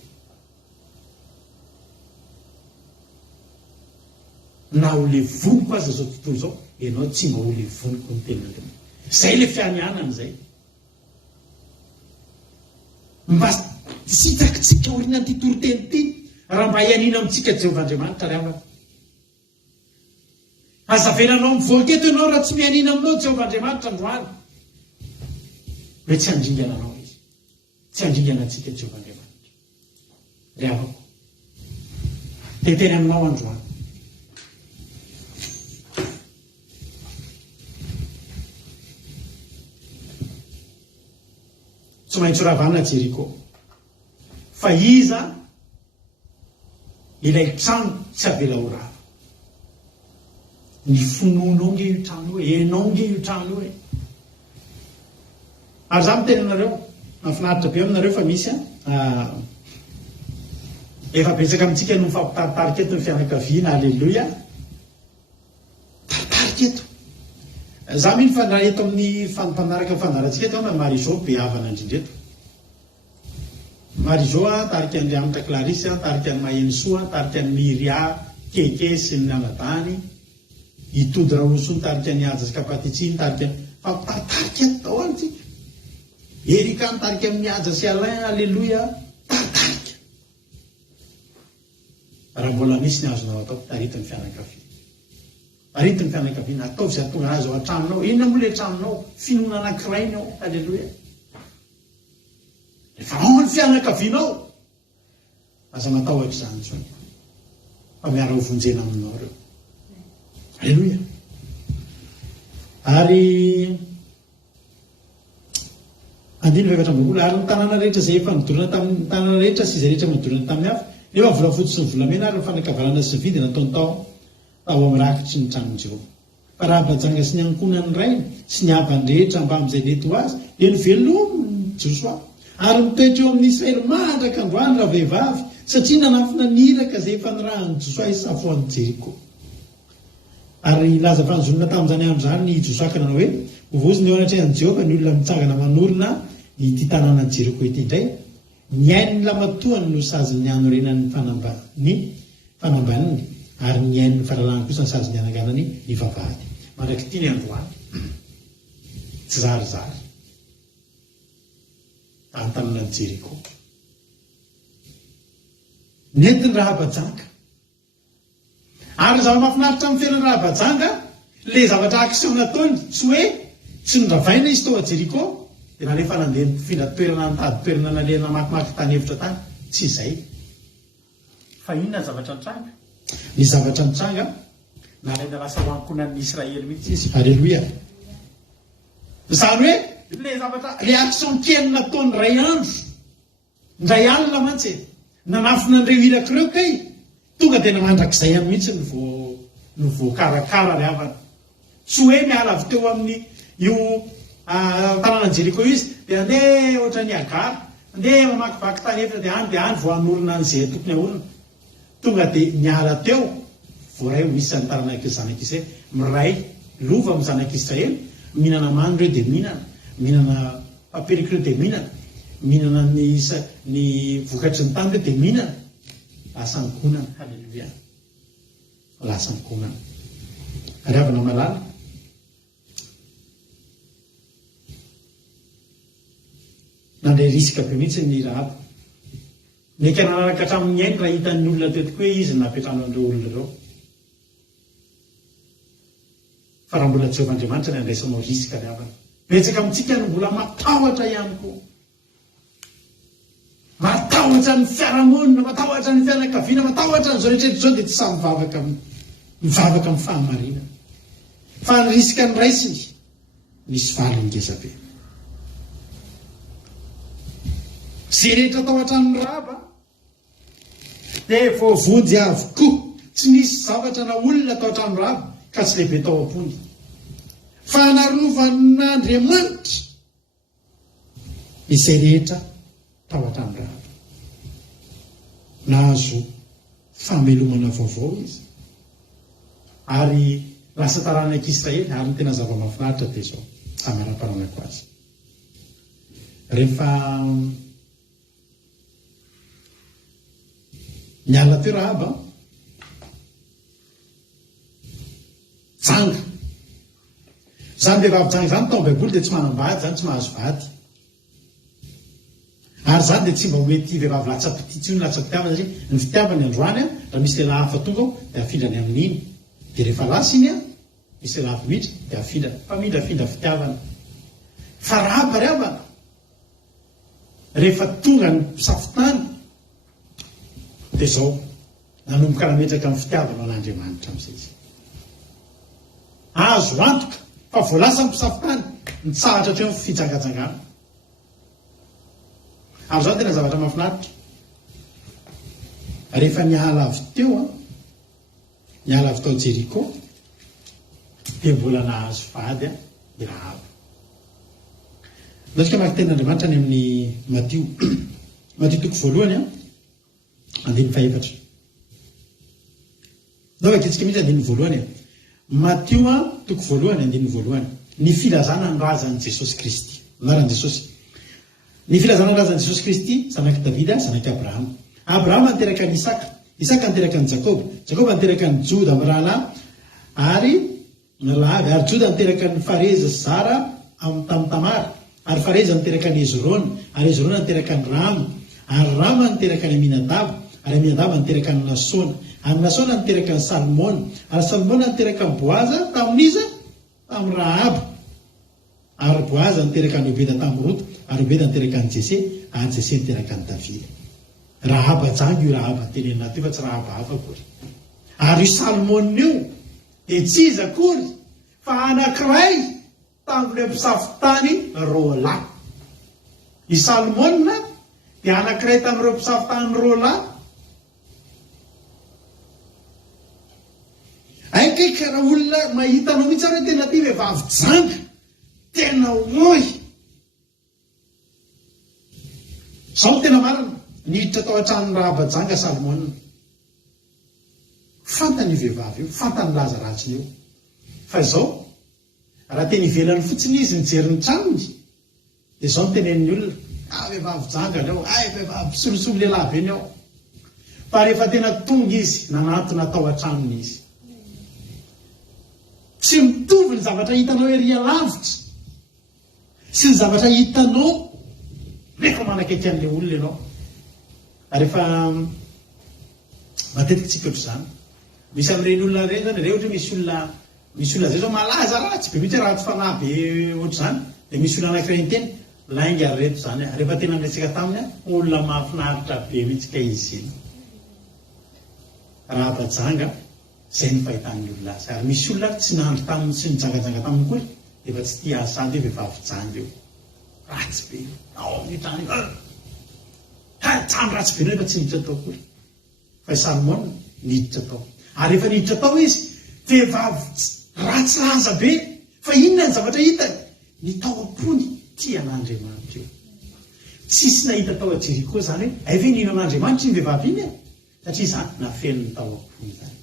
Na ho le voniko aza zao tontolo zao, ianao tsy mba ho le voniko ny tenandreo. Zay le fianianan'izay. Mba tsy hitakitsika orina an'ity toroteny ity raha mba hianina amintsika Jehovahandriamanitra ry havana. Azavelanao mivoaka eto ianao raha tsy mianina aminao Jehovahandriamanitra androany. Hoe tsy handringana anao izy. Tsy handringana antsika Jehovahandriamanitra. Ry havako. Teteny aminao androany. Tsy maintsy ravana Jeriko. Fa iza ilay trano tsy avela ho rava. Ny fononao nge io trano io, enao nge io trano io. Ary za miteny anareo, mahafinaritra be aminareo fa misy efa betsaka amintsika no mifampitaritarika eto ny fianakaviana. Aleluia. Taritarika eto. Za mino fa eto amin'ny fanaraka fandarantsika eto na Marizao be havana indrindreto. Marizao tarika ny Andriamanitra Clarisse, tarika ny Mahensoa, tarika ny Miria Keke sy ny Anadany, Itody Raoso, tarika ny Aja sy Kapatitsiny, tarika tarika tao antsika. Erika tarika amin'ny Aja sy Alain. Aleluia. Tarika. Raha mbola misy ny azonao atao, taritiny fianakaviana. Aritiny fianakaviana, atao izay tonga azy ao an-tranonao. Inona moa le tranonao? Finoana anankiray ianao. Aleluia. Rehefa ao ny fianakavianao, aza matahotra izany zany. Fa miara ho vonjena aminao reo. Aleluia. Ary andiny efatra ambinifolo, ary ny tanàna rehetra izay efa nidorana tamin'ny tanàna rehetra sy izay rehetra nidorana tamin'ny hafa, nefa volafotsy sy ny volamena ary ny fanakavarana sy vidy nataony tao amin'ny rakitry ny tranon'i Jehova. Fa raha bajanga sy ny ankonany ray sy ny havany rehetra mba amin'izay mety ho azy, dia ny velominy Joshua. Ary mitoetra eo amin'ny Israely mandraka androany raha vehivavy, satria nanafina niraka izay efa nirahany Joshua isafoan'ny Jeriko. Ary laza fanjonona tamin'izany andro zany ny Joshua ka nanao hoe hovoziny eo anatrehan'i Jehova ny olona mitsangana manorina ity tanàna Jeriko ity indray, niain'ny lamatoany no sazy ny anorenany fanambaniny, ary niain'ny fahalalana kosa ny sazy ny ananganany ny vavahady. Mandraky ity ny androany. Tsy zarizary. Antanàna Jeriko. Nentiny Rahabajanga. Ary zavatra mahafinaritra amin'ny fiainana Rahabajanga, le zavatra action nataony tsy hoe tsy niravaina izy tao a Jeriko, dia nalefa nandeha mifindra toerana nitady toerana nalena makimaky tany hevitra tany. Tsy izay. Fa inona zavatra nitranga? Ny zavatra nitranga, nalaina lasa ho ankonan'ny Israely mihitsy izy. Aleluia. Izany hoe le zavatra, le action kely nataony ray andro, ndray alina mantsy nanafina an'ireo irak'ireo kay tonga dia namandrak'izay ihany mihitsy no voakarakara ry havana. Tsy hoe miala avy teo amin'ny io tanàna Jeriko izy dia andeha ohatra ny Agara, andeha mamakivaky tany efitra dia any vao hanorina an'izay tokony haorina. Tonga dia miala teo voaray misy ny tanàna zanak'izay miray lova amin'ny zanak'Israely, mihinana many reo dia mihinana paperiky reo dia mihinana ny vokatry ny tany reo dia mihinana, lasa nikonana. Halleloia, lasa nikonana. Ary avana malala nandray risika be mihitsy ny Rahaba. Meka nanaraka hatramin'ny ainy raha hitan'ny olona tetiko hoe izy napetrano an'ireo olona ireo. Fa raha mbola Jehovahandriamanitra ny andraisanao risika ry havana. Betsaka amintsika no mbola matahotra ihany koa. Matahotra ny fiarahamonina, matahotra ny fianakaviana, matahotra nyzao rehetraretra zao dia tsy samy mivavaka amin'ny fahamarinana. Fa ny risika ny raisiny misy valiny ngezabe. Zay rehetra tao an-tranon'ny Rahaba dia voavonjy avokoa. Tsy misy zavatra na olona tao an-tranon'ny Rahaba ka tsy lehibe tao am-pony. Fa narovann'Andriamanitra izay rehetra tao an-tranon'ny Rahaba. Nahazo famelomana vaovao izy. Ary lasa taranak'Israely, ary ny tena zava-mahafinaritra dia izao, amara-paranako azy. Rehefa niala teo Rahaba, janga. Zany vehivavy janga zany tao am-baiboly dia tsy manambady, zany tsy mahazo vady. Ary zany dia tsy mba mety vehivavy latsa-pititsy latsa-pitiavana satria ny fitiavany androany raha misy lehilahy hafa tonga ao dia afindrany amin'iny. Dia rehefa lasa iny misy lehilahy hafa miditra dia afindrany. Fa mindrafindra fitiavana. Fa Rahaba ry havana, rehefa tonga ny mpisafitany dia izao nanomboka nametraka amin'ny fitiavana an'Andriamanitra amin'izay izy. Azo antoka fa voalasa ny mpisafitany nitsahatra hatreo amin'ny fijangajangana. Ary zao tena zavatra mahafinaritra. Rehefa niala avy teo niala avy tao Jeriko dia mbola nahazo vady i Rahaba. Latsika maka tenin'Andriamanitra ny amin'ny Matio Matio toko voalohany 14. Naova kitsika mihitsy 14. Matio toko voalohany 14. Ny filazana ny razan'i Jesosy Kristy. Anaran'i Jesosy. Ny filazana ny razan'i Jesosy Kristy, zanaky Davida, zanaky Abrahama. Abrahama niteraka ny Isaka, Isaka niteraka ny Jakoba, Jakoba niteraka ny Joda amin'ny rahalahy, ary nalahavy, ary Joda niteraka ny Fareza Zara tamin'ny Tamara, ary Fareza niteraka ny Hezrona, ary Hezrona niteraka ny Rama, ary Rama niteraka ny Aminadab, ary Aminadab niteraka ny Nasona, ary Nasona niteraka ny Salmona, ary Salmona niteraka ny Boaza tamin'iza tamin'ny Rahaba, ary Boaza niteraka ny Obeda tamin'ny Rota, ary Obeda niteraka ny Jese, ary Jese niteraka ny Davida. Rahaba jangy io Rahaba tenenina teo fa tsy Rahaba hafa akory. Ary io Salmona io dia tsy izy akory fa anankiray tamin'ilay mpisafitany Rola. I Salmona dia anankiray tamin'ireo mpisafitany Rola. Aika raha olona mahitanao mihitsy ary tena ty vehivavy janga, tena oy. Sao tena marina niditra tao an-tranon'ny Rahaba janga Salmona. Fantany io vehivavy io, fantany laza ratsiny io. Fa izao raha tena ivelany fotsiny izy nijery ny tranony dia izao nitenen'ny olona, vehivavy janga ny ao, vehivavy solosolo lehilahy be ny ao. Fa rehefa tena tonga izy nanatona tao an-tranony izy, tsy mitovy ny zavatra hitanao ery alavitra sy ny zavatra hitanao rehefa manakaiky an'ilay olona ianao. Rehefa matetika tsika ohatr' izany, misy amin'ireny olona ireny zany, ohatra misy olona zay zao malaza ratsy be mihitsy raha tsy fanahy be ohatr' izany, dia misy olona anankiray ny teny lainga reto izany. Rehefa tena miresaka taminy olona mahafinaritra be mihitsy ka izy iny. Rahaba janga izay ny fahitan'ny olona azy. Ary misy olona tsy nandro taminy sy nijangajanga taminy kory dia efa tsy tia azy zany hoe vehivavy janga io, ratsy be ao amin'ny trano trano ratsy be no efa tsy niditra tao kory. Fa i Salmona niditra tao, ary rehefa niditra tao izy vehivavy ratsy laza be, fa inona ny zavatra hitany? Ny tao am-pony tian'Andriamanitra io. Tsisy nahita tao a Jeriko zany hoe ay ve nino an'Andriamanitra iny vehivavy iny satria zany nafenony tao am-pony zany.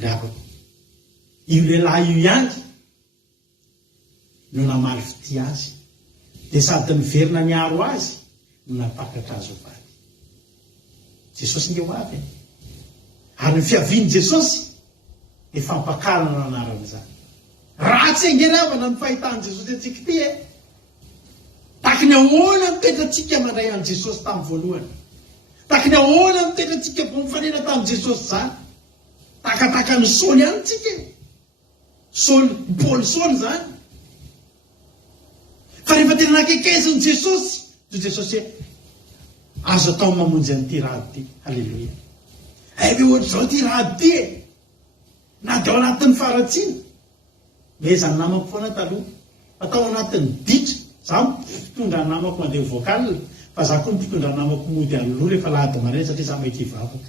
Rahaba, io lehilahy io ihany no namaly fity azy dia sady miverina niaro azy no napakatra azy ho vady. Jesosy nge ho avy ary ny fiaviany Jesosy efa ampakarana no anaran'izany. Ratsy engeravana ny fahitany Jesosy atsika ty taky ny ahoana mitoetratsika mandray an' Jesosy tamin'ny voalohany, taky ny ahoana mitoetratsika vo mifanena tamin'ny Jesosy zany. Takataka ny Saoly ihany tsika, Paoly Saoly zany. Fa rehefa tena nakekaisin'ny Jesosy, toy Jesosy hoe azo atao mamonjy an'ity rady ty. Halleloia. Ebe ohatra zao ty rady ty na dia ao anatin'ny faratsiny. Mezany namako foana taloha, atao anatin'ny ditra. Zaho mpitondra namako mandeha vocal, fa za koa mpitondra namako mody aloha rehefa lahady maraina satria za mety hivavaka.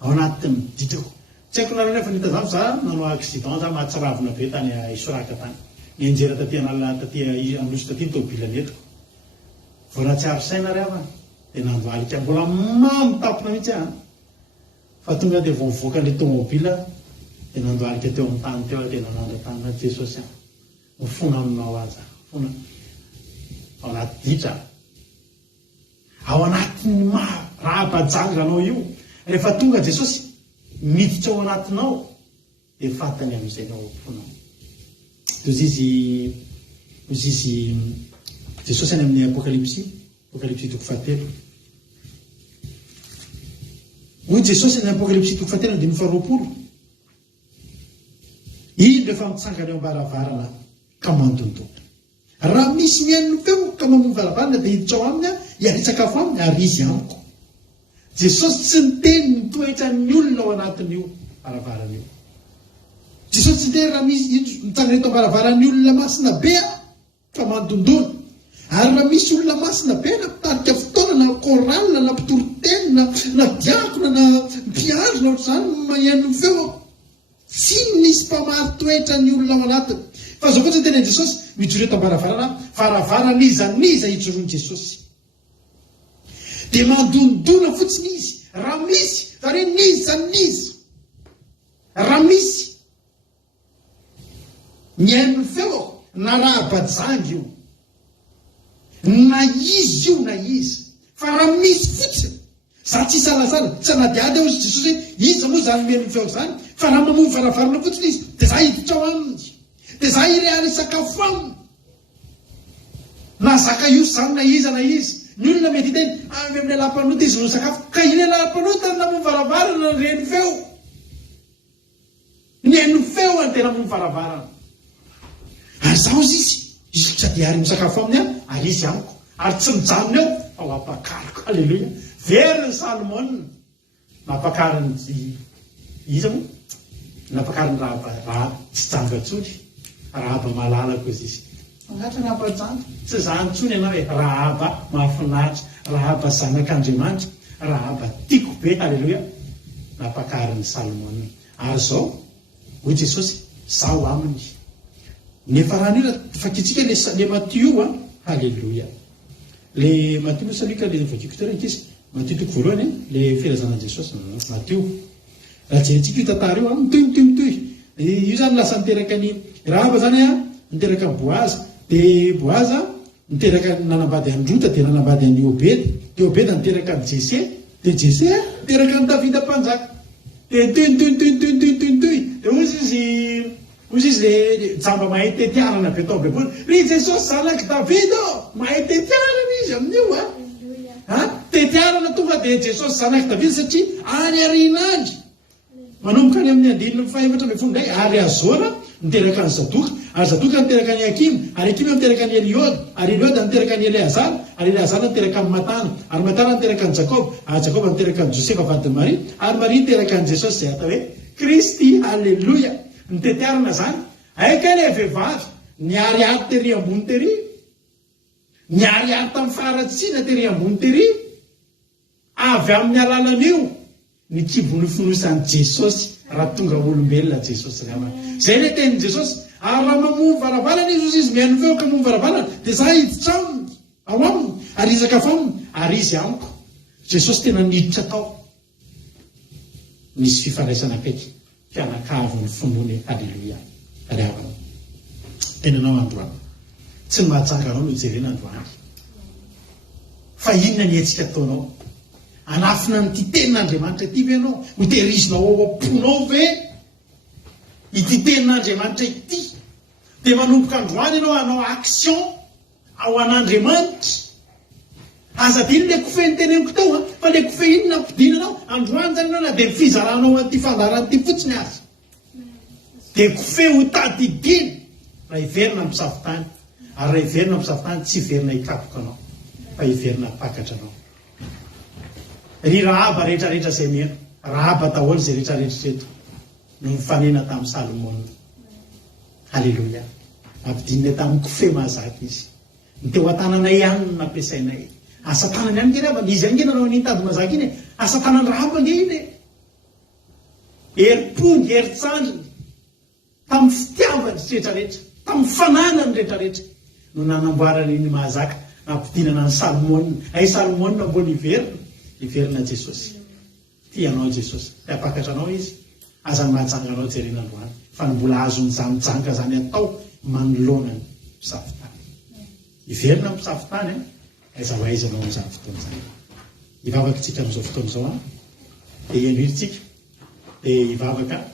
Ao anatin'ny ditrako. Tsy haiko nareo rehefa nita zany za nanao accident za mahatsiravina be tany Isoraka tany. Nianjera taty anosy taty ny tomobilany etiko. Voanatsiaro saina rehefa dia nandoalika mbola mamitampona mihitsy any. Fa tonga dia vao mivoaka ny tomobila dia nandoalika teo amin'ny tany teo dia nanandra tanina Jesosy any. Mifona aminao azy, fona ao anaty ditra. Ao anatin'ny raha-bajanganao io, rehefa tonga Jesosy miditra ao anatinao dia fantany amin'izay nao fonao. Toy izy Jesosy any amin'ny Apokalipsy 7. Hoy Jesosy any Apokalipsy 7:20. Iny rehefa mitsangana eo am-baravarana ka mandondona. Raha misy mihaino feo ka mamono varavarana dia hiditra ao aminy hiarisakafo aminy ary izy amiko. Jesosy tsy niteny mitoetra ny olona ao anatin'io varavarana io. Jesosy tsy niteny raha misy mitsangana eto am-baravarany olona masina be ka mandondona. Ary raha misy olona masina be na mpitarika fotoana na koralina na mpitoriteny na diakona na mpiandro na ohatr'izany mahaino feo, tsy nisy mpamary toetra ny olona ao anatiny. Fa zao fotsiny tena Jesosy mijoro eto am-baravarana, varavaraniza hijoroany Jesosy. Dia mandondona fotsiny izy. Raha misy, zany niza. Raha misy mihaino feo na raha-bajangy io, na izy io na izy, fa raha misy fotsiny, za tsy salasala, tsy anadiady ao izy Jesosy hoe iza moa zany mihaino feo zany, fa raha mamono varavarana fotsiny izy dia za hiditra ao aminy, dia za ireary sakafo aminy. Na zaka io zany na iza. Ny olona mety hiteny avy amin'ny alam-panota izy no sakafo, ka iny alam-panota namono varavarana reny feo. Ny haino feo any tena mamono varavarana. Ary zaho izy tsy adiary misakafo aminy any, ary izy amiko, ary tsy mijanona eo fa ho ampakariko. Halleloia. Veriny Salomon napakariny iza moa, napakariny raha tsy jangatsony, rahaba malalako izy. Anatra nampajanja, tsy zany tsony ianao hoe rahaba mahafinaritra, rahaba zanak'Andriamanitra, rahaba tiako be. Halleloia. Napakariny Salomon. Ary zao hoy Jesosy zao aminy. Nefa raha nio fakitsika le Matio halleloia. Le Matio moa salika le vakiko tena izy Matio toko voalohany le firazana Jesosy Matio. Raha jerentsika io tantara io mitoy. Io zany lasa niteraka ny Rahaba zany niteraka ny Boaza, dia Boaza niteraka nanambady any Rota, dia nanambady any Obeda, dia Obeda niteraka ny Jese, dia Jese niteraka ny Davida mpanjaka. Dia toy. Dia hozy izy le jamba mahay tetiarana be tao bebona. Ry Jesosy zanaky Davida, mahay tetiarana izy amin'io tetiarana tonga dia Jesosy zanaky Davida satria any arinandry manomboka any amin'ny andininy faefatra ambin'ny folo ndray ary Azora niteraka ny Zadoka, ary Zadoka niteraka ny Akima, ary Akima niteraka ny Eliôda, ary Eliôda niteraka ny Eleazara, ary Eleazara niteraka ny Matana, ary Matana niteraka ny Jakoba, ary Jakoba niteraka ny Josefa vadiny Maria, ary Maria niteraka ny Jesosy zay atao hoe Kristy. Halleloia. Ny tetiarana zany aika le vehivavy niariary tery ambony tery, niariary tamin'ny faratsiana tery ambony tery, avy amin'ny alalan'io ny kibony fonosany Jesosy raha tonga olombelona Jesosy rama. Zay le teny Jesosy. Ary raha mamono varavarana izy mihaino feo ka mamono varavarana dia za hiditra aminy ao aminy ary izakafo aminy ary izy amiko. Jesosy tena niditra tao. misy fifandraisana akaiky fianakavo ny fomony. Halleloia. Ariavana tenanao androany tsy mahatsanganao no jerena androany fa inona ny etsika ataonao anafina nyty tenin'Andriamanitra ity ve ianao ho tehirizinao ao am-ponao ve ity tenin'Andriamanitra ity dia manomboka androany ianao hanao action ao an'Andriamanitra. Aza dia iny le kofe ny teneniko tao fa le kofe inona ampidinanao androany zany ianao na dia fizaranao an'ity fandaran'ity fotsiny azy dia kofe ho tadidiny raha hiverina ampisavitany ary raha hiverina ampisavitany tsy hiverina hikapoka anao fa hiverina pakatra anao. Ry Rahaba rehetrarehetra izay meno Rahaba daholo izay rehetrarehetra reto no mifanena tamin'ny Salomona. Halleloia. Ampidinina tamin'ny kofe mahazaka izy ny teo an-tananay ihany no nampiasainay. Asa tanany ihany nge Rahaba izy ange nanao ny tady mazaka iny asa tanany Rahaba nge iny herim-pony herin-tsandriny tamin'ny fitiavany rehetrarehetra tamin'ny fananany rehetrarehetra no nanamboarany iny mahazaka nampidinana ny Salomona. Ay Salomona mbona hiverina Jesosy. Tianao Jesosy dia apakatra anao izy azany mahajanganao jerena androany fa ny mbola azony zanijanga zany atao manoloana ny mpisavitany. Hiverina ny mpisavitany aiza ho aiza anao amin'izany fotoana izany. Hivavaka tsika amin'izao fotoana izao dia heniritsika dia hivavaka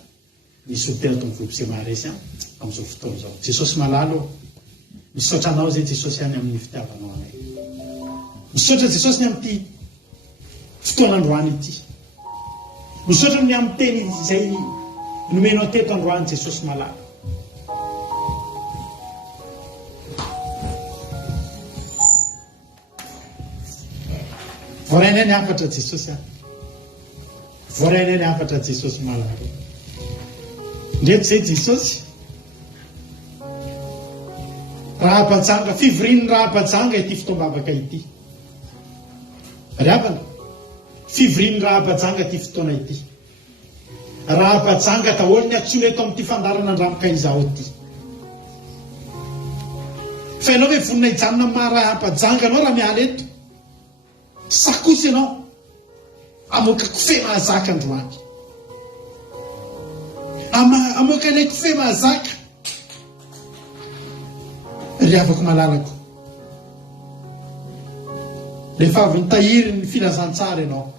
nisy tena tombovo semaresy amin'izao fotoana izao. Jesosy malalo misaotra anao zay Jesosy any amin'ny fitiavanao anay. Misaotra Jesosy ny amin'ity fotoana androany ity. Misaotra ny amin'ny teny izay nomenao teto androany Jesosy malalo. Voarainay ny hafatra Jesosy voarainay ny hafatra Jesosy malalo. Ndreto zay Jesosy raha-bajanga fivorian'ny raha-bajanga ity fotoam-bavaka ity. Riavana fivorian'ny raha-bajanga ity fotoana ity. Raha-bajanga daholo ny atsona eto amin'ity fandarana andramoka izao ity. Fa ianao hoe vonina hijanona maraha-bajanga anao raha miala eto sakosy ianao amoaka kofe mahazaka androany amoaka ilay kofe mahazaka. Ry havako malalako rehefa avy nitahiry ny filazantsara ianao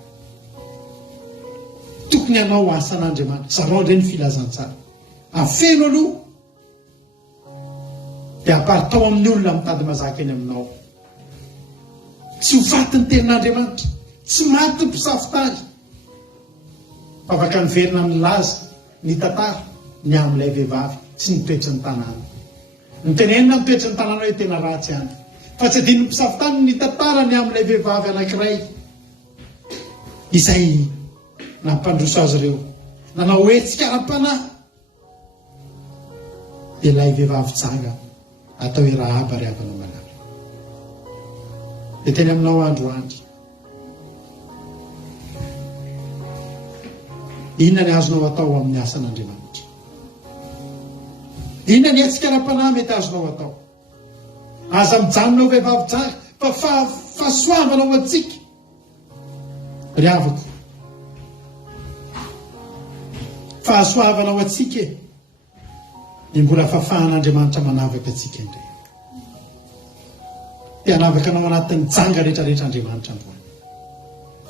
tokony ianao asan'Andriamanitra zarao indray ny filazantsara afeno aloha dia aparitao amin'ny olona mitady mazaka eny aminao. Tsy ho faty ny tenin'Andriamanitra tsy maty ny mpisavitany fa afaka niverina amin'ny laza ny tantara ny amin'ilay vehivavy tsy nitoetry ny tanàna. Nitenenina nitoetry ny tanàna hoe tena ratsy ihany fa tsy adiny ny mpisavitany ny tantara ny amin'ilay vehivavy anankiray izay nampandroso azy ireo nanao hetsika ara-panahy dia ilay vehivavy janga atao hoe Rahaba ry havana malala. Dia teny aminao androany inona ny azonao atao amin'ny asan'Andriamanitra? Inona ny hetsika ara-panahy mety azonao atao? Aza mijanonao vehivavy janga fa fahasoavanao atsika ry havako. Fahasoavanao atsika ny mbola fahafahan'Andriamanitra manavaka atsika indray. Dia hanavaka anao anatin'ny janga rehetrarehetra Andriamanitra androany.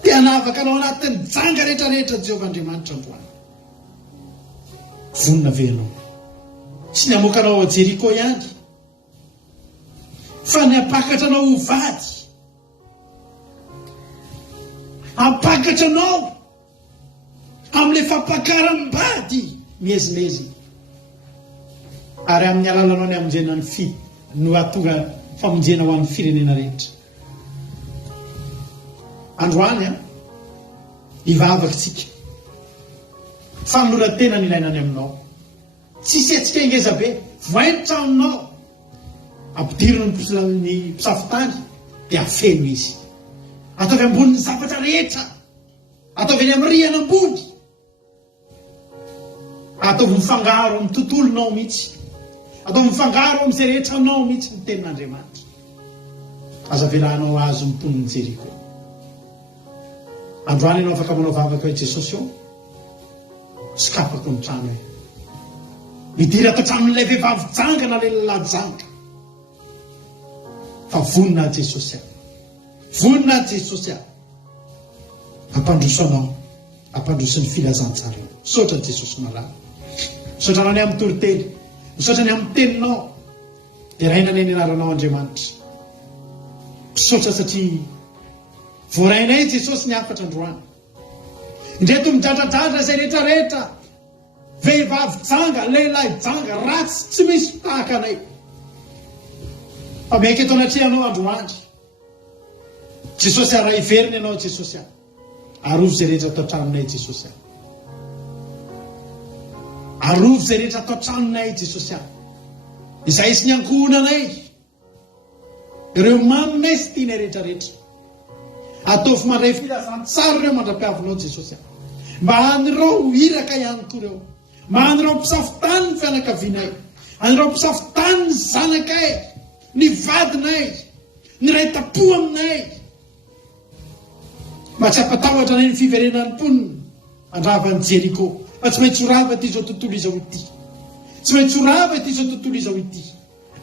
Dia hanavaka anao anatin'ny janga rehetrarehetra Jehovah Andriamanitra androany. Vonina ve ianao? Tsy ny amoaka anao a Jeriko ihany fa ny apakatra anao ho vady. Apakatra anao amin'ilay fampakaram-bady miezimezy ary amin'ny alalanao ny amonjena ny no atonga famonjena ho amin'ny firenena rehetra. Androany hivavaka tsika fanolora-tena ny ilainany aminao. Tsisy hetsika ingeza be voainitra aminao ampidirony ny mpisavitany dia afeno izy. Ataovy ambony ny zavatra rehetra, ataovy eny amin'ny rihana ambony, ataovy mifangaro amin'ny tontolonao mihitsy, ataovy mifangaro amin'izay rehetra anao mihitsy ny tenin'Andriamanitra. Aza velanao azo mimponiny Jeriko. Androany ianao afaka manao vavaka hoe Jesosy eo sikapako ny trano e midira ato tramin'ilay vehivavy jangana le lalahy janga fa vonina Jesosy aho vonina Jesosy aho ampandroso anao ampandroso ny filazantsara misaotra Jesosy malala misaotra anao ny amin'ny toriteny misaotra ny amin'ny teninao dia rainana ny anaranao Andriamanitra misaotra satria voarainay Jesosy ny afatra androany indreto midradradratra izay rehetrarehetra vehivavy janga lehilahy janga ratsy tsy misy tahaka anay fa meka eto anatrihanao androany Jesosy aho raha iveriny ianao Jesosy aho arovy zay rehetra atao tranonay Jesosy aho arovy zay rehetra atao tranonay Jesosy aho izay sy ny ankohonanay ireo maminay sy tianay rehetrarehetra ataovy mandray filazantsara ireo mandra-piavinao Jesosy aho mba hanyreo iraka ihany koa ireo mba hanyreo mpisafotany ny fianakavianay hanyreo mpisafotany ny zanakay ny vadinay ny ray tapo aminay mba tsy ampatahotra nay ny fiverenan'ny mponina andravany Jeriko fa tsy maintsy horava ity zao tontolo izao ity tsy maintsy horava ity zao tontolo izao ity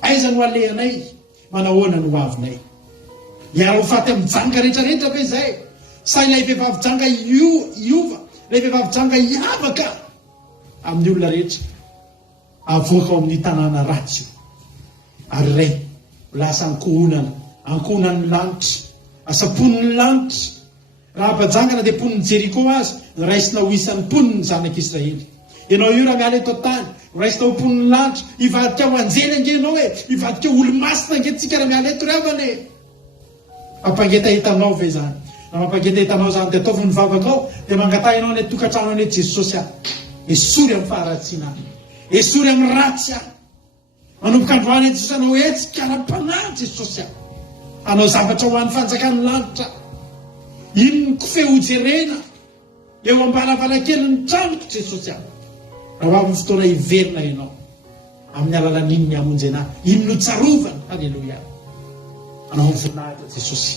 aiza no alehanay manahoana no avinay iaro faty amin'ny janga rehetrarehetra ve zay sa ilay vehivavy janga iova ilay vehivavy janga iavaka amin'ny olona rehetra avoaka ao amin'ny tanàna ratsy ary ray lasa ankohonan'ny lanitra asapon'ny lanitra raha bajangana dia poniny Jeriko azy raisina ho isan'ny poniny zanak'Israely ianao io raha miala eto tany raisina ho poniny lanitra ivadika ho anjely angenao e ivadika olo-masina angentsika raha miala eto ravane mampangeta hitanao ve zany raha mampangeta hitanao zany dia ataovy ny vavakao dia mangatahinao ny tokantrano any Jesosy aho esory amin'ny faharatsiana esory amin'ny ratsy aho manomboka androany Jesosy anao etsika ara-panahy Jesosy aho anao zavatra ho an'ny fanjakan'ny lanitra ino ny kofe hojerena eo ambalavalakely ny tranoko Jesosy aho raha avy fotoana hiverina ianao amin'ny alalan'iny ny amonjy anahy ino no tsarovana halleloia anao voninahitra Jesosy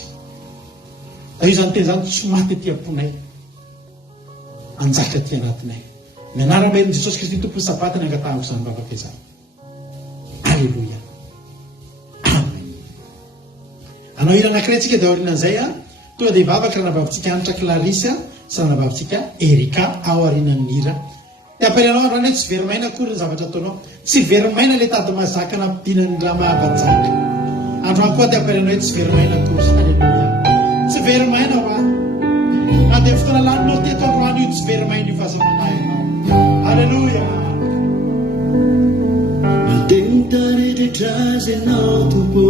da io zany teny zany tsy maty aty amponay anjaka aty anatinay mianara-maherin' Jesosy Kristy tompo sabatany angatahako zany vavaka izany halleloia amen anao ira anankiray tsika dia aorinan'izay a tonga dia hivavaka ranavavitsika anitra Clarisse sy ranavavitsika Erika ao arinan'ny hira dia ampelyanao androany hoe tsy verimaina akory ny zavatra ataonao tsy verimaina le tady mazaka nampidinany raha mahabajaka androany koa dia ampelyanao hoe tsy verimaina akory halleloia tsy verimaina ho a na dia fotoana laninao teto androany io tsy verimaina io fahasamanay ianao halleloia Tenta rehetratrazy ianao tompo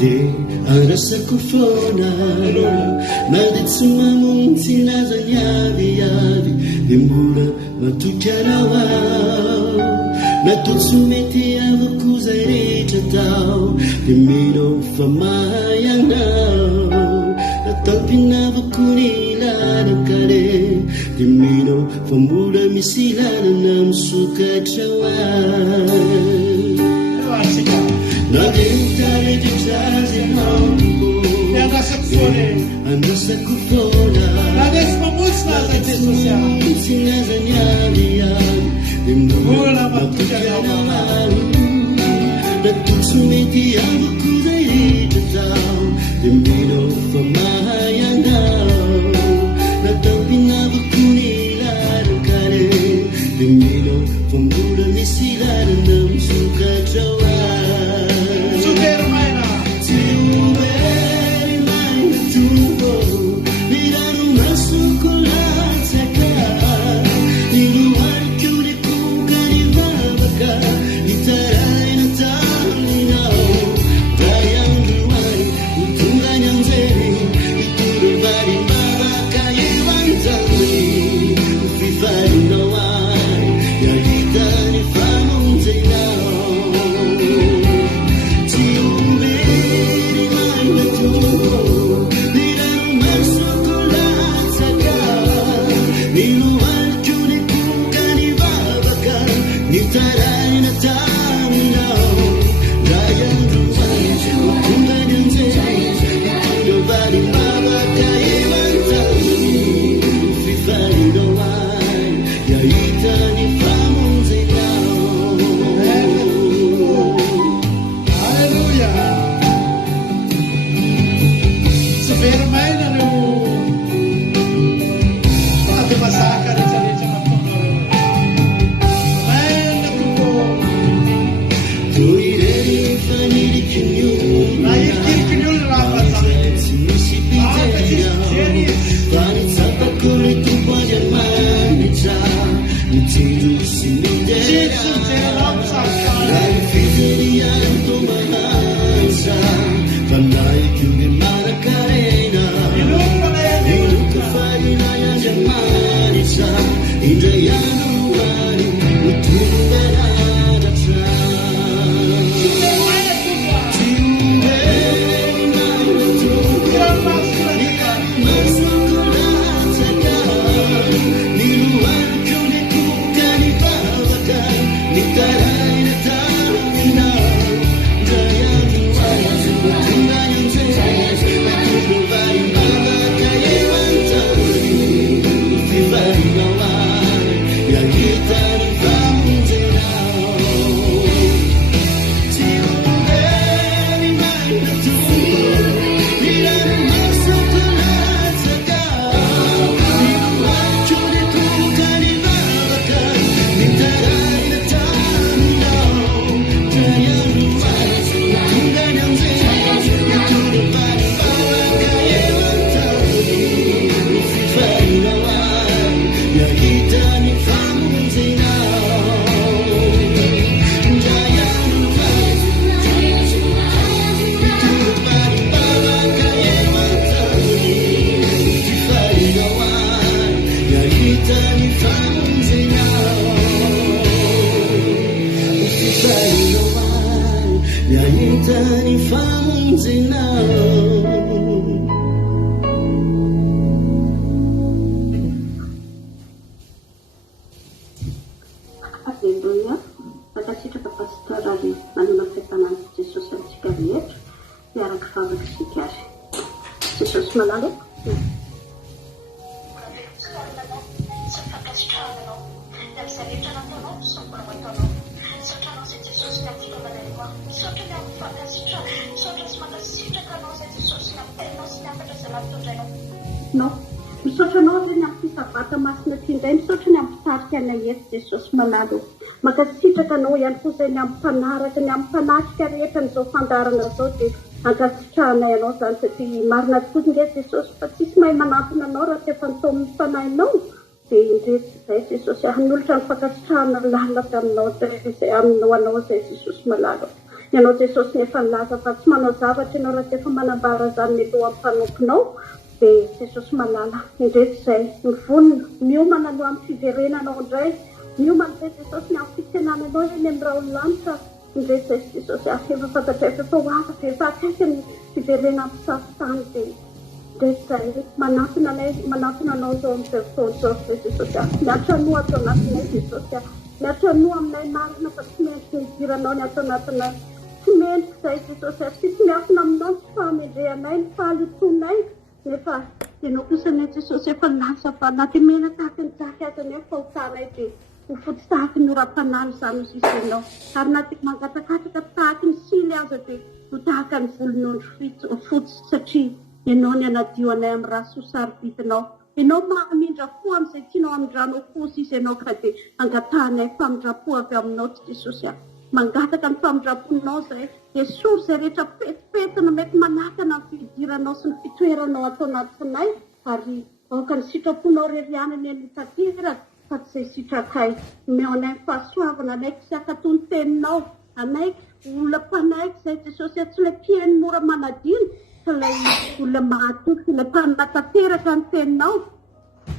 dia arasako foana na dia tsy mamontsy lazany aviavy dia mbola matoky anao ao na toa tsy mety avako zay rehetra tao dia minao fa mahay anao natampinavako ny lanakare dia minao fa mbola misy lalana misokatra hoay na dia rehetratrazy ianao tompo andrasako foana na dia tsy mamontsy nazany Jesosy aho tsy nazany aviavy dia mbola matoky anao ao na toa tsy mety avako zay rehetra tao dia minao fa mahay anao natampinavako ny lanakare dia minao fa mbola misy lalana misokatra hoay Yeah. mahazaka rehetrarehetra na irikiriky ny olona raha Alleluia. Mankasitraka pastor ary manana fifanan'ny Jesosy amintsika rehetra miaraka favatsika azy. Jesosy malala. Non, misaotra anao zay ny amin'ny fisavata masina tindray, misaotra ny amin'ny fitarika anay eto Jesosy malalo. Mankasitraka anao ihany koa zay ny amin'ny mpanaraka, ny amin'ny mpanatrika rehetra n'izao fandarana zao dia ankasitrahanay anao zany satria marina tokoa nge Jesosy fa tsisy mahay manampina anao raha tsy efa nitao amin'ny fanahinao dia indreky izay Jesosy hanolotra ny fankasitrahana lalaka aminao zay aminao anao zay Jesosy malalo. Ianao Jesosy ny efa nilaza fa tsy manao zavatra ianao raha tsy efa manambara zany ny aloha amin'ny mpanomponao dia Jesosy malala indreky izay mivonona miomana aloha amin'ny fiverenanao indray miomana zay Jesosy ny amin'ny fitsenananao eny amin'ny raha ololanitra indreky izay Jesosy efa fantatra efa ho afaka efa akaiky ny fiverenan'ny mpisafitany dia indreky izay manampina anao zao amin'izay fotoana zao zay Jesosy miatra anoa ato anatinay Jesosy miatra anoa aminay marina fa tsy mendrika nidiranao ny ato anatinay tsy mendrika izay Jesosy tsisy miafina aminao ny fahamendrehanay ny fahalotonay nefa ianao kosa ny Jesosy efa lasa fa na dia mena tahaka ny jaka azy any fa hotanay dia ho fotsy tahaka ny oram-panary izany no sisy ianao ary na dia mangatakatraka tahaka ny sily aza dia ho tahaka ny volon'ondro fotsy satria ianao ny anadio anay amin'ny raha sosarobitinao ianao mamindra fo amin'izay tianao amindranao fosy izy ianao ka dia angatahanay famindrapo avy aminao tsy Jesosy mangataka ny famindraponao zay dia sory izay rehetra petipetina mety manakana ny fidiranao sy ny fitoeranao atao anatinay ary aoka ny sitraponao rerianany any tanteraka fa tsy izay sitrakay meo anay ny fahasoavana anaiky sy akatony teninao anaiky olona mpanaiky izay Jesosy tsy ilay mpihainy mora manadiny fa ilay olona mahatoky ilay mpanina tanteraka ny teninao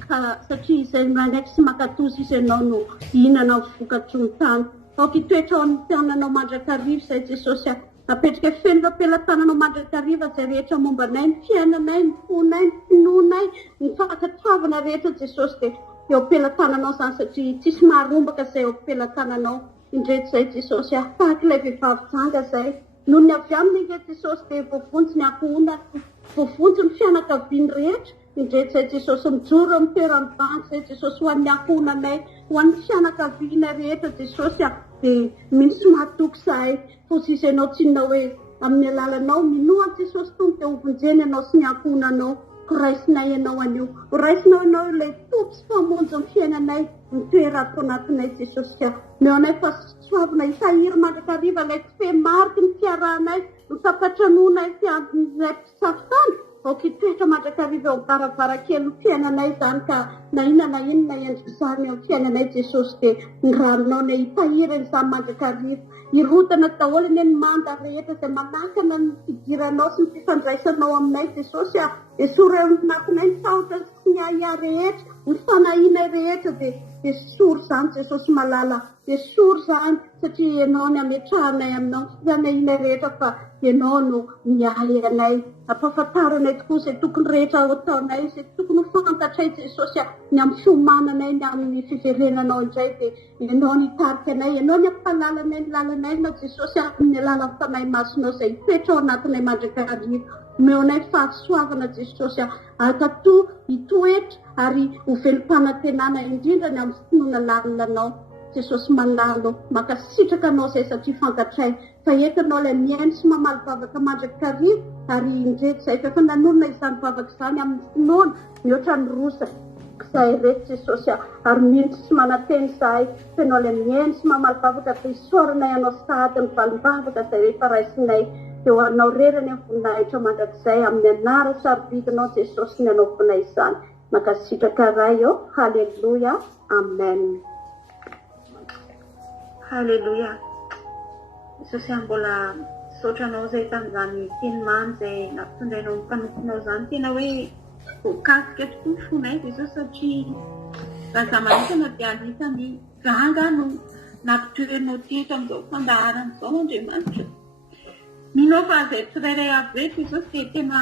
ka satria izay manaiky sy makatozy izy ianao no ihinana ny vokatry ny tany aoka itoetra ao amin'ny tananao mandrakariva izay Jesosy apetraka feno ampelantananao mandrakariva izay rehetra mombanay ny fiainanay ny fonay ny finoanay ny fankatoavana rehetra Jesosy dia eo ampelantananao zany satria tsisy maharombaka izay eo ampelantananao indreky izay Jesosy tahaka ilay vehivavy janga izay noho ny avy aminy nge Jesosy dia voavonjy ny ankohona voavonjy ny fianakaviany rehetra indreky izay Jesosy mijoro amin'ny toerany banky izay Jesosy ho an'ny ankohonanay ho an'ny fianakaviana rehetra Jesosy dia misy mahatoky izahay fosy izy ianao tsinona hoe amin'ny alalanao minoa Jesosy tonga dia hovonjeny ianao sy ny ankohonanao raisinay ianao anio, raisinao ianao ilay tompo sy famonjy ny fiainanay, ny toera ato anatinay Jesosy ka. Meo anay fa soavina isahiry mandrakariva ilay tsy femariky ny fiarahanay, ny tapatranoanay fiandrin'izay mpisafitany, oka toetra mandrakariva eo am-baravarakely ny fiainanay izany ka na inona endrika izany amin'ny fiainanay Jesosy dia ny ranonao ny hitahirany izany mandrakariva. Irotana daholo ny manda rehetra izay manakana ny fidiranao sy ny fifandraisanao aminay Jesosy a. Esoreo anatinay ny saotra sy ny aia rehetra, ny fanahinay rehetra dia esory izany Jesosy malala, esory izany satria ianao ny ametrahanay aminao sy fanahinay rehetra fa ianao no mialy anay. Ampahafantaranay tokoa izay tokony rehetra ataonay, izay tokony fantatray Jesosy a, ny amin'ny fiomananay, ny amin'ny fiverenanao indray dia ianao ny hitarika anay, ianao ny ampahalalanay ny lalanay na Jesosy amin'ny alalan'ny fanahy masonao izay hipetra ao anatinay mandrakariva. Omeo anay fahasoavana Jesosy a, atatoa hitoetra ary ho velom-panantenana indrindra ny amin'ny finoana lalanao Jesosy malalo, makasitraka anao izay satria fantatray fa entinao ilay miaino sy mamaly vavaka mandrakariva ary indreto izay fa nanonona izany vavaka izany amin'ny finoana mihoatra ny rosa izay reto Jesosy a, ary militsy sy mananteny izahay fa ianao ilay miaino sy mamaly vavaka dia isaoranay anao sady ny valim-bavaka izay efa raisinay eo anao rerany amin'ny voninahitra mandrakizay amin'ny anara sarobidinao Jesosy ny anaovanay izany. Makasitraka ray eo. Halleluja. Amen. Halleluja. Jesosy mbola saotranao izay tamin'izany teny mamy izay nampitondrainao ny mpanomponao izany, tena hoe voakasika tokoa fonay Jesosy satria raha izaho manokana dia anisany gaga no nampitoeranao teto amin'izao fandaharana izao Andriamanitra. Minao fa izay tsirairay avy reto Jesosy dia tena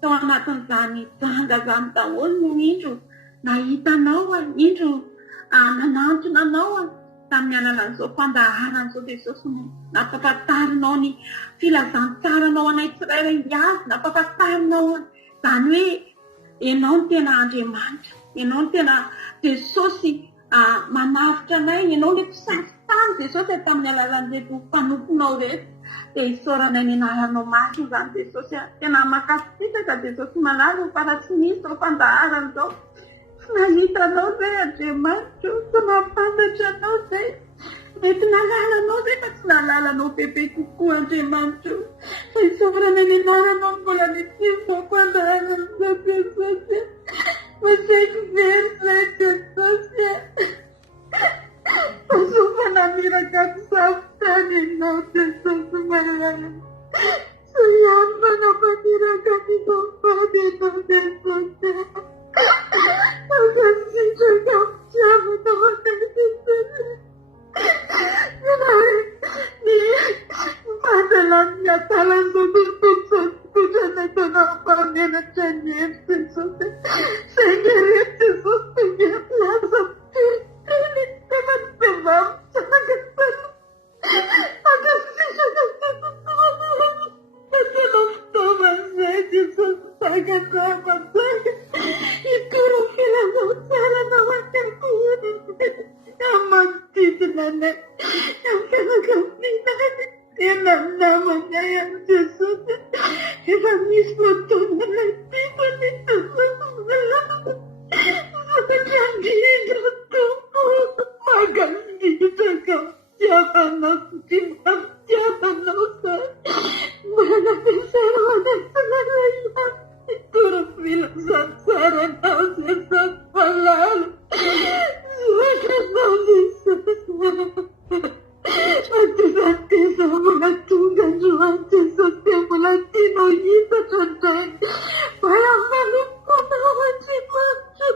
tao anatin'izany gaga izany daholo no indro nahitanao indro nanantona anao tamin'ny alalan'izao fandaharana izao Jesosy no nampahafantarinao ny filazantsaranao anay tsirairay azy, nampahafantarinao izany hoe ianao ny tena Andriamanitra, ianao ny tena Jesosy manavitra anay, ianao ilay mpisafitany Jesosy tamin'ny alalan'ireto mpanomponao reto dia isaoranay ny anaranao masina izany Jesosy. Tena makasitraka Jesosy malalo fa raha tsy nisy izao fandaharana izao tsy nahitanao izay Andriamanitra, tsy nampantatra anao izay, mety nalalanao izay fa tsy nalalanao bebe kokoa Andriamanitra. Fa isaoranay ny anaranao mbola nitsizao fandaharana izao Jesosy. Masaiko very izay Jesosy. Pasofana miraka kisafitany ianao Jesosy malala. Sayambana mamiraka kisompany ianao Jesosy. Makasitraka aminao anay Jesosy. Ni fadalan'ny atalan'izao tontolo nampamenatra ny hery Jesosy. Sainga reto Jesosy tengety asa teny tena ny vehivavy tsy nangatana. Makasitraka tena fitaovan'izay Jesosy sagatsavan'izay. Itoro filazantsarana mankarikony amanodidina anay, ampianakavinay, tena namana ihany Jesosy. Efa misy fotoana ilay tipany Jesosy. Satria ndrindra tompo magasitraka tiavanao sy tiavanao izay. Mana fisaroana tsirairay ihany. Itoro filazantsaranao Jesosy malalo. Zuakanao Jesosy. Atisa mbola tonga androany Jesosy, mbola tianao hitatra indray. Mbola manomponao Andriamanitra.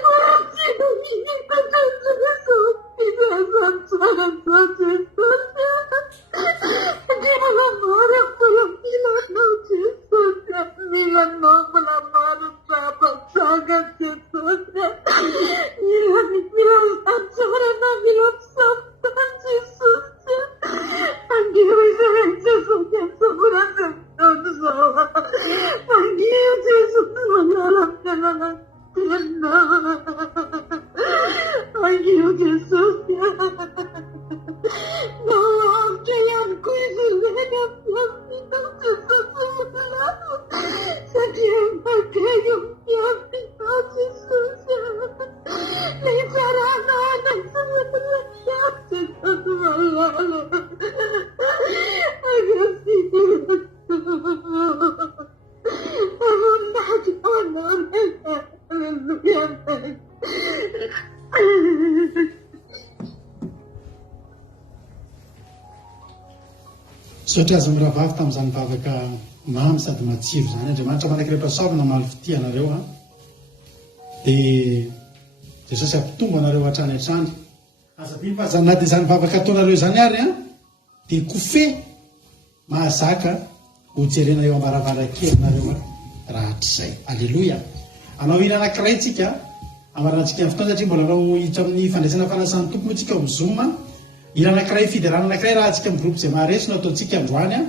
Mbola tianao hitatra Jesosy. Filazantsaranao Jesosy. Dia mbola maro mbola milanao Jesosy. Milanao mbola maro trapatsanga Jesosy. Filazantsarana milampisafitany Jesosy. Angiro izay Jesosy asobrana izao. Angiro Jesosy malala tena. Angiro Jesosy. Naamtra ihany koa izy ireny amin'ny Jesosy malala. Satria sotra azy miravavy tamin'izany vavaka mamy sady matsiro zany andriamanitra manakirepasavina maly fity anareo a dia jesosy ampitombo anareo hatrany hatrany azadiny fa zany na dia zany vavaka ataonareo zany ary a dia kofe mahazaka hojerena eo ambaravarakely nareo rahatr'izay. Alleloia. Anao hira anankiray tsika amarantsika ny fotoana satria mbola anao hitra amin'ny fandraisana fanasan'ny tompo tsika amin'ny Zoom. Hira anankiray fiderana anankiray raha tsika amin'ny groupe izay maharesy no ataontsika androany a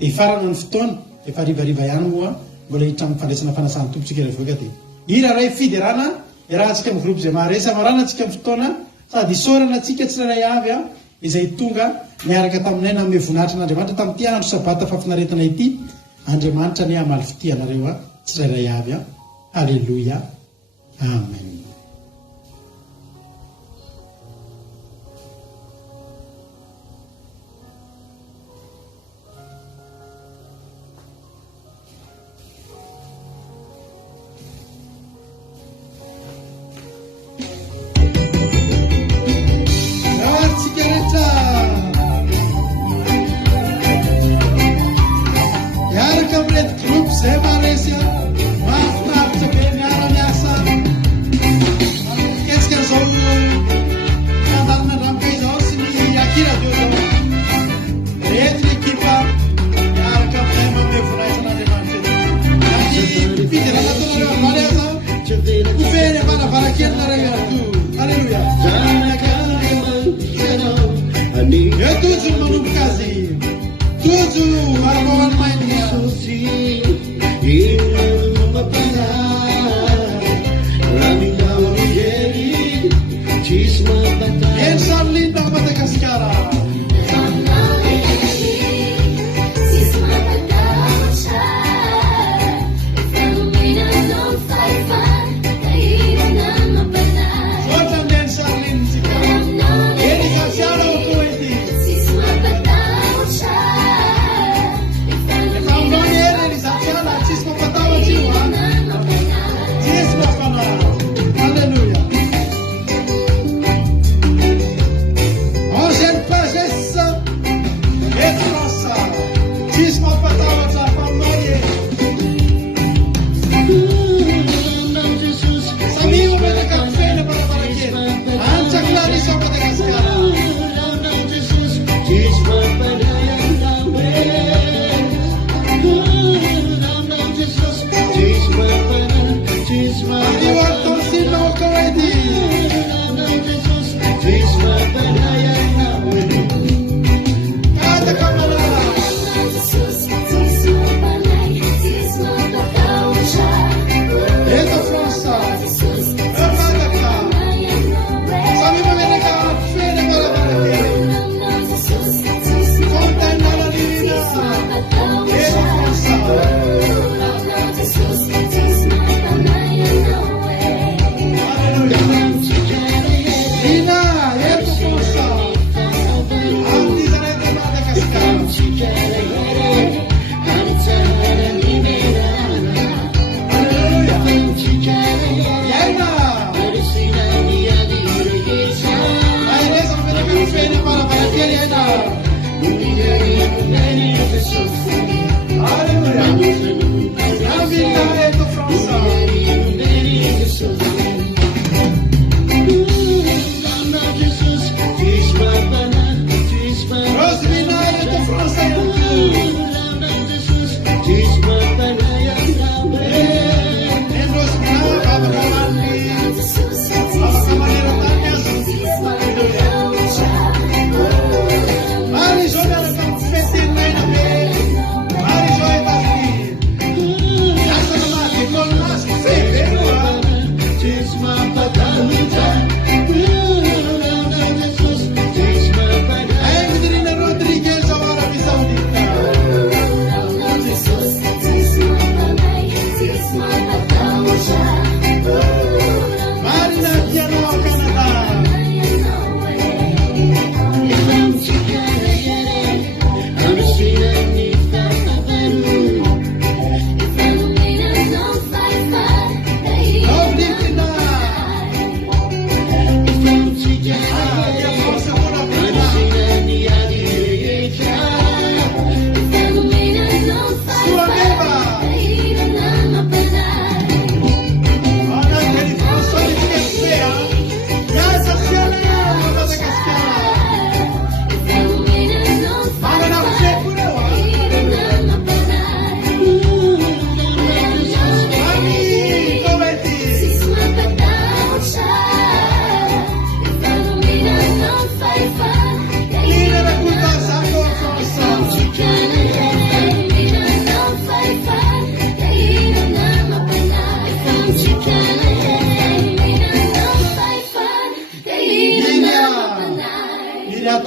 dia farana ny fotoana efa rivariva ihany moa mbola hitra amin'ny fandraisana fanasan'ny tompo tsika rehevoaka dia hira ray fiderana raha tsika amin'ny groupe izay maharesy amarana tsika amin'ny fotoana sady isorana tsika tsirairay avy a izay tonga miaraka taminay na amin'ny voninahitra n'Andriamanitra tamin'ity andro sabata fafinaretana ity. Andriamanitra ny hamaly fity anareo a tsirairay avy a. Alleluia. Amen. Paz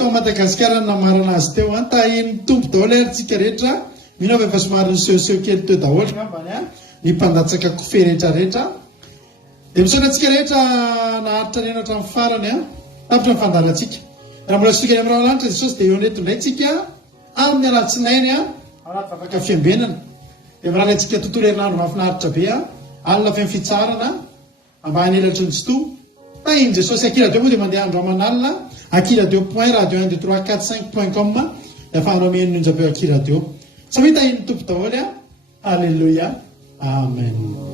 tao Madagasikara namarana azy teo tahiny tompo daholo aritsika rehetra mino fa efa somary nisehoseho kely teo daholo ngambany ny mpandatsaka kofe rehetrarehetra dia misaotra antsika rehetra naharitra ny enatra amin'ny farany tapitra ny fandarantsika raha mbola sika amin'ny rahalanitra Jesosy dia eo neto indray tsika amin'ny alatsinainy anaty vavaka fiambenana dia mirana antsika tontolo herinandro mahafinaritra be alina fe fitsarana ambany elatry ny tsoto tahiny Jesosy Akiradio moa dia mandeha andro aman'alina akiradio.radio12345.com dia afahanao miheno njapeo Akiradio. Samita tahiny tompo daholo. Alleluia. Amen.